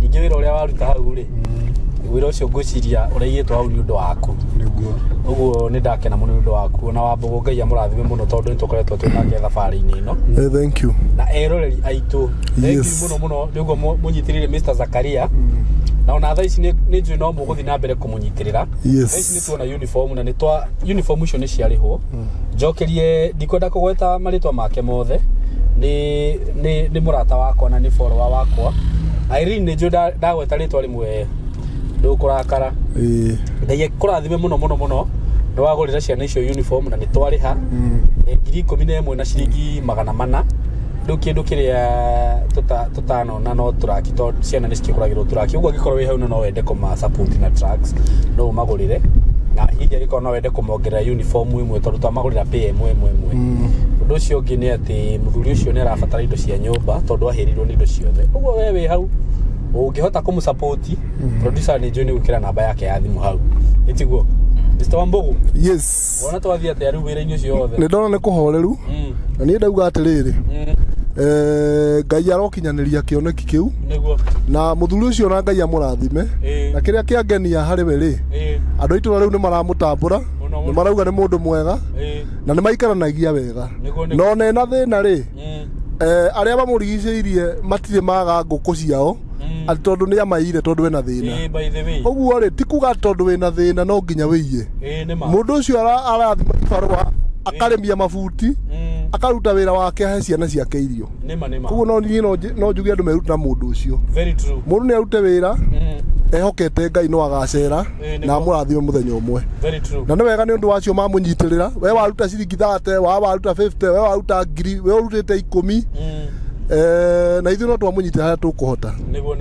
ningi wira uria waruta hau ri wira ucio ngociria uraigitwo hau ni undu waku uguo ni ndakena muno ni undu waku na wambugu Ngai amurathime muno tondu ni tukoretwo twinake thabari-ini ino. Thank you na eroreri aitu thank you muno niguo munyitirire Mr. Zakaria na ona thaa ici ni njui no muguthi na mbere kumunyitirira. Thaa ici ni tuona uniform na ni twa uniform icio ni ciarihwo njokerie ndikwenda kugweta maritwa make mothe ni murata wakwa na ni follower wakwa Irene ni njui ndagweta ritwa rimwe ndukurakara Ngai akurathime muno ni wagurira ciana icio uniform na ni twariha 11,000 na ciringi 400 ndu kiria tutano na no turaki to ciana ni cikikuragirwo turaki uguo gikorwo wi hau no wende kuma support na tracks no magurire na hinya giko no wende kumongerera uniform imwe tondu twamagurira pay imwe undu ucio ungi ni ati muthuri ucio ni arabatara indo cia nyumba tondu ahirirwo ni indo ciothe uguo we wi hau ungihota kumsupport producer ni njui ni gukira namba yake ya thimu hau itiguo Mr. Wambugu. Yes. Wona twathie atia riu wira-ini ucio yothe. Ni ndona ni kuhoreru. Na ni ndauga atiriri. Ngai arokinyaniria kioneki kiu. Niguo. Na muthuri ucio na Ngai amurathime. Na kiria kiangenia hari we ri. Andu aitu riu ni maramutambura. Ni marauga ni mundu mwega. Na ni maikaranagia wega. No ne na thina ri. Aria bamurigiceirie matire maga nguku ciao. Ati tondu ni amaire tondu wena thina. By the way. Oguo ri ti kuga tondu wena thina no nginya wiye. Mundu ucio arathima ibarua akaremia mabuti. Akaruta wira wake he ciana ciake irio. Nima. Koguo no ni no njuge andu meruta mundu ucio. Very true. Mundu ni arute wira. Ehokete Ngai no agacera na murathime muthenya umwe. Very true. Na ni wega ni undu wacio mamunyitirira. We waruta ciringi 30, waruta 50, we waruta ngiri, we urutite 10. Na ithu no twamunyitira haria tukuhota. Niguo.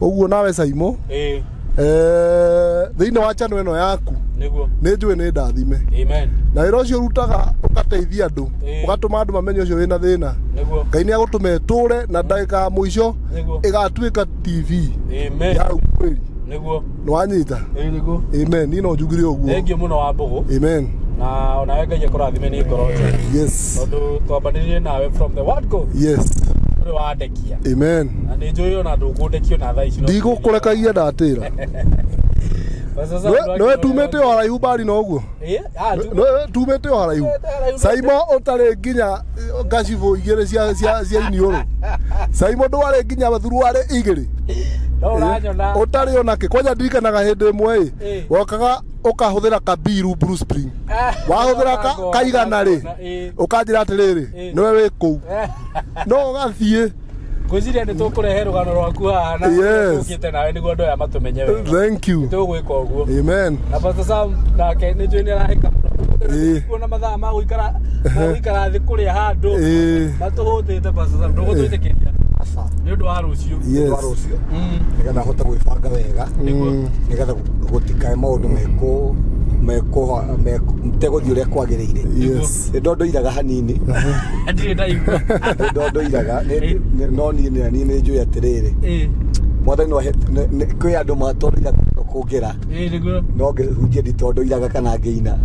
Oguo nawe Saimo. Thiini wa channel eno yaku. Niguo. Ni njui ni ndathime. Amen. Na wira ucio urutaga ugateithia andu. Ugatuma andu mamenye ucio wina thina. Niguo. Ngai ni agutume ture na ndagika muico igatuika TV. Amen. Ya ukweli. Niguo. Nwanyita. Niguo. Amen. Ni no njugire uguo. Thengiũ muno Wambugu. Amen. Na ona we Ngai akũrathime ni ngoro njega. Yes. Tondu twambanirie nawe from the word go. Yes. Uri wandekia. Amen. Na ni njui ona ndũkũndekio na thaa ici. Ndigũkũrekagia ndatĩra. No tumete o haraihu bari no guo. No tumete o haraihu. Saimo utare nginya ngacibo igere cia iniuru. Saimo ndware nginya bathuru are igere. No uranyona. Utare onake kwanja ndirikanaga hindi imwe wokaga ukahuthira kabiru Blue Spring. Wahuthira kaigana ri ukanjira atiriri niwe wi kuu. No ugathie Gwiciria ni tukurehe rugano rwaku haha na ukite nawe niguo ndoya matumenye wega. Thank you. Tugwika uguo. Amen. Na Pastor Sam nake ni njui ni arahika muno. Kuona mathaa ma guikara thi kuria handu. Matuhutite Pastor Sam ndugutwitikiria. Asa. Ni undu wa rucio. Ni wa rucio. Nigetha hota gwibanga wega. Nigetha gutikae maundu mteguthii uria kwagiriire. Ndondoiraga hanini. Ndiri ndaigua. Ndondoiraga no ni njui atiriri. Mwathani no kwi andu matondoira kugira. Niguo. No ngihunjia nditondoiraga kana ngiina.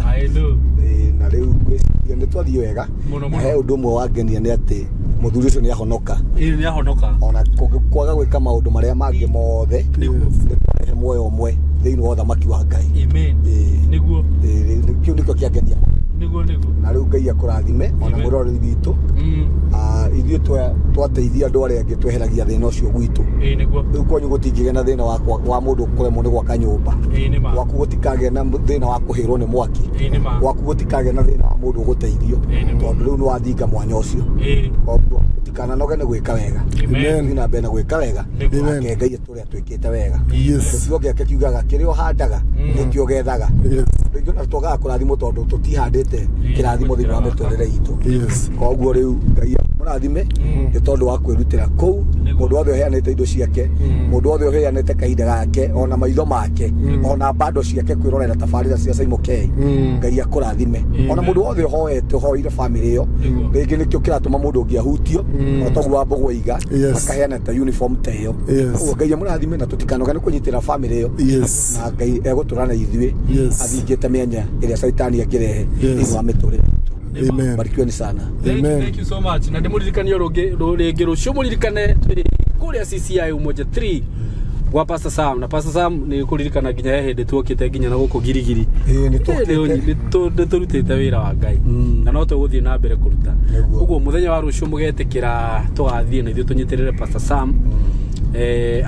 Na riu ngwiciria ni twathii wega. He undu umwe wangenia ni ati muthuri ucio ni ahonoka. Ni ahonoka. Ona kwaga gwika maundu maria mangi mothe. Niguo. Ni muoyo umwe thiini wa uthamaki wa Ngai. Amen. Niguo. Kiu nikio kiangenia. Niguo. Na riu Ngai akurathime ona muroreri witu. Ithuĩ twateithia andu aria angi tweheragia thina ucio gwitu. Niguo. Riu kwanyu gutingigĩa na thina wa mundu kuremwo ni gwaka nyumba. Gwaku gutikagĩa na thina wa kuhirwo ni mwaki. Gwaku gutikagĩa na thina wa mundu guteithio. Tondu riu ni wathinga mwanya ucio. Koguo tikananoge ni gwika wega. Amen. Na mbere na gwika wega. Nake Ngai aturia twikite wega. Gĩcigo gĩake kiugaga kĩrĩa ũhandaga nĩkĩo ũgethaga. Rĩngĩ ona tũgaga kũrathimwo tondu tutihandĩte kĩrathimo thĩinĩ wa mĩtũrĩre itũ. Koguo rĩu Ngai mũrathime nĩ tondu wa kwĩrutĩra kũu. Mũndũ wothe ũheanĩte indo ciake, mũndũ wothe ũheanĩte kahinda gake, ona maitho make, ona bando ciake kwĩrorera tabarĩra cia Saimo K. Ngai akũrathime. Ona mũndũ wothe ũhoete ũhoire famĩlĩ ĩyo, rĩngĩ nĩkĩo kĩratũma mũndũ ũngĩ ahutio, otoguo Wambugu aiga, akaheana ta uniform ta ĩyo. Koguo Ngai amũrathime na tũtikanoge nĩ kũnyitĩra famĩlĩ ĩyo. Na Ngai egũtũra na ithuĩ athingĩte mĩanya ĩrĩa Saitani angĩrehe thĩinĩ wa mĩtũrĩre itũ. Amen. Barikiweni sana. Amen. Thank you so much. Na ndimuririkanie rũrĩngĩ rũcio mũririkane twĩ kũrĩa CCI Umoja 3 gwa Pastor Sam. Na Pastor Sam nĩ kũririkana nginya he hĩndĩ tuokĩte nginya na gũkũ Girigiri. Nĩ tũrutĩte wĩra wa Ngai na no tũgũthiĩ na mbere kũruta. Ũguo mũthenya wa rũcio mũgetĩkĩra tũgathiĩ na ithuĩ tũnyitĩrĩre Pastor Sam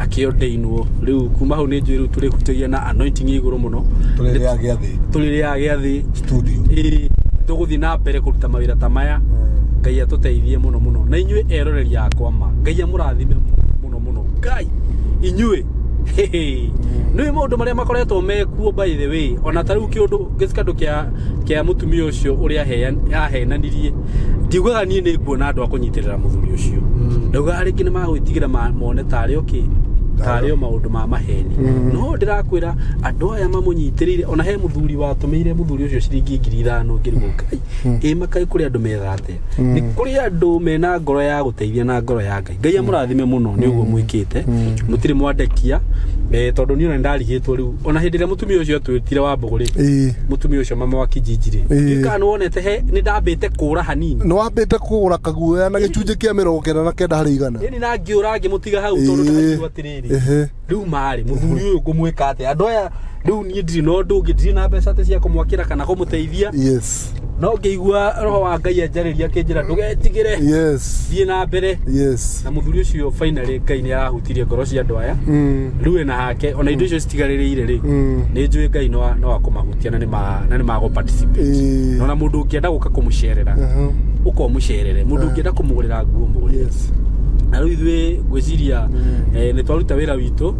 akĩordainwo. Rĩu kuma hau nĩ njũĩ rĩu tũrĩhutagia na anointing igũrũ mũno. Tũrĩrĩa gĩathĩ studio. Tũgũthiĩ na mbere kũruta mawĩra ta maya. Ngai atũteithie mũno mũno. Na inyuĩ eroreri akwa ma. Ngai amũrathime mũno. Ngai inyuĩ nĩ maũndũ marĩa makoretwo mekuo by the way. Ona ta rĩu kĩũndũ gĩcikandũ kĩa mũtumia ũcio ũrĩa ahenanirie. Ndiugaga niĩ nĩ nguona andũ a kũnyitĩrĩra mũthuri ũcio. Ndaugaga rĩngĩ nĩ magwĩtigĩra mone tarĩ okay. Tarĩ o maũndũ ma maheni. No ndĩrakwĩra andũ aya mamũnyitĩrĩire ona he mũthuri watũmĩire mũthuri ũcio ciringi 5,000 ngĩrigwo Ngai. Makai kũrĩ andũ metha atĩa. Nĩ kũrĩ andũ mena ngoro ya gũteithia na ngoro ya Ngai. Ngai amũrathime mũno nĩ ũguo mwĩkĩte. Mũtirĩ mwandekia tondu ni ona ndarigitwo riu ona hindi ria mutumia ucio twitire wa mbuguri mutumia ucio mama wa kijijiri kana wonete he ni ndambite kura hanini no wambite kugura kaguoya na gicunje kia 99 hari igana ni na ngiura ngimutiga hau tondu ndagirwa atiriri riu mari muthuri uyu ngumwika ate andu aya riu ni ndiri no ndungi ndiri na mbeca te cia kumwakira kana kumuteithia no ngeigua roho wa Ngai anjariria kinjira ndugetigire thie na mbere na muthuri ucio finally Ngai ni arahutirie ngoro cia andu aya riu na hake ona indo icio citigaririire ri ni njui Ngai no akumahutia na ni mago participate na mundu ungienda guka kumucerera uko mucerere mundu ungienda kumugurira nguo mbuguri na riu ithuĩ ngwiciria nĩ twaruta wĩra witũ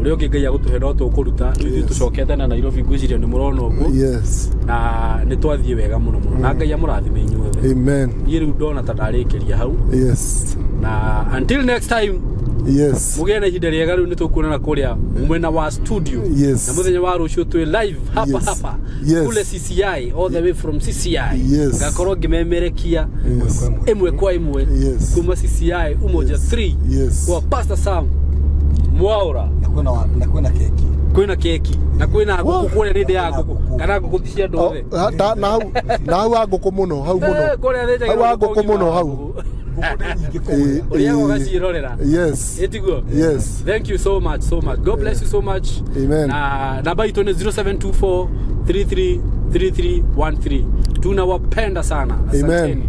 ũrĩa ũngĩ Ngai agũtũhe no tũkũruta ithuĩ tũcokete na Nairobi ngwiciria nĩ mũrona ũguo na nĩ twathiĩ wega mũno mũno na Ngai amũrathime inyuothe niĩ rĩu ndona ta ndarĩkĩria hau na until next time mugĩe na ihinda rĩega rĩu nĩ tũkuonana kũrĩa mwena wa studio na mũthenya wa rũciũ twĩ live hapa kule CCI all the way from CCI ngakorwo ngĩmemerekia ĩmwe kwa ĩmwe kuma CCI Umoja 3 kwa Pastor Sam Mwaura na kwĩna keki na kwĩna ngũkũ kũrĩa rĩndĩ ya ngũkũ kana ngũkũ cia ndũthe na hau ngũkũ mũno hau ngũkũ mũno hau Thank you so much. God bless you so much. Amen. Namba yetu ni 0724 333313. Tunawapenda sana. Amen.